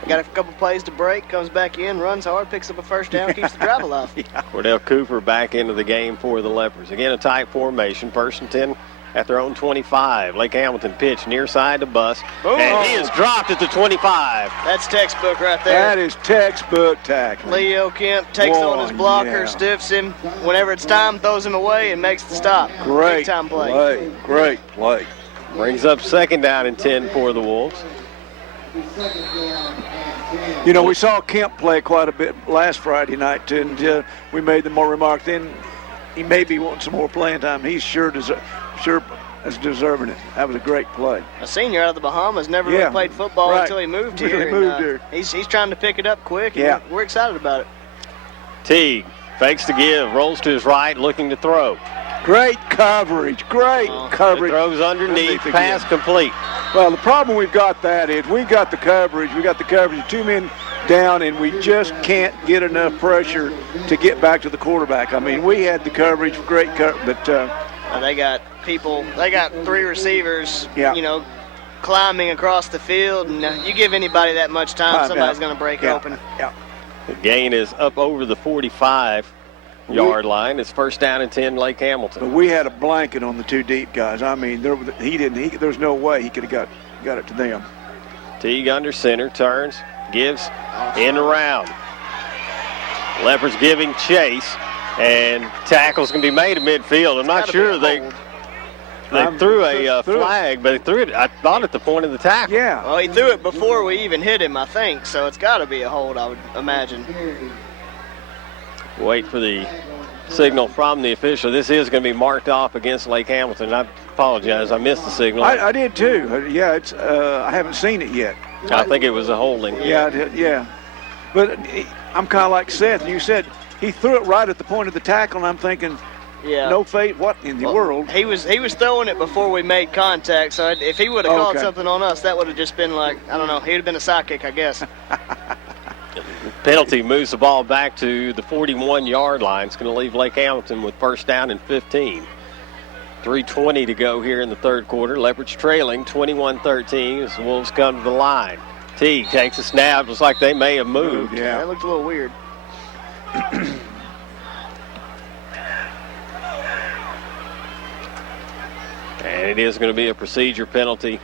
Got a couple plays to break, comes back in, runs hard, picks up a first down, keeps the drive alive. Cordell Cooper back into the game for the Leopards. Again, a tight formation. 1st and 10 at their own 25. Lake Hamilton pitch near side to Bus. And he is dropped at the 25. That's textbook right there. That is textbook tackling. Leo Kemp takes on his blocker, stiffs him. Whenever it's time, throws him away and makes the stop. Great time play. Great play. Brings up 2nd down and 10 for the Wolves. You know, we saw Kemp play quite a bit last Friday night, and we made the more remark then he may be wanting some more playing time. He's sure is deserving it. That was a great play. A senior out of the Bahamas, never really played football until he moved here. Here. He's trying to pick it up quick, and we're excited about it. Teague fakes to give, rolls to his right, looking to throw. Great coverage, coverage. Throws underneath, pass complete. Well, the problem we've got that is we got the coverage, 2 men down, and we just can't get enough pressure to get back to the quarterback. I mean, we had the coverage, great coverage, but they got 3 receivers, climbing across the field, and you give anybody that much time, somebody's going to break open. Yeah. The gain is up over the 45-yard line. It's 1st down and 10, Lake Hamilton. But we had a blanket on the 2 deep guys. I mean, there's no way he could have got it to them. Teague under center, turns, gives, in around. Leopards giving chase, and tackle's going to be made at midfield. I'm not sure they threw a flag, but they threw it, I thought, at the point of the tackle. Yeah. Well, he threw it before we even hit him, I think, so it's got to be a hold, I would imagine. Wait for the signal from the official. This is going to be marked off against Lake Hamilton. I apologize. I missed the signal. I did too. Yeah, I haven't seen it yet. I think it was a holding. Yeah. But I'm kind of like Seth. You said he threw it right at the point of the tackle, and I'm thinking, Yeah. No fate. What in the world? He was throwing it before we made contact. So if he would have called something on us, that would have just been like, I don't know. He would have been a sidekick, I guess. Penalty moves the ball back to the 41-yard line. It's going to leave Lake Hamilton with first down and 15. 3:20 to go here in the third quarter. Leopards trailing 21-13 as the Wolves come to the line. Teague takes a snap. Looks like they may have moved. Yeah, that looked a little weird. And it is going to be a procedure penalty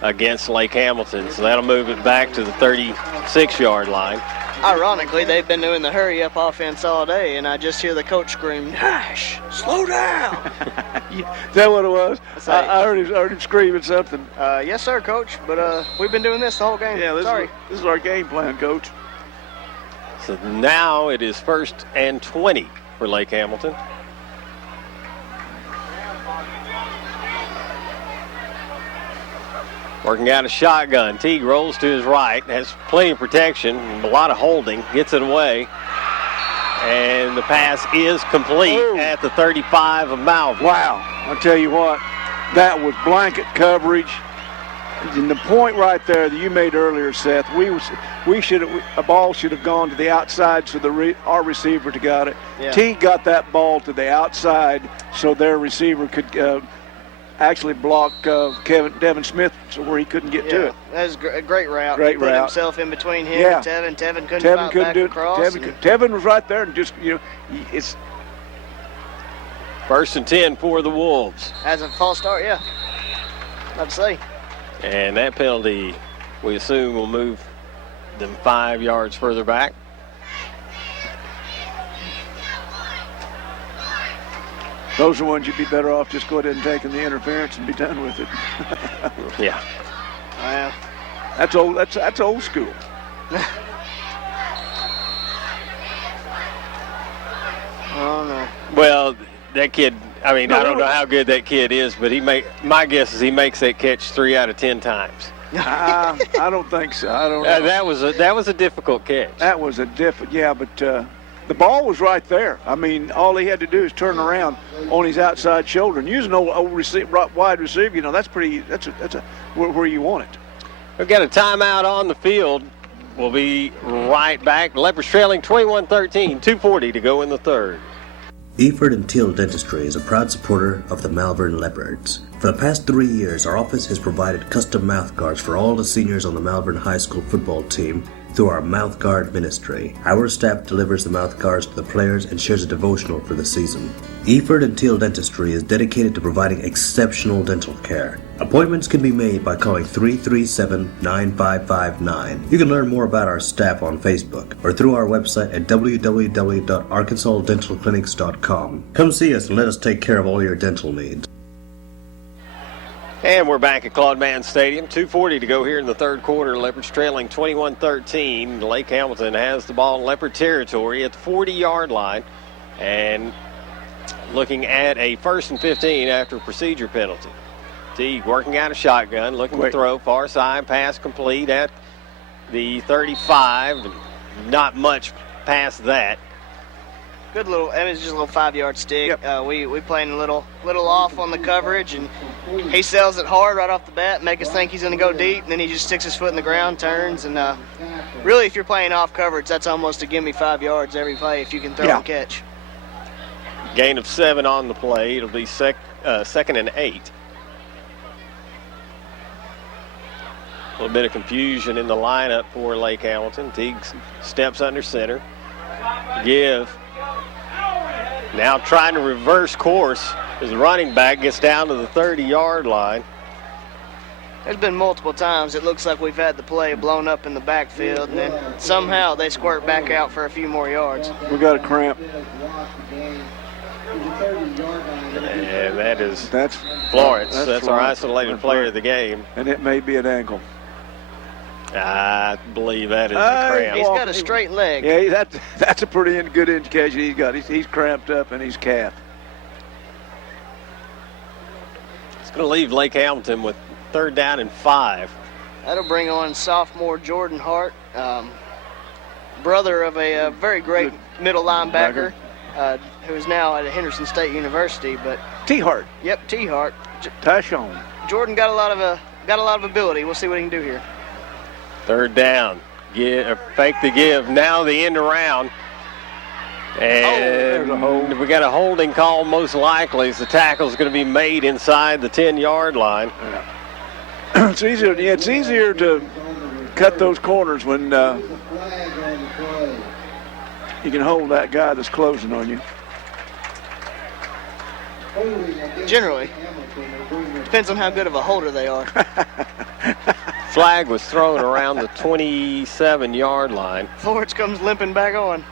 against Lake Hamilton. So that'll move it back to the 36-yard line. Ironically, they've been doing the hurry-up offense all day, and I just hear the coach scream, "Nash, slow down!" Is that what it was? I heard him screaming something. Yes, sir, coach. But we've been doing this the whole game. Yeah, Sorry. This is our game plan, coach. So now it is 1st and 20 for Lake Hamilton. Working out a shotgun. Teague rolls to his right, has plenty of protection, a lot of holding, gets it away. And the pass is complete at the 35 of Malvern. Wow. I'll tell you what, that was blanket coverage. And the point right there that you made earlier, Seth, a ball should have gone to the outside so our receiver got it. Yeah. Teague got that ball to the outside so their receiver could actually block Devin Smith where he couldn't get to it. That was a great route. Great he put route. himself in between him and Tevin. Tevin couldn't do it. across. Tevin was right there and just, it's 1st and 10 for the Wolves. As a false start, yeah. I'd say. And that penalty, we assume, will move them 5 yards further back. Those are ones you'd be better off just go ahead and taking the interference and be done with it. Yeah. Well, that's old. That's old school. Oh no. Well, that kid. I mean, I don't know how good that kid is, but my guess is he makes that catch 3 out of 10 times. I don't think so. I don't know. That was a difficult catch. That was a but the ball was right there. I mean, all he had to do is turn around on his outside shoulder and use an old wide receiver. That's where you want it. We've got a timeout on the field. We'll be right back. Leopards trailing 21-13, 2:40 to go in the third. Eford and Teal Dentistry is a proud supporter of the Malvern Leopards. For the past 3 years, our office has provided custom mouth guards for all the seniors on the Malvern High School football team through our mouth guard ministry. Our staff delivers the mouth guards to the players and shares a devotional for the season. Eford and Teal Dentistry is dedicated to providing exceptional dental care. Appointments can be made by calling 337-9559. You can learn more about our staff on Facebook or through our website at www.arkansasdentalclinics.com. Come see us and let us take care of all your dental needs. And we're back at Claude Mann Stadium. 2:40 to go here in the third quarter. Leopards trailing 21-13. Lake Hamilton has the ball in Leopard territory at the 40-yard line. And looking at a 1st and 15 after a procedure penalty. Teague working out a shotgun, looking to throw. Far side, pass complete at the 35. Not much past that. Good little, and it's just a little 5-yard stick. Yep. We playing a little off on the coverage, and he sells it hard right off the bat, make us think he's going to go deep, and then he just sticks his foot in the ground, turns, and really, if you're playing off coverage, that's almost a gimme 5 yards every play if you can throw and catch. Gain of 7 on the play. It'll be 2nd and 8. A little bit of confusion in the lineup for Lake Hamilton. Teague steps under center. Give. Now trying to reverse course as the running back gets down to the 30-yard line. There's been multiple times it looks like we've had the play blown up in the backfield, and then somehow they squirt back out for a few more yards. We got a cramp. And that's Florence. That's our isolated player of the game. And it may be an ankle. I believe that is a cramp. He's got a straight leg. Yeah, that's a pretty good indication he's got. He's cramped up in his calf. It's going to leave Lake Hamilton with 3rd down and 5. That'll bring on sophomore Jordan Hart, brother of a very great middle linebacker. who is now at Henderson State University. But T-Hart. Yep, T-Hart. Tashon. Jordan got a lot of ability. We'll see what he can do here. Third down. Fake the give. Now the end around. And we got a holding call most likely as the tackle is going to be made inside the 10-yard line. Yeah. It's easier to cut those corners when you can hold that guy that's closing on you. Generally. Depends on how good of a holder they are. Flag was thrown around the 27-yard line. Florence comes limping back on.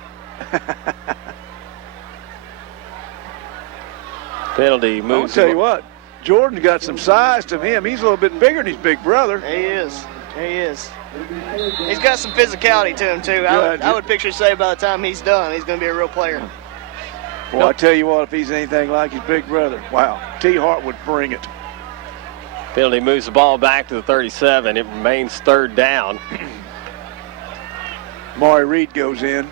Penalty moves. I'll tell you what, Jordan got some size to him. He's a little bit bigger than his big brother. He is. He's got some physicality to him, too. I would picture say by the time he's done, he's going to be a real player. Well, I tell you what, if he's anything like his big brother, wow, T-Hart would bring it. Penalty moves the ball back to the 37. It remains third down. Maury Reed goes in.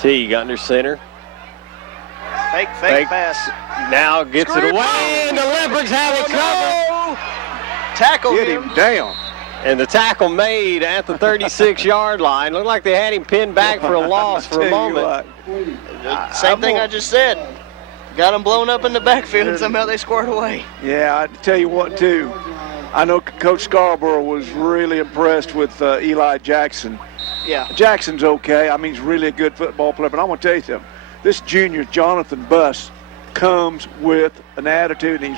Teague under center. Fake pass. Now gets it away, and the Leopards have it covered. Tackle Get him down. And the tackle made at the 36-yard line. Looked like they had him pinned back for a loss for a moment. Same thing I just said. Got him blown up in the backfield, and somehow they scored away. Yeah, I tell you what, too. I know Coach Scarborough was really impressed with Eli Jackson. Yeah. Jackson's okay. I mean, he's really a good football player. But I want to tell you something. This junior, Jonathan Buss, comes with an attitude, and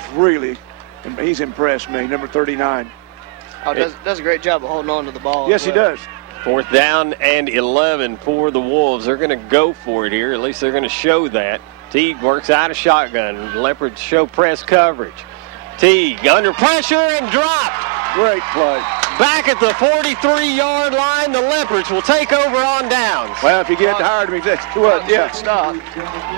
he's impressed me, number 39. Oh, does a great job of holding on to the ball. Yes, he does. Fourth down and 11 for the Wolves. They're going to go for it here. At least they're going to show that. Teague works out of shotgun. Leopards show press coverage. Teague under pressure and dropped. Great play. Back at the 43-yard line, the Leopards will take over on downs. Well, if you get tired of me, that's what, yeah. Should stop.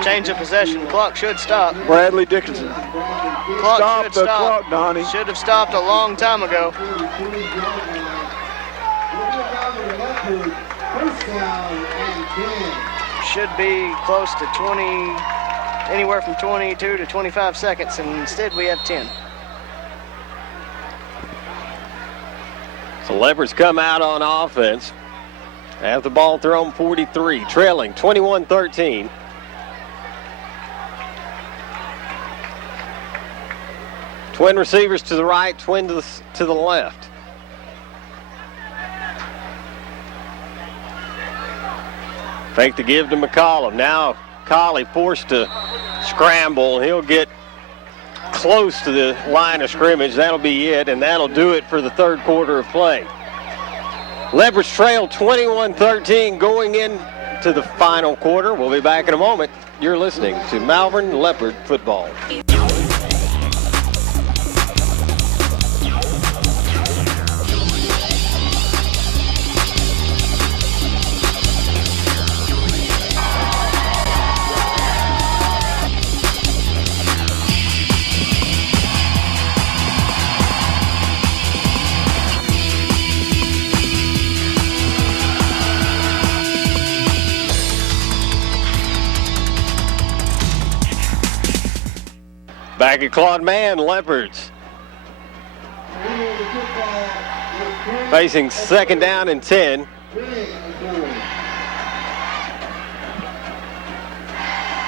Change of possession. Clock should stop. Bradley Dickinson. Clock should the stop. clock, Donnie. Should have stopped a long time ago. Should be close to 20, anywhere from 22 to 25 seconds, and instead we have 10. So Leopards come out on offense. Have the ball thrown 43, trailing 21-13. Twin receivers to the right, twin to the left. Fake the give to McCollum. Now Colley forced to scramble. He'll get close to the line of scrimmage. That'll be it, and that'll do it for the third quarter of play. Leopards trail 21-13 going into the final quarter. We'll be back in a moment. You're listening to Malvern Leopard Football. Back at Claude Mann, Leopards facing second down and 10.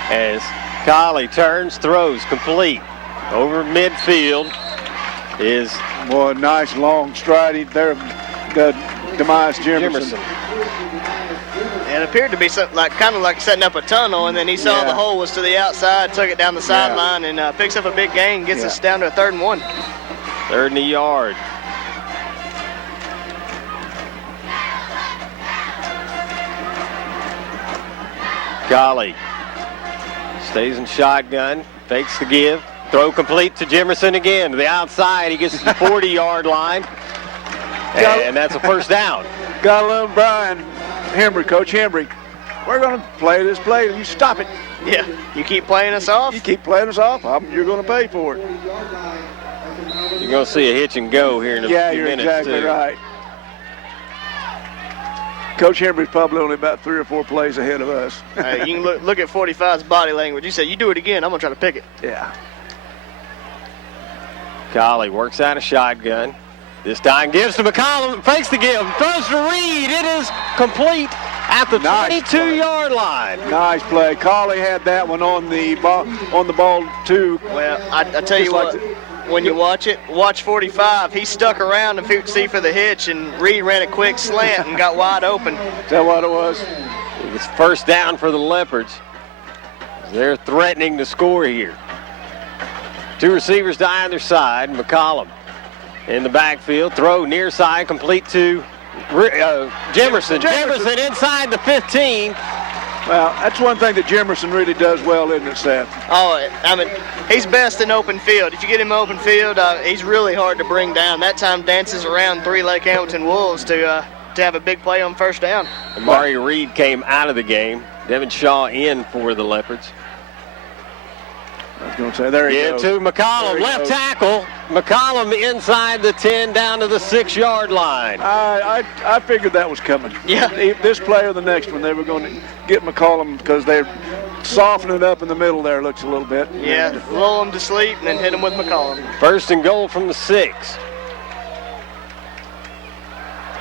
As Colley turns, throws complete over midfield is a nice long stride there. Demise Jimerson. It appeared to be something kind of like setting up a tunnel, and then he saw the hole was to the outside, took it down the sideline, and picks up a big gain, gets us down to a 3rd and 1. 3rd and a yard. Colley stays in shotgun, fakes the give, throw complete to Jimerson again to the outside. He gets to the 40-yard line, and that's a first down. Gotta love Brian Hembry, Coach Hembry. We're going to play this play. You stop it. Yeah, you keep playing us off? You keep playing us off, you're going to pay for it. You're going to see a hitch and go here in a few minutes, exactly too. right. Coach Henry's probably only about 3 or 4 plays ahead of us. You can look at 45's body language. He said, you do it again, I'm going to try to pick it. Yeah. Collie works out a shotgun. This time gives to McCollum, fakes the give, throws to Reed. It is complete at the 22-yard line. Nice play. Collie had that one on the ball too. Well, I tell you what, when you watch it, watch 45. He stuck around to see for the hitch, and Reed ran a quick slant and got wide open. Is that what it was? It's first down for the Leopards. They're threatening to score here. 2 receivers to either side. McCollum in the backfield. Throw near side, complete to Jimerson. Jimerson inside the 15. Well, that's one thing that Jimerson really does well, isn't it, Seth? Oh, I mean, he's best in open field. If you get him open field, he's really hard to bring down. That time dances around 3 Lake Hamilton Wolves to have a big play on first down. Amari Reed came out of the game. Devin Shaw in for the Leopards. I was going to say, there he goes. To McCollum, left tackle. McCollum inside the 10, down to the 6-yard line. I figured that was coming. Yeah. This play or the next one, they were going to get McCollum because they're softening up in the middle there, looks a little bit. Yeah, lull him to sleep and then hit him with McCollum. First and goal from the 6.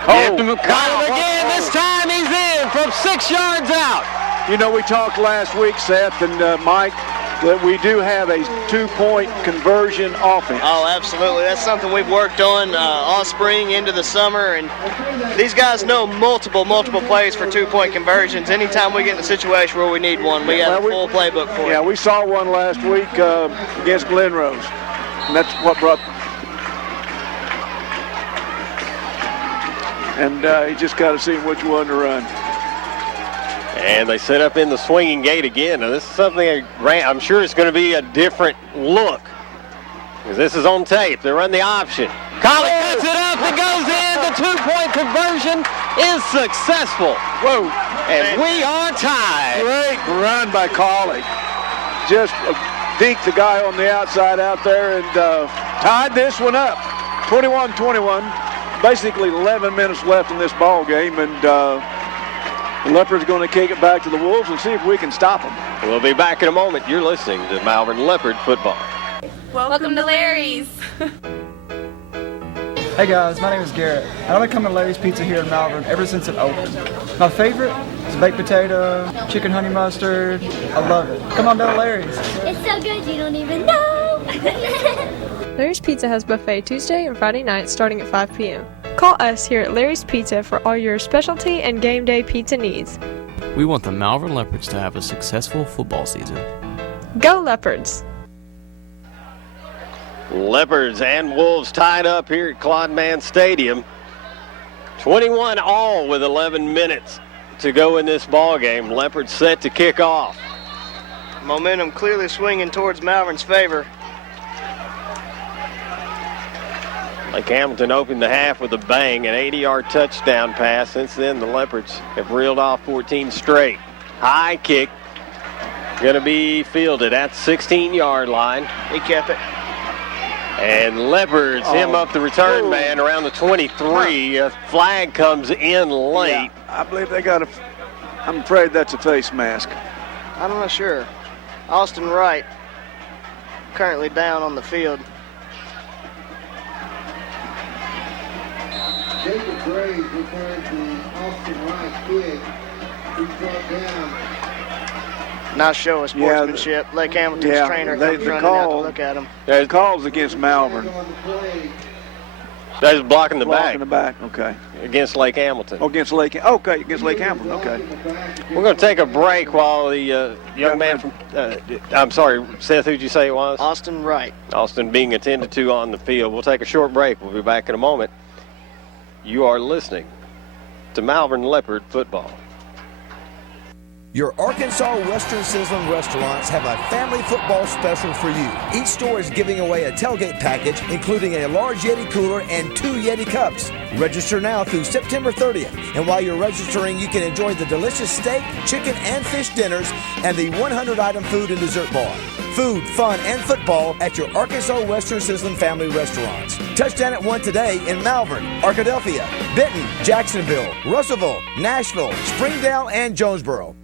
Give to McCollum again. This time he's in from 6 yards out. You know, we talked last week, Seth and Mike, that we do have a 2-point conversion offense. Oh, absolutely. That's something we've worked on all spring into the summer, and these guys know multiple plays for 2-point conversions. Anytime we get in a situation where we need one, we have a full playbook for it. Yeah, we saw one last week against Glenrose, and that's what brought. And you just got to see which one to run. And they set up in the swinging gate again. Now, this is something I'm sure it's going to be a different look, because this is on tape. They run the option. Collie cuts it up and goes in. The 2-point conversion is successful. Whoa. And we are tied. Great run by Collie. Just deked the guy on the outside out there and tied this one up. 21-21. Basically 11 minutes left in this ball game, and the Leopards going to kick it back to the Wolves and see if we can stop them. We'll be back in a moment. You're listening to Malvern Leopard football. Welcome to Larry's. Hey guys, my name is Garrett. I've been coming to Larry's Pizza here in Malvern ever since it opened. My favorite is baked potato, chicken honey mustard. I love it. Come on down to Larry's. It's so good you don't even know. Larry's Pizza has buffet Tuesday and Friday nights starting at 5 p.m. Call us here at Larry's Pizza for all your specialty and game day pizza needs. We want the Malvern Leopards to have a successful football season. Go Leopards! Leopards and Wolves tied up here at Claude Mann Stadium. 21 all with 11 minutes to go in this ball game. Leopards set to kick off. Momentum clearly swinging towards Malvern's favor. Lake Hamilton opened the half with a bang, an 80-yard touchdown pass. Since then, the Leopards have reeled off 14 straight. High kick, going to be fielded at the 16-yard line. He kept it. And Leopards him up the return man around the 23. A flag comes in late. Yeah, I believe they got I'm afraid that's a face mask. I'm not sure. Austin Wright currently down on the field. Jacob Graves returned the Austin Wright kick. He brought down. Nice show of sportsmanship. Lake Hamilton's trainer comes running out to look at him. The calls against Malvern. That is blocking the back. Blocking the back, okay. Against Lake Hamilton. Oh, against Lake Hamilton, okay. We're going to take a break while the young man from, I'm sorry, Seth, who'd you say it was? Austin Wright. Austin being attended to on the field. We'll take a short break. We'll be back in a moment. You are listening to Malvern Leopard football. Your Arkansas Western Sizzling restaurants have a family football special for you. Each store is giving away a tailgate package, including a large Yeti cooler and 2 Yeti cups. Register now through September 30th. And while you're registering, you can enjoy the delicious steak, chicken, and fish dinners and the 100-item food and dessert bar. Food, fun, and football at your Arkansas Western Sizzling family restaurants. Touchdown at 1 today in Malvern, Arkadelphia, Benton, Jacksonville, Russellville, Nashville, Springdale, and Jonesboro.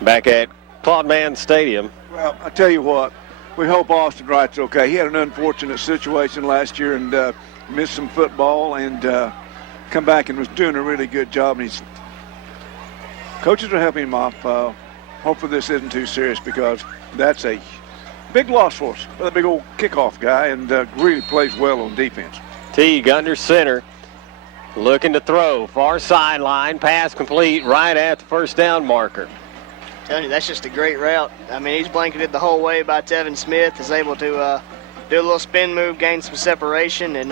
Back at Claude Mann Stadium. Well, I tell you what, we hope Austin Wright's okay. He had an unfortunate situation last year and missed some football and come back and was doing a really good job. And coaches are helping him off. Hopefully this isn't too serious because that's a big loss for us. A big old kickoff guy and really plays well on defense. Teague under center, looking to throw. Far sideline, pass complete right at the first down marker. Telling you, that's just a great route. I mean, he's blanketed the whole way by Tevin Smith. Is able to do a little spin move, gain some separation, and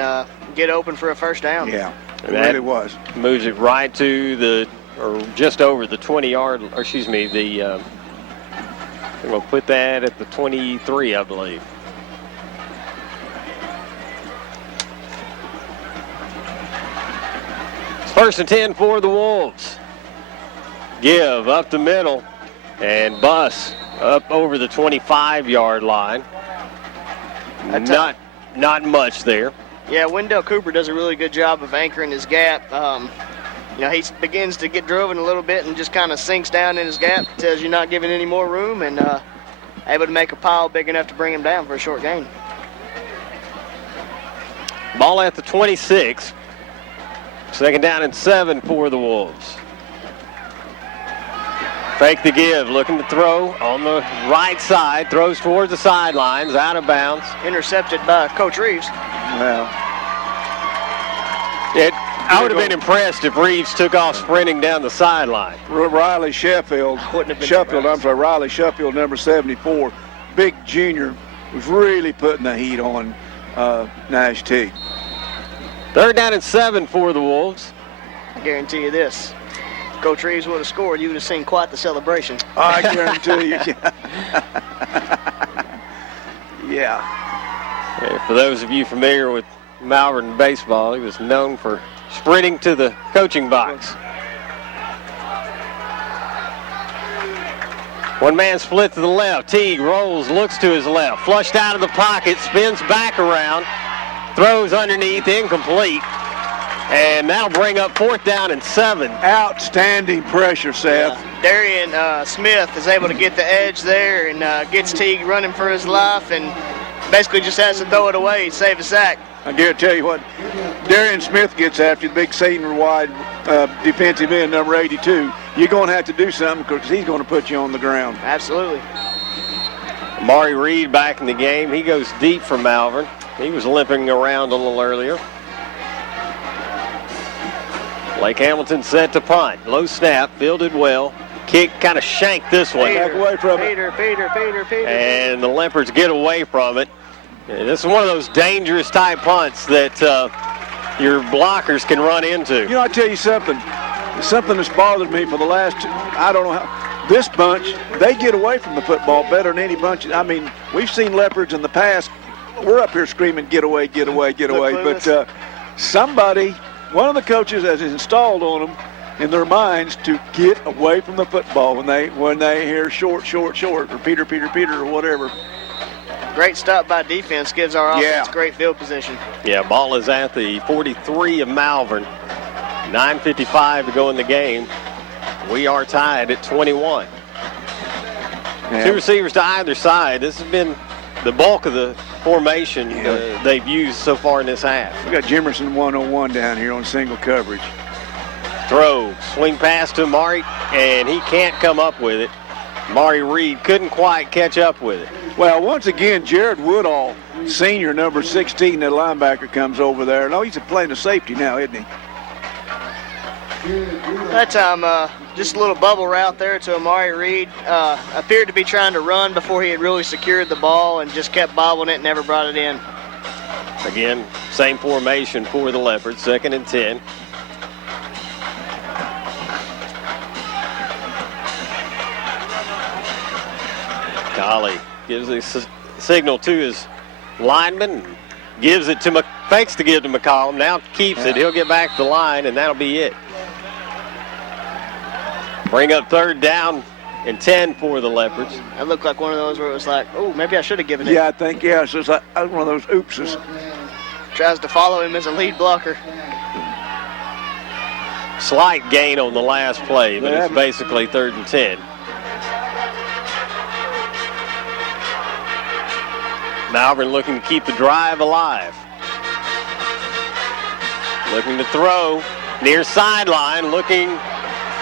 get open for a first down. Yeah, it really was. Moves it right to or just over the 20-yard, or excuse me, we'll put that at the 23, I believe. It's 1st and 10 for the Wolves. Give up the middle. And Bus up over the 25-yard line. Not much there. Yeah, Wendell Cooper does a really good job of anchoring his gap. He begins to get driven a little bit and just kind of sinks down in his gap. Tells you not giving any more room and able to make a pile big enough to bring him down for a short gain. Ball at the 26. 2nd down and 7 for the Wolves. Fake the give, looking to throw on the right side, throws towards the sidelines, out of bounds. Intercepted by Coach Reeves. Well, I would have been impressed if Reeves took off sprinting down the sideline. Riley Sheffield, Riley Sheffield, number 74, big junior, was really putting the heat on Nash T. 3rd down and 7 for the Wolves. I guarantee you this. Coach Reeves would have scored, you would have seen quite the celebration. I guarantee you. Yeah. For those of you familiar with Malvern baseball, he was known for sprinting to the coaching box. One man split to the left. Teague rolls, looks to his left, flushed out of the pocket, spins back around, throws underneath, incomplete. And that'll bring up 4th down and 7. Outstanding pressure, Seth. Darian Smith is able to get the edge there and gets Teague running for his life and basically just has to throw it away, save a sack. I tell you what, Darian Smith gets after the big senior-wide defensive end, number 82. You're going to have to do something because he's going to put you on the ground. Absolutely. Amari Reed back in the game. He goes deep for Malvern. He was limping around a little earlier. Lake Hamilton set to punt. Low snap, fielded well. Kick kind of shanked this one. Back away from Peter. And the Leopards get away from it. And this is one of those dangerous type punts that your blockers can run into. I tell you something. Something that's bothered me for the last, I don't know how, this bunch, they get away from the football better than any bunch. I mean, we've seen Leopards in the past. We're up here screaming, get away, get away, get away. But somebody, one of the coaches has installed on them in their minds to get away from the football when they hear short, or Peter, or whatever. Great stop by defense, gives our offense great field position. Yeah, ball is at the 43 of Malvern. 9:55 to go in the game. We are tied at 21. Yeah. 2 receivers to either side. This has been the bulk of the formation they've used so far in this half. We got Jimerson 101 down here on single coverage. Throw, swing pass to Amari, and he can't come up with it. Amari Reed couldn't quite catch up with it. Well, once again, Jared Woodall, senior, number 16, that linebacker, comes over there. No, he's playing a safety now, isn't he? That time, just a little bubble route there to Amari Reed. Appeared to be trying to run before he had really secured the ball and just kept bobbling it and never brought it in. Again, same formation for the Leopards, 2nd and 10. Golly gives a signal to his lineman. Gives it to fakes to give to McCollum. Now keeps it. He'll get back to the line, and that'll be it. Bring up 3rd down and 10 for the Leopards. That looked like one of those where it was like, oh, maybe I should have given it. Yeah, I think, it's just like one of those oopses. Tries to follow him as a lead blocker. Slight gain on the last play, but it's basically 3rd and 10. Malvern looking to keep the drive alive. Looking to throw near sideline, looking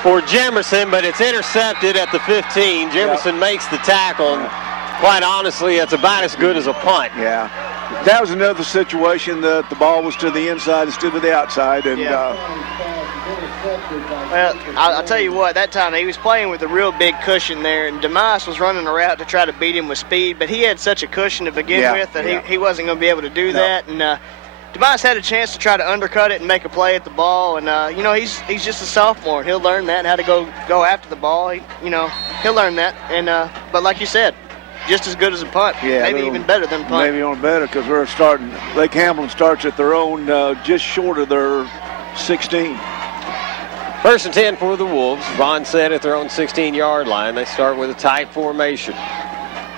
for Jemerson, but it's intercepted at the 15. Jemerson makes the tackle, and quite honestly, that's about as good as a punt. Yeah. That was another situation that the ball was to the inside instead of the outside. And well, I'll tell you what, that time he was playing with a real big cushion there, and DeMais was running a route to try to beat him with speed, but he had such a cushion to begin with that he wasn't going to be able to do that. And DeMais had a chance to try to undercut it and make a play at the ball, and he's just a sophomore. He'll learn that, how to go after the ball. He'll learn that, and but like you said, just as good as a punt. Yeah, maybe even better than punt. Maybe even better, because we're starting. Lake Hamilton starts at their own, just short of their 16. 1st and 10 for the Wolves. Vaughn said at their own 16-yard line. They start with a tight formation.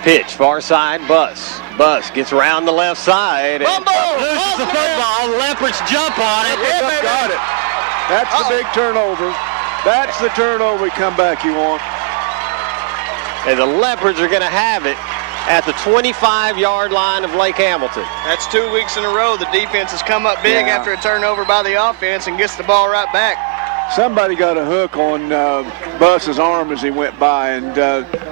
Pitch, far side, Buss. Buss gets around the left side. And loses the football. Leopards jump on it. Got it. That's the big turnover. That's the turnover comeback you want. And the Leopards are going to have it at the 25-yard line of Lake Hamilton. That's 2 weeks in a row. The defense has come up big after a turnover by the offense and gets the ball right back. Somebody got a hook on Buss's arm as he went by, and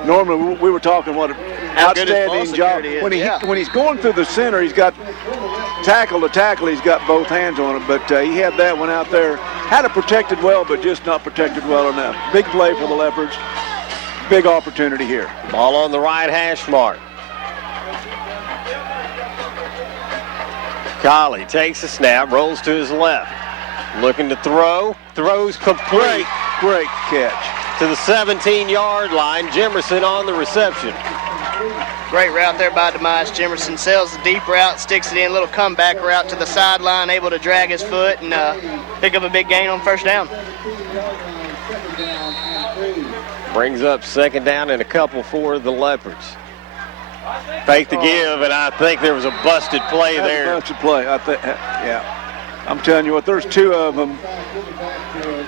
normally we were talking what an outstanding job. When he's going through the center, he's got tackle to tackle. He's got both hands on it, but he had that one out there. Had it protected well, but just not protected well enough. Big play for the Leopards. Big opportunity here. Ball on the right hash mark. Colley takes a snap, rolls to his left. Looking to throw. Throws complete. Great catch. To the 17-yard line. Jemerson on the reception. Great route there by DeMais. Jemerson sails the deep route, sticks it in, little comeback route to the sideline, able to drag his foot and pick up a big gain on 1st down. Brings up 2nd down and a couple for the Leopards. Fake to give, and I think there was a busted play there. Busted play, I think. Yeah. I'm telling you what, there's 2 of them.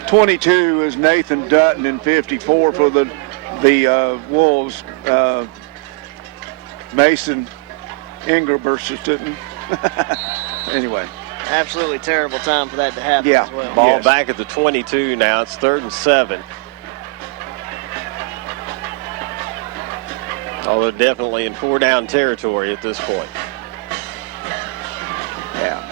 22 is Nathan Dutton, and 54 for the Wolves. Mason Ingerbersten. Anyway. Absolutely terrible time for that to happen as well. Ball back at the 22 now. It's 3rd and 7. Although definitely in 4-down territory at this point. Yeah.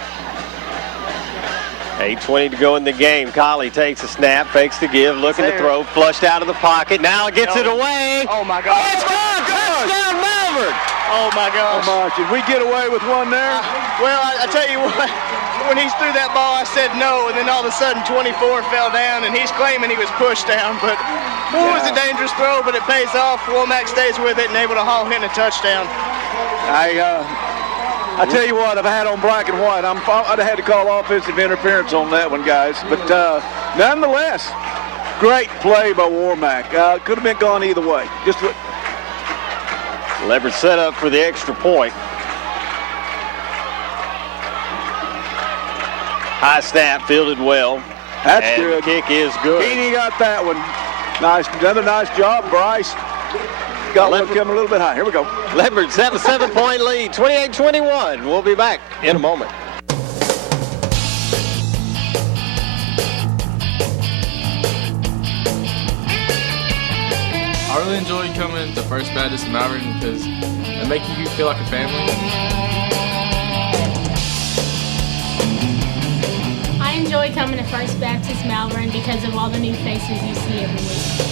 8:20 to go in the game. Colley takes a snap, fakes the give, looking to throw, flushed out of the pocket. Now gets it away. Oh, my God. It's gone. Touchdown, Malvern. Oh, my gosh. Did we get away with one there? Well, I tell you what, when he threw that ball, I said no, and then all of a sudden 24 fell down, and he's claiming he was pushed down. But it was a dangerous throw, but it pays off. Womack stays with it and able to haul in a touchdown. I tell you what, if I had on black and white, I'd have had to call offensive interference on that one, guys. But nonetheless, great play by Womack. Could have been gone either way. Just look. Leopard set up for the extra point. High snap, fielded well. That's good. The kick is good. Heaney got that one. Nice, another nice job, Bryce. Got one coming a little bit high. Here we go. Leopards have a 7-point lead, 28-21. We'll be back in a moment. I really enjoy coming to First Baptist in Malvern because it makes you feel like a family. I enjoy coming to First Baptist Malvern because of all the new faces you see every week.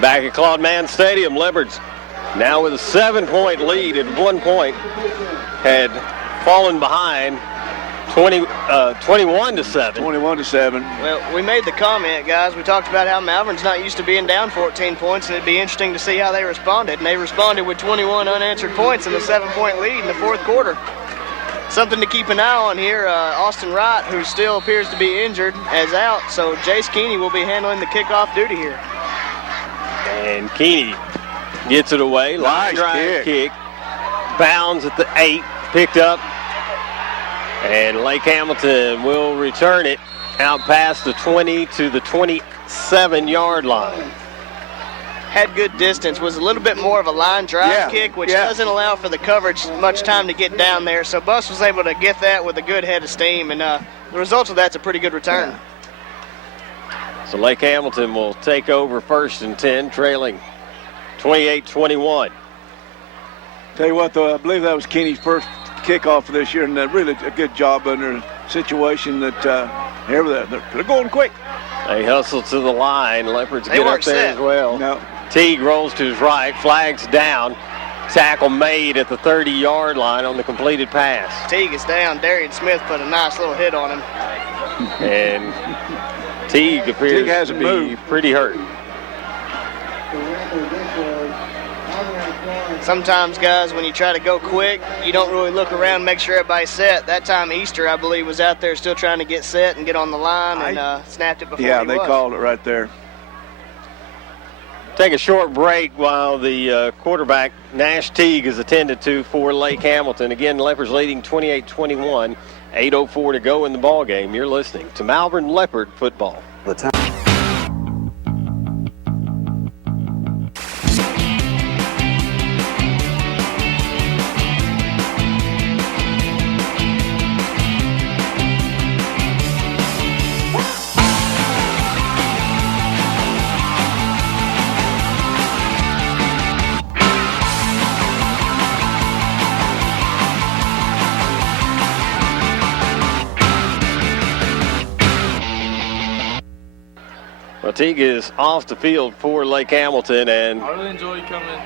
Back at Claude Mann Stadium, Leopards now with a 7-point lead. At one point had fallen behind 21-7. 21-7. Well, we made the comment, guys. We talked about how Malvern's not used to being down 14 points, and it'd be interesting to see how they responded. And they responded with 21 unanswered points and a 7-point lead in the fourth quarter. Something to keep an eye on here. Austin Wright, who still appears to be injured, is out, so Jace Keeney will be handling the kickoff duty here. And Keeney gets it away. Line drive kick. Bounds at the 8. Picked up. And Lake Hamilton will return it out past the 20 to the 27-yard line. Had good distance, was a little bit more of a line drive kick, which doesn't allow for the coverage much time to get down there. So Bus was able to get that with a good head of steam, and the result of that's a pretty good return. So Lake Hamilton will take over 1st and 10, trailing 28-21. Tell you what, though, I believe that was Kenny's first kickoff for this year, and really a good job under a situation that they're going quick. They hustle to the line. Leopards get up there as well. No. Teague rolls to his right, flags down. Tackle made at the 30-yard line on the completed pass. Teague is down. Darian Smith put a nice little hit on him. And Teague appears to be pretty hurt. Sometimes, guys, when you try to go quick, you don't really look around, make sure everybody's set. That time Easter, I believe, was out there still trying to get set and get on the line and snapped it before he was. Yeah, they called it right there. Take a short break while the quarterback, Nash Teague, is attended to for Lake Hamilton. Again, Leopards leading 28-21, 8:04 to go in the ball game. You're listening to Malvern Leopard football. The time. Teague is off the field for Lake Hamilton, and I really enjoy coming.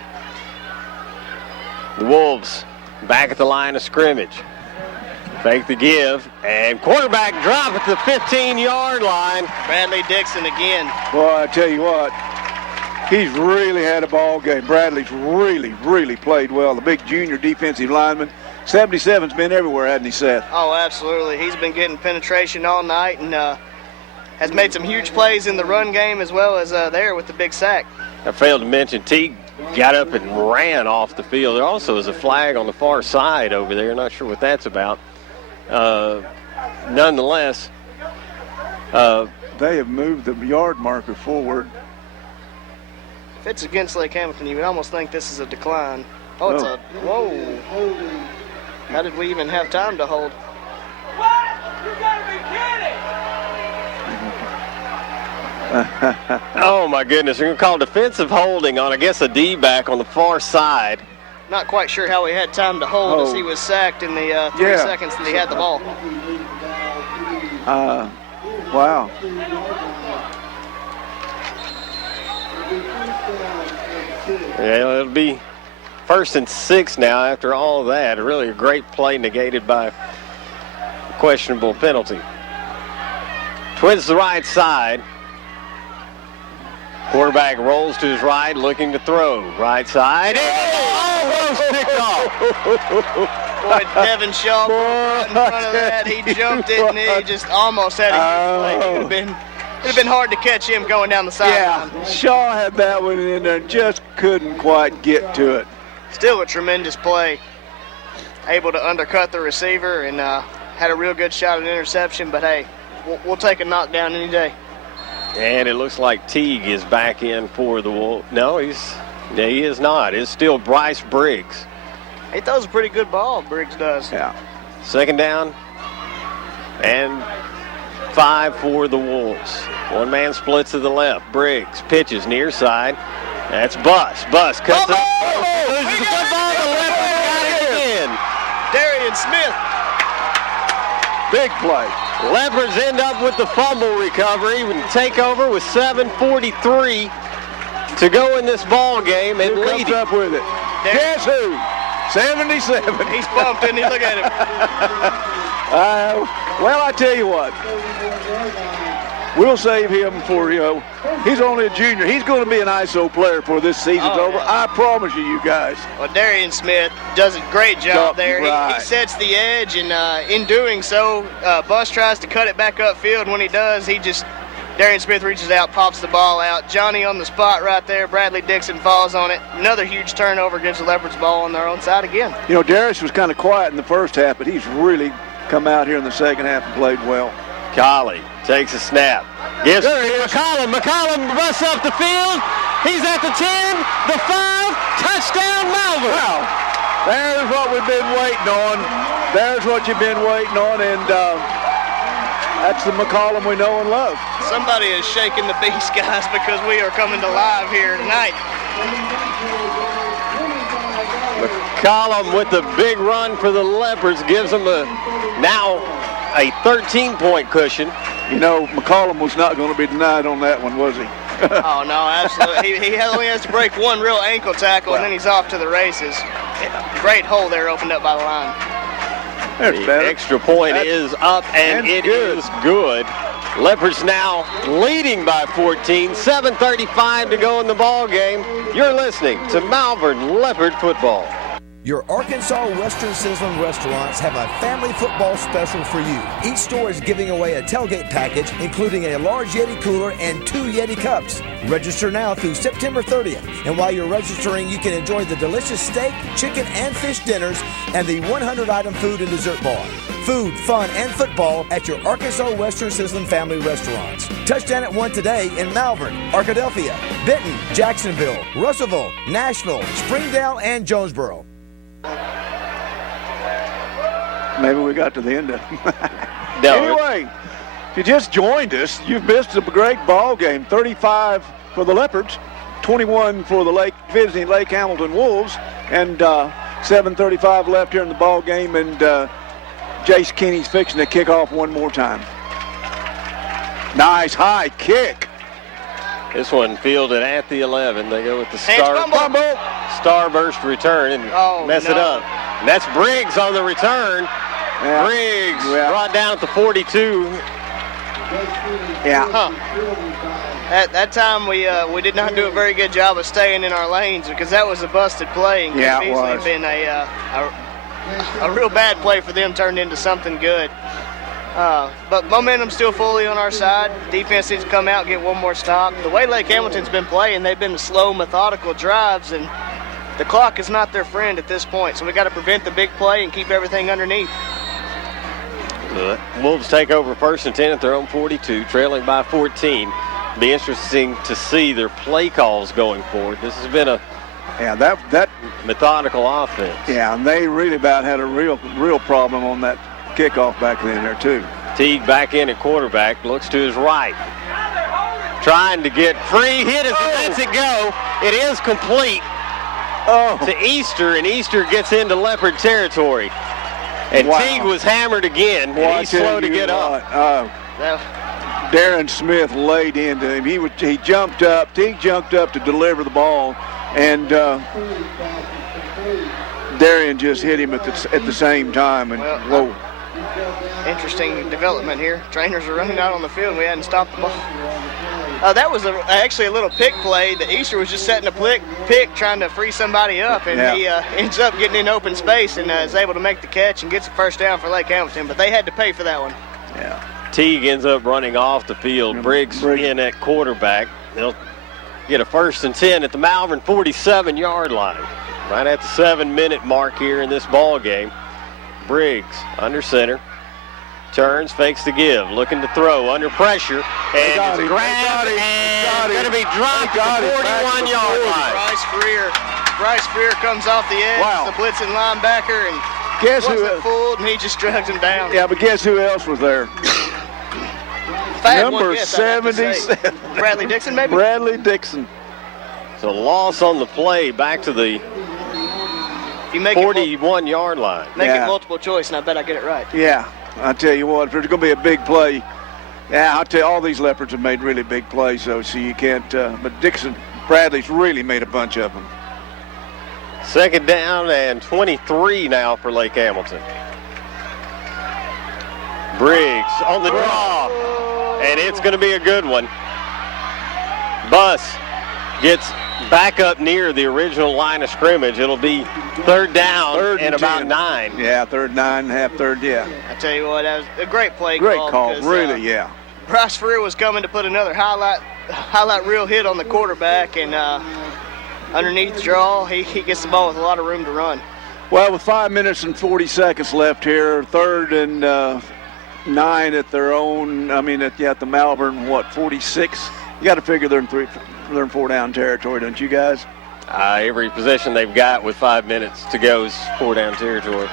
The Wolves back at the line of scrimmage. Fake the give, and quarterback drop at the 15-yard line. Bradley Dixon again. Well, I tell you what, he's really had a ball game. Bradley's really played well. The big junior defensive lineman. 77's been everywhere, hasn't he, Seth? Oh, absolutely. He's been getting penetration all night and has made some huge plays in the run game as well as there with the big sack. I failed to mention Teague got up and ran off the field. There also is a flag on the far side over there. Not sure what that's about. Nonetheless, they have moved the yard marker forward. If it's against Lake Hamilton, you would almost think this is a decline. Oh, it's a whoa. How did we even have time to hold? What? You gotta be kidding! Oh my goodness, we're going to call defensive holding on, I guess, a D-back on the far side. Not quite sure how he had time to hold as he was sacked in the 3 seconds that he had the ball. Wow. Yeah, it'll be 1st and 6 now after all of that. Really a great play negated by a questionable penalty. Twins to the right side. Quarterback rolls to his right, looking to throw. Right side. Almost picked off. Boy, Devin Shaw in front of that. He jumped it and he just almost had a huge play. It would have been hard to catch him going down the sideline. Yeah, Shaw had that one in there, just couldn't quite get to it. Still a tremendous play. Able to undercut the receiver and had a real good shot at interception, but hey, we'll take a knockdown any day. And it looks like Teague is back in for the Wolves. No, he is not. It's still Bryce Briggs. He throws a pretty good ball, Briggs does. Yeah. 2nd down and 5 for the Wolves. One man splits to the left. Briggs pitches near side. That's Bus. Bus cuts up. Loses the football. The Leopards got it again. Darian Smith. Big play. Leopards end up with the fumble recovery and take over with 7:43 to go in this ball game and Who lead comes up with it? Guess who? 77. He's pumped, isn't he? Look at him. Well, I tell you what. We'll save him for, he's only a junior. He's going to be an ISO player before this season's over. Yeah. I promise you guys. Well, Darian Smith does a great job there. Right. He sets the edge, and in doing so, Bus tries to cut it back upfield. When he does, Darian Smith reaches out, pops the ball out. Johnny on the spot right there. Bradley Dixon falls on it. Another huge turnover, gives the Leopards ball on their own side again. Darius was kind of quiet in the first half, but he's really come out here in the second half and played well. Colley takes a snap. Gives to McCollum. McCollum busts up the field. He's at the 10, the 5, touchdown Malvern. Wow. There's what we've been waiting on. There's what you've been waiting on, and that's the McCollum we know and love. Somebody is shaking the beast, guys, because we are coming to live here tonight. McCollum with the big run for the Leopards gives them now a 13-point cushion. McCollum was not going to be denied on that one, was he? Oh, no, absolutely. He only has to break one real ankle tackle, and then he's off to the races. Great hole there opened up by the line. The extra point is up, and it is good. Leopards now leading by 14, 7:35 to go in the ball game. You're listening to Malvern Leopard football. Your Arkansas Western Sizzling restaurants have a family football special for you. Each store is giving away a tailgate package, including a large Yeti cooler and 2 Yeti cups. Register now through September 30th. And while you're registering, you can enjoy the delicious steak, chicken, and fish dinners and the 100-item food and dessert bar. Food, fun, and football at your Arkansas Western Sizzling family restaurants. Touchdown at 1 today in Malvern, Arkadelphia, Benton, Jacksonville, Russellville, Nashville, Springdale, and Jonesboro. Maybe we got to the end of it. No. Anyway, if you just joined us, you've missed a great ball game. 35 for the Leopards, 21 for the visiting Lake Hamilton Wolves, and 7:35 left here in the ball game, and Jace Kinney's fixing to kick off one more time. Nice high kick. This one fielded at the 11. They go with the starburst return and mess it up. And that's Briggs on the return. Yeah. Briggs brought down at the 42. Yeah. At that time, we did not do a very good job of staying in our lanes because that was a busted play. And yeah, could it have was. easily been a real bad play for them turned into something good. But momentum's still fully on our side. Defense needs to come out and get one more stop. The way Lake Hamilton's been playing, they've been slow, methodical drives, and the clock is not their friend at this point. So we got to prevent the big play and keep everything underneath. The Wolves take over 1st and 10 at their own 42, trailing by 14. Be interesting to see their play calls going forward. This has been a that methodical offense. Yeah, and they really about had a real problem on that kickoff back then there too. Teague back in at quarterback, looks to his right. Trying to get free, hit as he lets it go. It is complete to Easter, and Easter gets into Leopard territory. And Teague was hammered again, and he's slow to get up. Darren Smith laid into him. He jumped up. Teague jumped up to deliver the ball, and Darian just hit him at the same time. And whoa. Interesting development here. Trainers are running out on the field, and we hadn't stopped the ball. That was actually a little pick play. The Easter was just setting a pick trying to free somebody up, and he ends up getting in open space and is able to make the catch and gets a first down for Lake Hamilton, but they had to pay for that one. Yeah. Teague ends up running off the field. Briggs in at quarterback. They'll get a 1st and 10 at the Malvern 47-yard line. Right at the 7-minute mark here in this ball game. Briggs under center. Turns, fakes the give, looking to throw, under pressure, and it's grabbed and going to be dropped at the 41-yard line. Bryce Freer comes off the edge, the blitzing linebacker, and wasn't fooled, and he just drags him down. Yeah, but guess who else was there? Number 77. Bradley Dixon, maybe? Bradley Dixon. So loss on the play, back to the 41-yard line. Make it multiple choice, and I bet I get it right. Yeah. I tell you what, if there's going to be a big play, I'll tell you, all these Leopards have made really big plays, so you can't, but Bradley's really made a bunch of them. 2nd down and 23 now for Lake Hamilton. Briggs on the draw, and it's going to be a good one. Buss gets back up near the original line of scrimmage. It'll be third down and about 10. 9. Yeah, third, 9.5, third, yeah. I tell you what, that was a great play Great call. call, because, really, yeah. Bryce Freer was coming to put another highlight reel hit on the quarterback, and underneath draw, he gets the ball with a lot of room to run. Well, with 5 minutes and 40 seconds left here, third and 9 at their own, at the Malvern, 46? You got to figure they're in 4 down territory, don't you guys? Every possession they've got with 5 minutes to go is 4 down territory.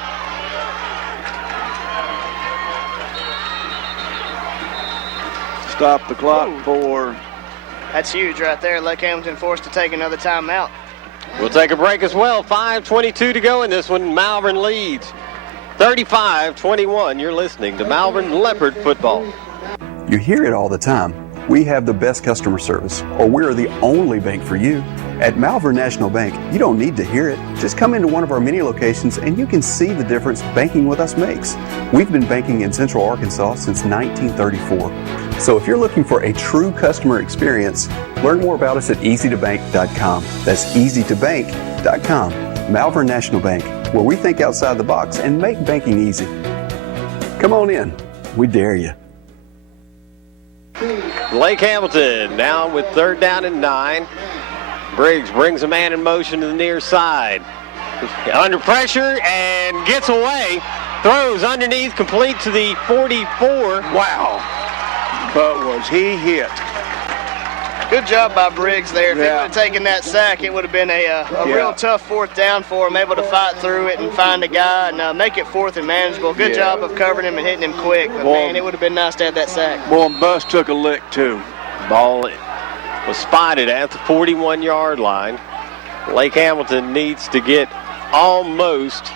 Stop the clock for... That's huge right there. Lake Hamilton forced to take another timeout. We'll take a break as well. 5:22 to go in this one. Malvern leads 35-21. You're listening to Malvern Leopard football. You hear it all the time. We have the best customer service, or we're the only bank for you. At Malvern National Bank, you don't need to hear it. Just come into one of our many locations and you can see the difference banking with us makes. We've been banking in Central Arkansas since 1934. So if you're looking for a true customer experience, learn more about us at easytobank.com. That's easytobank.com. Malvern National Bank, where we think outside the box and make banking easy. Come on in. We dare you. Lake Hamilton now with third down and 9. Briggs brings a man in motion to the near side. Under pressure and gets away. Throws underneath, complete to the 44. Wow. But was he hit? Good job by Briggs there. If he would have taken that sack, it would have been a real tough fourth down for him, able to fight through it and find a guy and make it fourth and manageable. Good job of covering him and hitting him quick. But, man, it would have been nice to have that sack. Boy, and Buss took a lick, too. Ball was spotted at the 41-yard line. Lake Hamilton needs to get almost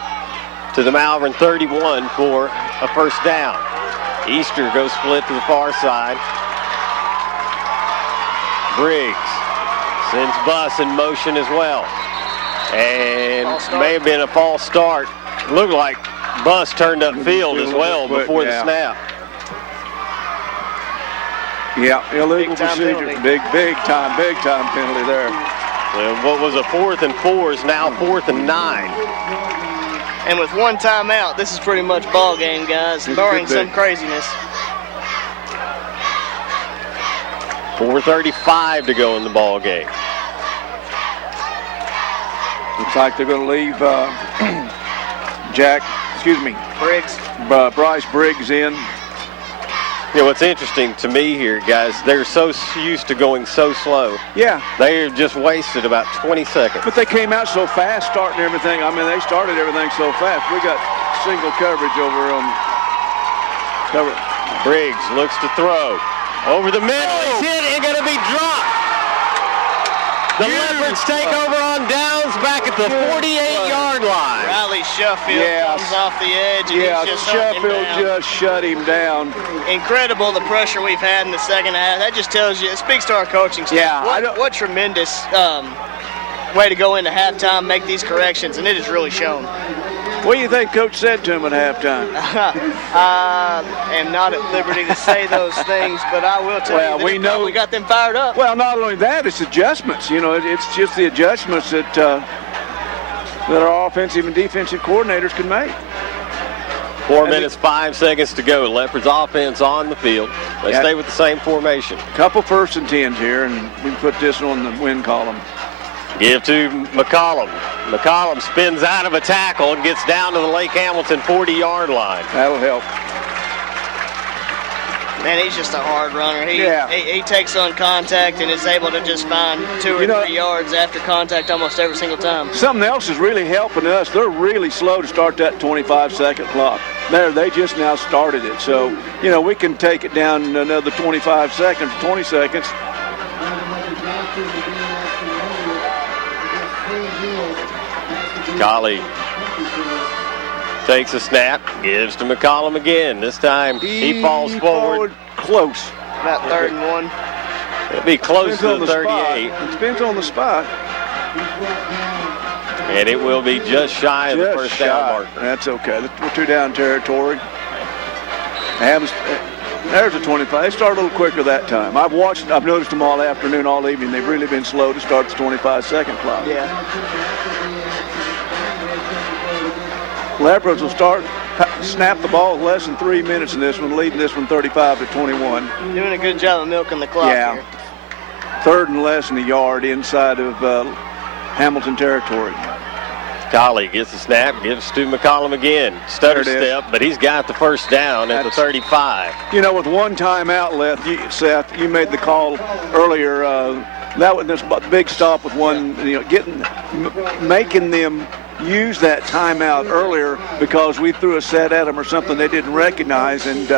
to the Malvern 31 for a first down. Easter goes split to the far side. Briggs sends Buss in motion as well. And may have been a false start. Looked like Buss turned upfield as well before the snap. Yeah, illegal procedure. Big time penalty there. Well, what was a 4th and 4 is now 4th and 9. And with one timeout, this is pretty much ball game, guys, barring some craziness. 4:35 to go in the ball game. Looks like they're going to leave Bryce Briggs in. Yeah, what's interesting to me here, guys, they're so used to going so slow. Yeah. They just wasted about 20 seconds. But they came out so fast starting everything. They started everything so fast. We got single coverage over on cover. Briggs looks to throw. Over the middle, he's hit and going to be dropped. The Leopards take over on downs back at the 48-yard line. Riley Sheffield comes off the edge and he's just Sheffield just shut him down. Incredible the pressure we've had in the second half. That just tells you, it speaks to our coaching staff. Yeah, what tremendous way to go into halftime, make these corrections, and it has really shown. What do you think Coach said to him at halftime? I am not at liberty to say those things, but I will tell you that we got them fired up. Well, not only that, it's adjustments. It's just the adjustments that our offensive and defensive coordinators can make. 4 minutes, 5 seconds to go. Leopards offense on the field. They stay with the same formation. Couple 1st and 10s here, and we can put this on the win column. Give to McCollum. McCollum spins out of a tackle and gets down to the Lake Hamilton 40-yard line. That'll help. Man, he's just a hard runner. He takes on contact and is able to just find 2 or 3 yards after contact almost every single time. Something else is really helping us. They're really slow to start that 25-second clock. They just now started it. So, we can take it down another 25 seconds, 20 seconds. Colley takes a snap, gives to McCollum again. This time he falls forward. Close. About 3rd and 1. It'll be close to the 38. It depends on the spot. And it will be just shy of the first down marker. That's okay. We're 2 down territory. There's a 25. They started a little quicker that time. I've noticed them all afternoon, all evening. They've really been slow to start the 25-second clock. Yeah. Leopards will snap the ball with less than 3 minutes in this one, leading this one 35-21. Doing a good job of milking the clock here. Third and less than a yard inside of Hamilton territory. Colley gets the snap, gives to McCollum again. Stutter step, but he's got the first down at the 35. You know, with one timeout left, Seth, you made the call earlier. That was this big stop with one, making them use that timeout earlier because we threw a set at them or something they didn't recognize, and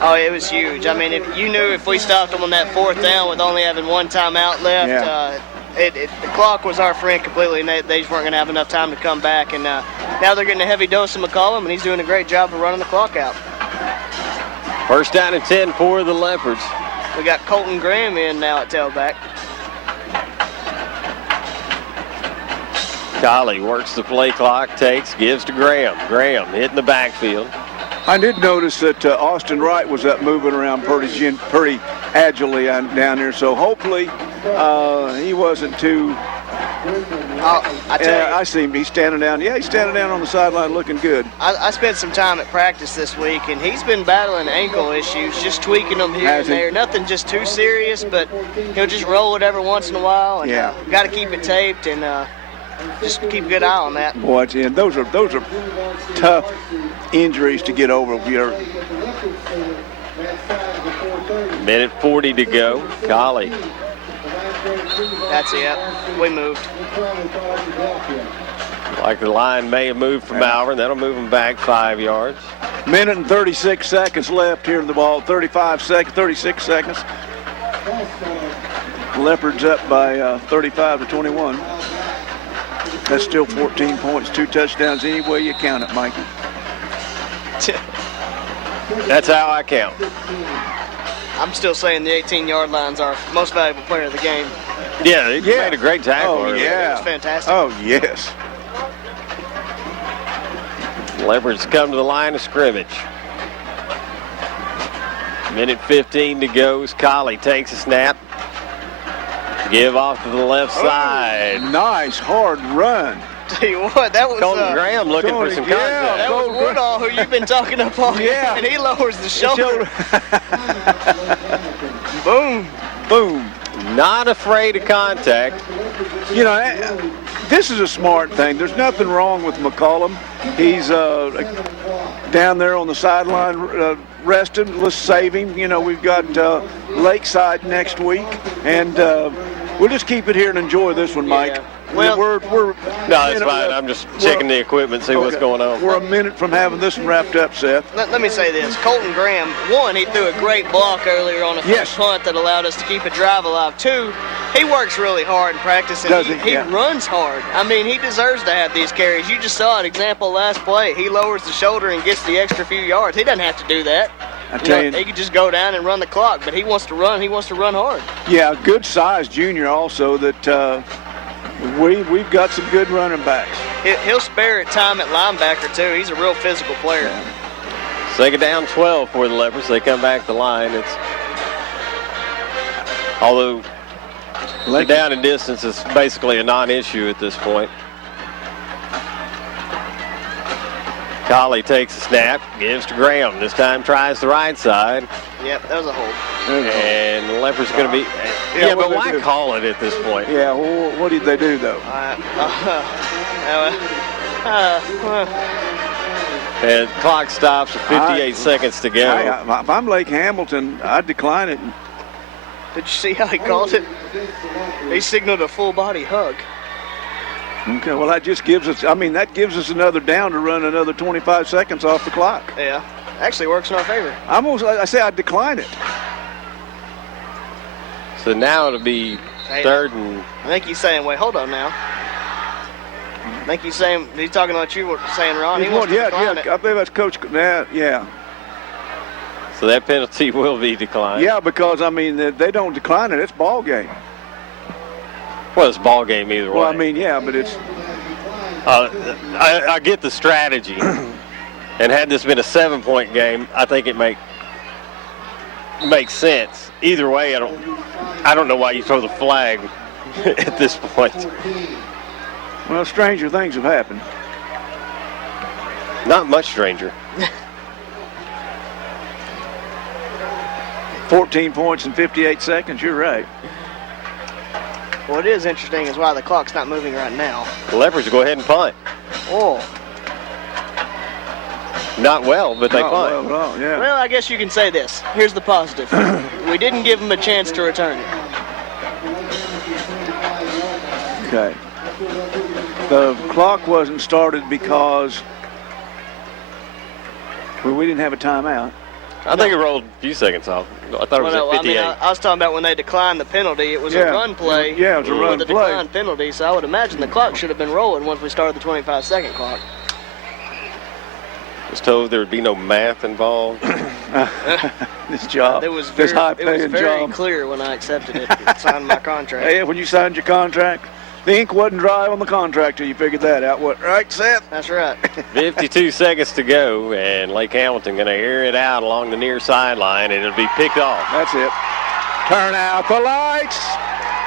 oh, it was huge. I mean, if you knew if we stopped them on that fourth down with only having one timeout left, the clock was our friend completely, and they just weren't going to have enough time to come back. And now they're getting a heavy dose of McCollum, and he's doing a great job of running the clock out. First down and 10 for the Leopards. We got Colton Graham in now at tailback. Colley works the play clock, gives to Graham. Graham hitting the backfield. I did notice that Austin Wright was up moving around pretty agilely down there, so hopefully he wasn't too... I see him. He's standing down. Yeah, he's standing down on the sideline looking good. I spent some time at practice this week, and he's been battling ankle issues, just tweaking them here and there. Nothing just too serious, but he'll just roll it every once in a while, and got to keep it taped and just keep a good eye on that. Boy, and those are tough injuries to get over. Minute 40 to go. Colley. That's it. We moved. Like the line may have moved from Malvern. That'll move them back 5 yards. Minute and 36 seconds left here in the ball. 36 seconds. Leopards up by 35-21. That's still 14 points, 2 touchdowns, any way you count it, Mikey. That's how I count. I'm still saying the 18-yard line's our most valuable player of the game. Yeah, he made a great tackle. Oh, yeah. It was fantastic. Oh, yes. Leopards come to the line of scrimmage. Minute 15 to go. Colley takes a snap. Give off to the left side. Nice, hard run. Tell you what, that was Colton Graham looking for some contact. That was Woodall, who you've been talking up all game, and he lowers the shoulder. Boom. Boom. Not afraid of contact. You know, this is a smart thing. There's nothing wrong with McCollum. He's down there on the sideline resting. Let's save him. You know, we've got Lakeside next week, and we'll just keep it here and enjoy this one, Mike. Yeah. Well, no, that's fine. I'm just checking the equipment, see what's going on. We're a minute from having this one wrapped up, Seth. Let me say this. Colton Graham, one, he threw a great block earlier on a first punt that allowed us to keep a drive alive. Two, he works really hard in practice, and he runs hard. I mean, he deserves to have these carries. You just saw an example last play. He lowers the shoulder and gets the extra few yards. He doesn't have to do that. He could just go down and run the clock, but he wants to run. He wants to run hard. Yeah, good size junior also that we've got some good running backs. He'll spare it time at linebacker, too. He's a real physical player. Second down 12 for the Leopards. They come back the line. Although the down and distance is basically a non-issue at this point. Colley takes a snap, gives to Graham. This time tries the right side. Yep, that was a hold. And the Leopards going to be... Yeah, but why call it at this point? Yeah, well, what did they do, though? And clock stops with 58 seconds to go. If I'm Lake Hamilton, I'd decline it. Did you see how he called it? He signaled a full-body hug. Okay, well, that just gives us, that gives us another down to run another 25 seconds off the clock. Yeah, actually works in our favor. I say I'd decline it. So now it'll be third and... I think he's saying, wait, hold on now. I think he's saying, he's talking about you saying, Ron. He wants to decline it. I believe that's Coach, yeah. So that penalty will be declined. Yeah, because, they don't decline it. It's ball game. Well, it's ball game either way. Well, yeah, but it's... I get the strategy. And had this been a 7-point game, I think it makes sense. Either way, I don't know why you throw the flag at this point. Well, stranger things have happened. Not much stranger. 14 points in 58 seconds, you're right. What is interesting is why the clock's not moving right now. The Leopards will go ahead and punt. Oh. Not well, but they punt. Well at all, yeah. Well, I guess you can say this. Here's the positive. We didn't give them a chance to return it. Okay. The clock wasn't started because we didn't have a timeout. I think it rolled a few seconds off. I thought it was at 58. I was talking about when they declined the penalty. It was a run play. Yeah, it was a run with a play. declined penalty, so I would imagine the clock should have been rolling once we started the 25-second clock. I was told there would be no math involved. This job, this high-paying job. It was very clear when I accepted it and signed my contract. Hey, when you signed your contract, the ink wasn't dry on the contract till you figured that out. What, right, Seth? That's right. 52 seconds to go, and Lake Hamilton going to air it out along the near sideline, and it'll be picked off. That's it. Turn out the lights.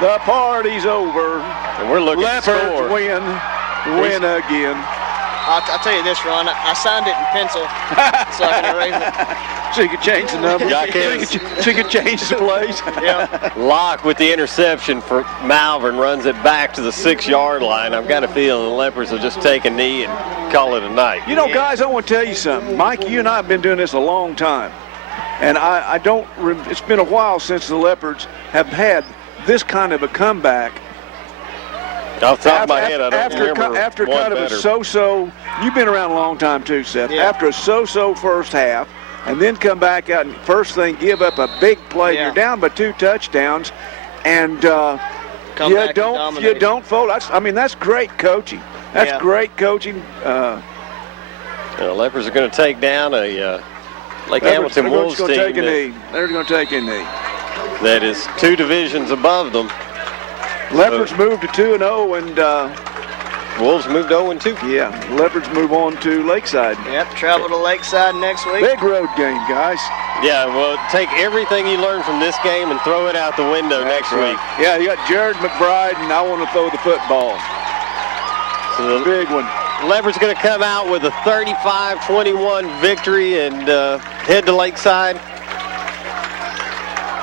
The party's over. And we're looking to score. Leopards win again. I'll tell you this, Ron. I signed it in pencil so I can erase it. So you could change the number. So you could change the plays. Yeah. Locke with the interception for Malvern runs it back to the 6-yard line. I've got a feeling the Leopards will just take a knee and call it a night. You know, guys, I want to tell you something. Mike, you and I have been doing this a long time. And it's been a while since the Leopards have had this kind of a comeback. Off the top of my head, I don't remember after one kind of better. a so-so, you've been around a long time too, Seth. Yeah. After a so-so first half, and then come back out and first thing give up a big play. Yeah. You're down by 2 touchdowns, and you don't fold. That's great coaching. That's great coaching. The Leopards are going to take down a Lake Hamilton Wolves team. They're going to take a knee. That is 2 divisions above them. Leopards moved to 2-0, and Wolves moved 0-2. Yeah, Leopards move on to Lakeside. Yep, travel to Lakeside next week. Big road game, guys. Yeah, well, take everything you learned from this game and throw it out the window next week. Yeah, you got Jared McBride, and I want to throw the football. So the big one. Leopards going to come out with a 35-21 victory and head to Lakeside.